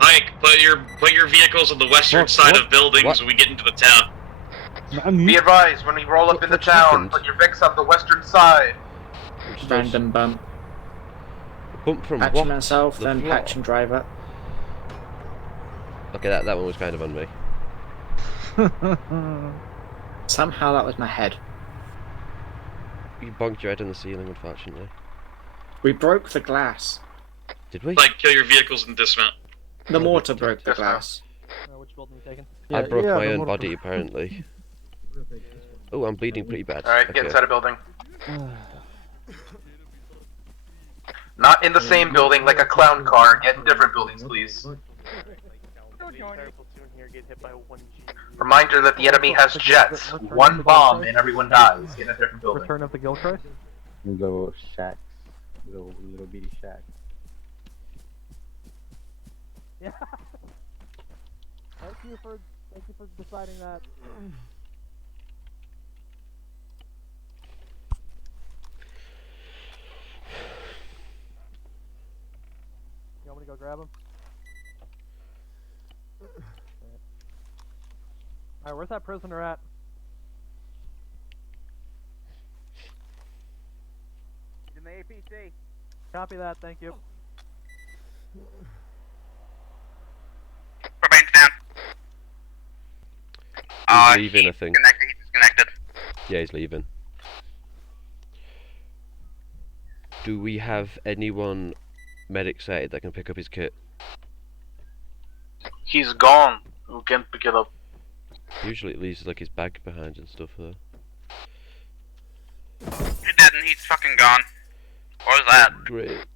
Mike, put your vehicles on the western side of buildings when we get into the town. Be advised, when we roll up in the town, put your Vics on the western side. Random bump. Bump from Patch what? myself, The then floor? patch and driver. Okay, that one was kind of on me. Somehow that was my head. You bonked your head on the ceiling, unfortunately. We broke the glass. Did we? Like, kill your vehicles and dismount. The mortar broke the glass. Which building are you taking? I broke my own body, apparently. Oh, I'm bleeding pretty bad. Alright, get inside a building. Not in the same building like a clown car. Get in different buildings, please. Reminder that the enemy has jets. One bomb and everyone dies. Get in a different building. Return of the Gilchrist? Little shacks. Little bitty shacks. Yeah. Thank you for deciding that. You want me to go grab him? Alright, where's that prisoner at? In the APC. Copy that, thank you. Propane's down. He's leaving, I think. He's disconnected. Yeah, he's leaving. Do we have anyone medic sighted that can pick up his kit? He's gone. We can't pick it up. Usually it leaves like his bag behind and stuff though. He didn't. He's fucking gone. What was that? Great.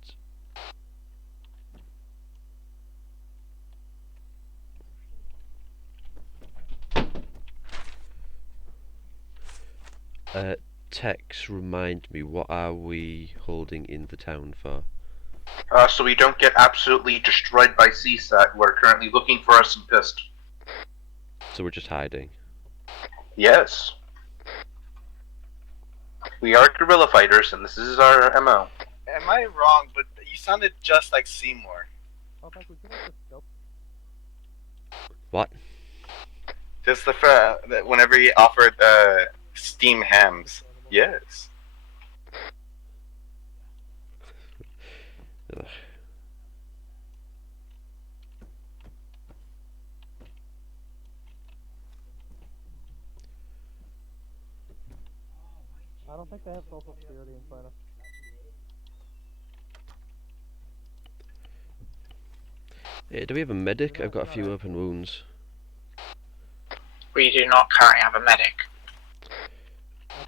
Tex, remind me, what are we holding in the town for? So we don't get absolutely destroyed by CSAT, who are currently looking for us and pissed. So we're just hiding? Yes. We are guerrilla fighters, and this is our MO. Am I wrong? But you sounded just like Seymour. What? Just whenever he offered steam hams. Yes. Ugh. I don't think they have social security in China. Yeah, do we have a medic? I've got a few open wounds. We do not currently have a medic.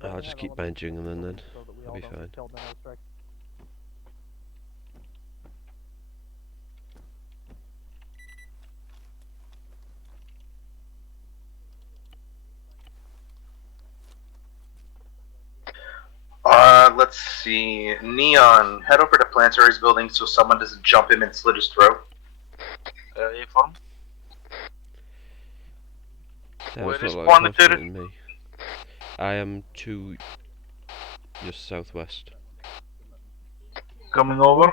I'll just keep bandaging them then. I'll be fine. see. Neon, head over to Planetary's building so someone doesn't jump him and slit his throat. Inform. Damn, Where it's is not like Planetary? confident in me. I am to just southwest. Coming over.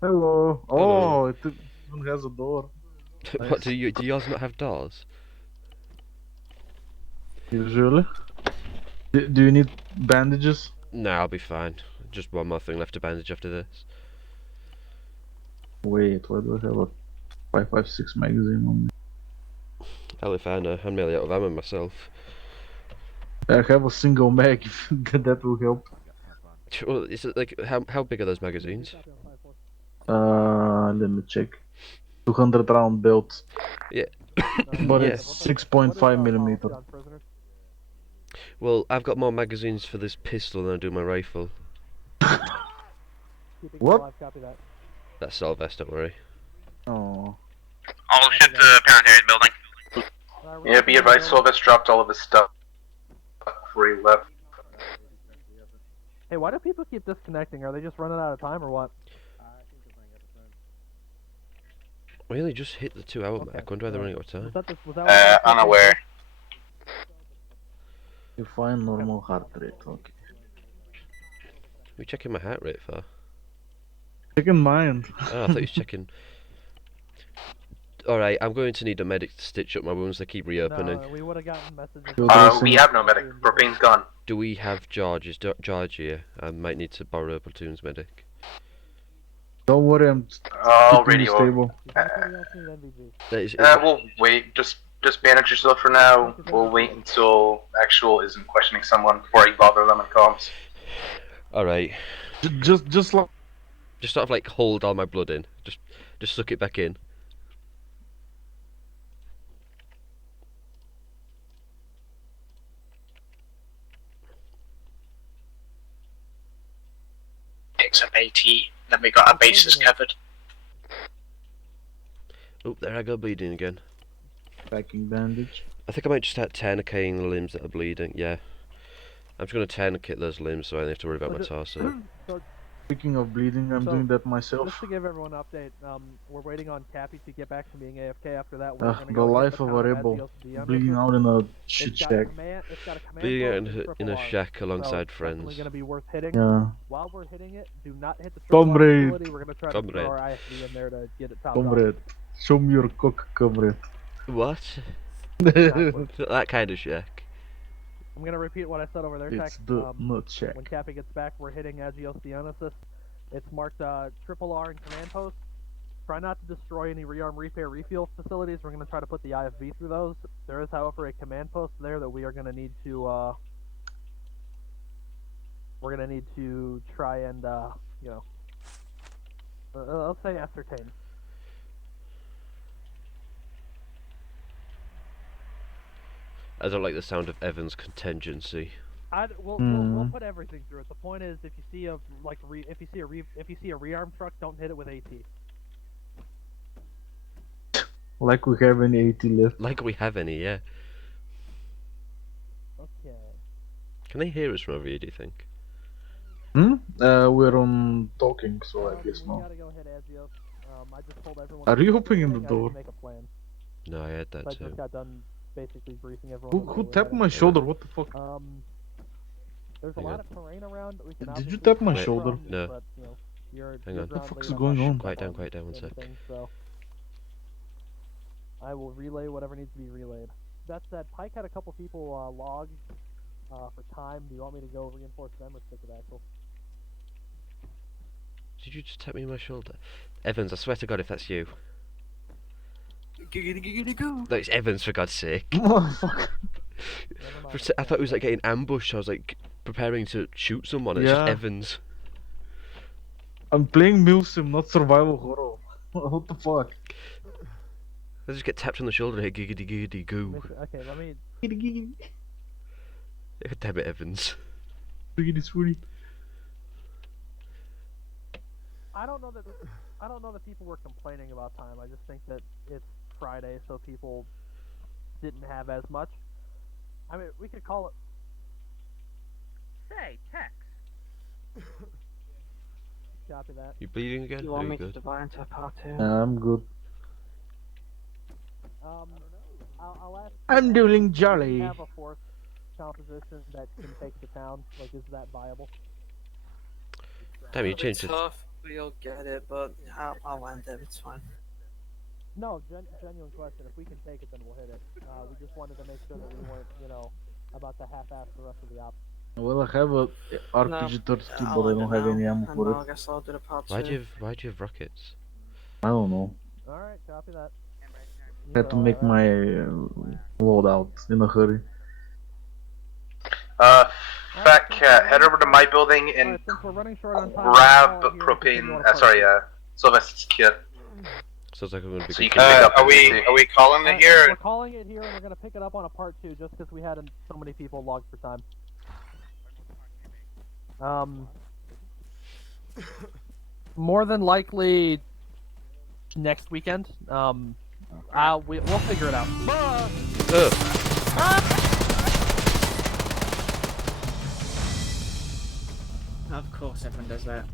Hello. Hello. Oh, it even has a door. What Nice. do yours not have doors? Usually. Do you need bandages? No, I'll be fine. Just one more thing left to bandage after this. Wait, why do I have a 5.56 magazine on me? Hell if I know, I'm nearly out of ammo myself. I have a single mag, if that will help. Well, is it like how big are those magazines? Let me check. 200 round belt. Yeah. But Yeah. it's 6.5 millimeter. Well, I've got more magazines for this pistol than I do my rifle. What? That's Sylvester, don't worry. Oh. I'll shift to Planetary's building. Yeah, be advised, Sylvester dropped all of his stuff before he left. Hey, why do people keep disconnecting? Are they just running out of time or what? We only just hit the 2 hour mark. I wonder why they're running out of time. Unaware. You find normal heart rate, okay. We checking my heart rate for? Checking mine. Oh, I thought you was checking. Alright, I'm going to need a medic to stitch up my wounds. They keep reopening. No, we would have gotten messages. We have no medic. Propane's gone. Do we have George? Is George here? I might need to borrow a platoon's medic. Don't worry, I'm keeping you radio. stable. We'll wait. Just bandage yourself for now. We'll wait until actual isn't questioning someone before you bother them in comms. Alright. Just like. Just sort of like hold all my blood in. Just suck it back in. Picks up AT, then we got our bases covered. Oh, there I go bleeding again. Backing bandage. I think I might just start tourniqueting the limbs that are bleeding, yeah. I'm just going to tourniquet those limbs so I don't have to worry about my torso. Speaking of bleeding, I'm doing that myself. Just to give everyone an update, we're waiting on Cappy to get back from being AFK. After that, we're gonna The go life of a rebel. Bleeding out in a shit shack. Bleeding out in a shack alongside friends. Definitely gonna be worth hitting. Yeah. While we're hitting it, do not hit the triple Comrade. facility. We're gonna try to throw our IFV in there to get it topped Comrade. Show me your cock, comrade. What? Not that kind of shack. I'm gonna repeat what I said over there. It's the nut shack. When Cappy gets back, we're hitting Aegis Dionysus. It's marked triple R in command post. Try not to destroy any rearm, repair, refuel facilities. We're gonna try to put the IFV through those. There is, however, a command post there that we are gonna need to. We're gonna need to try and you know, let's say ascertain. I don't like the sound of Evan's contingency. We'll put everything through it. The point is, if you see a if you see a rearm truck, don't hit it with AT. Like we have any AT left. Like we have any, yeah. Okay. Can they hear us from over here, do you think? We're on talking, so I guess We no. gotta go hit Agios. I just told everyone. Are you opening the door? Make a plan. No, I heard that So I too. just got done basically briefing everyone. Who tapped my shoulder? What the fuck? There's a lot of terrain around. We can Did you obviously tap my clear shoulder? from, No. But, you know, Hang on. What the fuck is going on? Quiet down, one sec. So I will relay whatever needs to be relayed. That said, Pike had a couple people log for time. Do you want me to go reinforce them or stick with Axel? Did you just tap me on my shoulder? Evans, I swear to God if that's you. No, it's Evans, for God's sake. Motherfucker. I thought it was like getting ambushed. I was like preparing to shoot someone. It's Yeah. just Evans. I'm playing Milsim, not survival horror. What the fuck? I just get tapped on the shoulder and hit giggity giggity goo. Okay, let me. Damn it, Evans. Giggity sweetie. I don't know that people were complaining about time. I just think that it's Friday, so people didn't have as much. I mean, we could call it. Say, Tex, Copy that. You bleeding again? You Are want you me to good? divide into part 2? I'm good. I'll ask. I'm do doing we jolly. have a force composition that can take the town? Like, is that viable? Damn, you It'll be changed it. tough, but you'll get it, but I'll land it, it's fine. No, genuine question. If we can take it, then we'll hit it. We just wanted to make sure that we weren't, about to half-ass the rest of the op. Well, I have a RPG-32, but I don't have any ammo for I it. guess I'll do the part 2. Why'd you have rockets? I don't know. Alright, copy that. I had to make my loadout in a hurry. Fat Cat, head over to my building and grab propane. Sylvester's kit. Sounds like I'm gonna be. So you can pick up. Are we calling it here? We're calling it here, and we're gonna pick it up on a part 2, just because we had so many people logged for time. More than likely next weekend. We'll figure it out. Of course, everyone does that.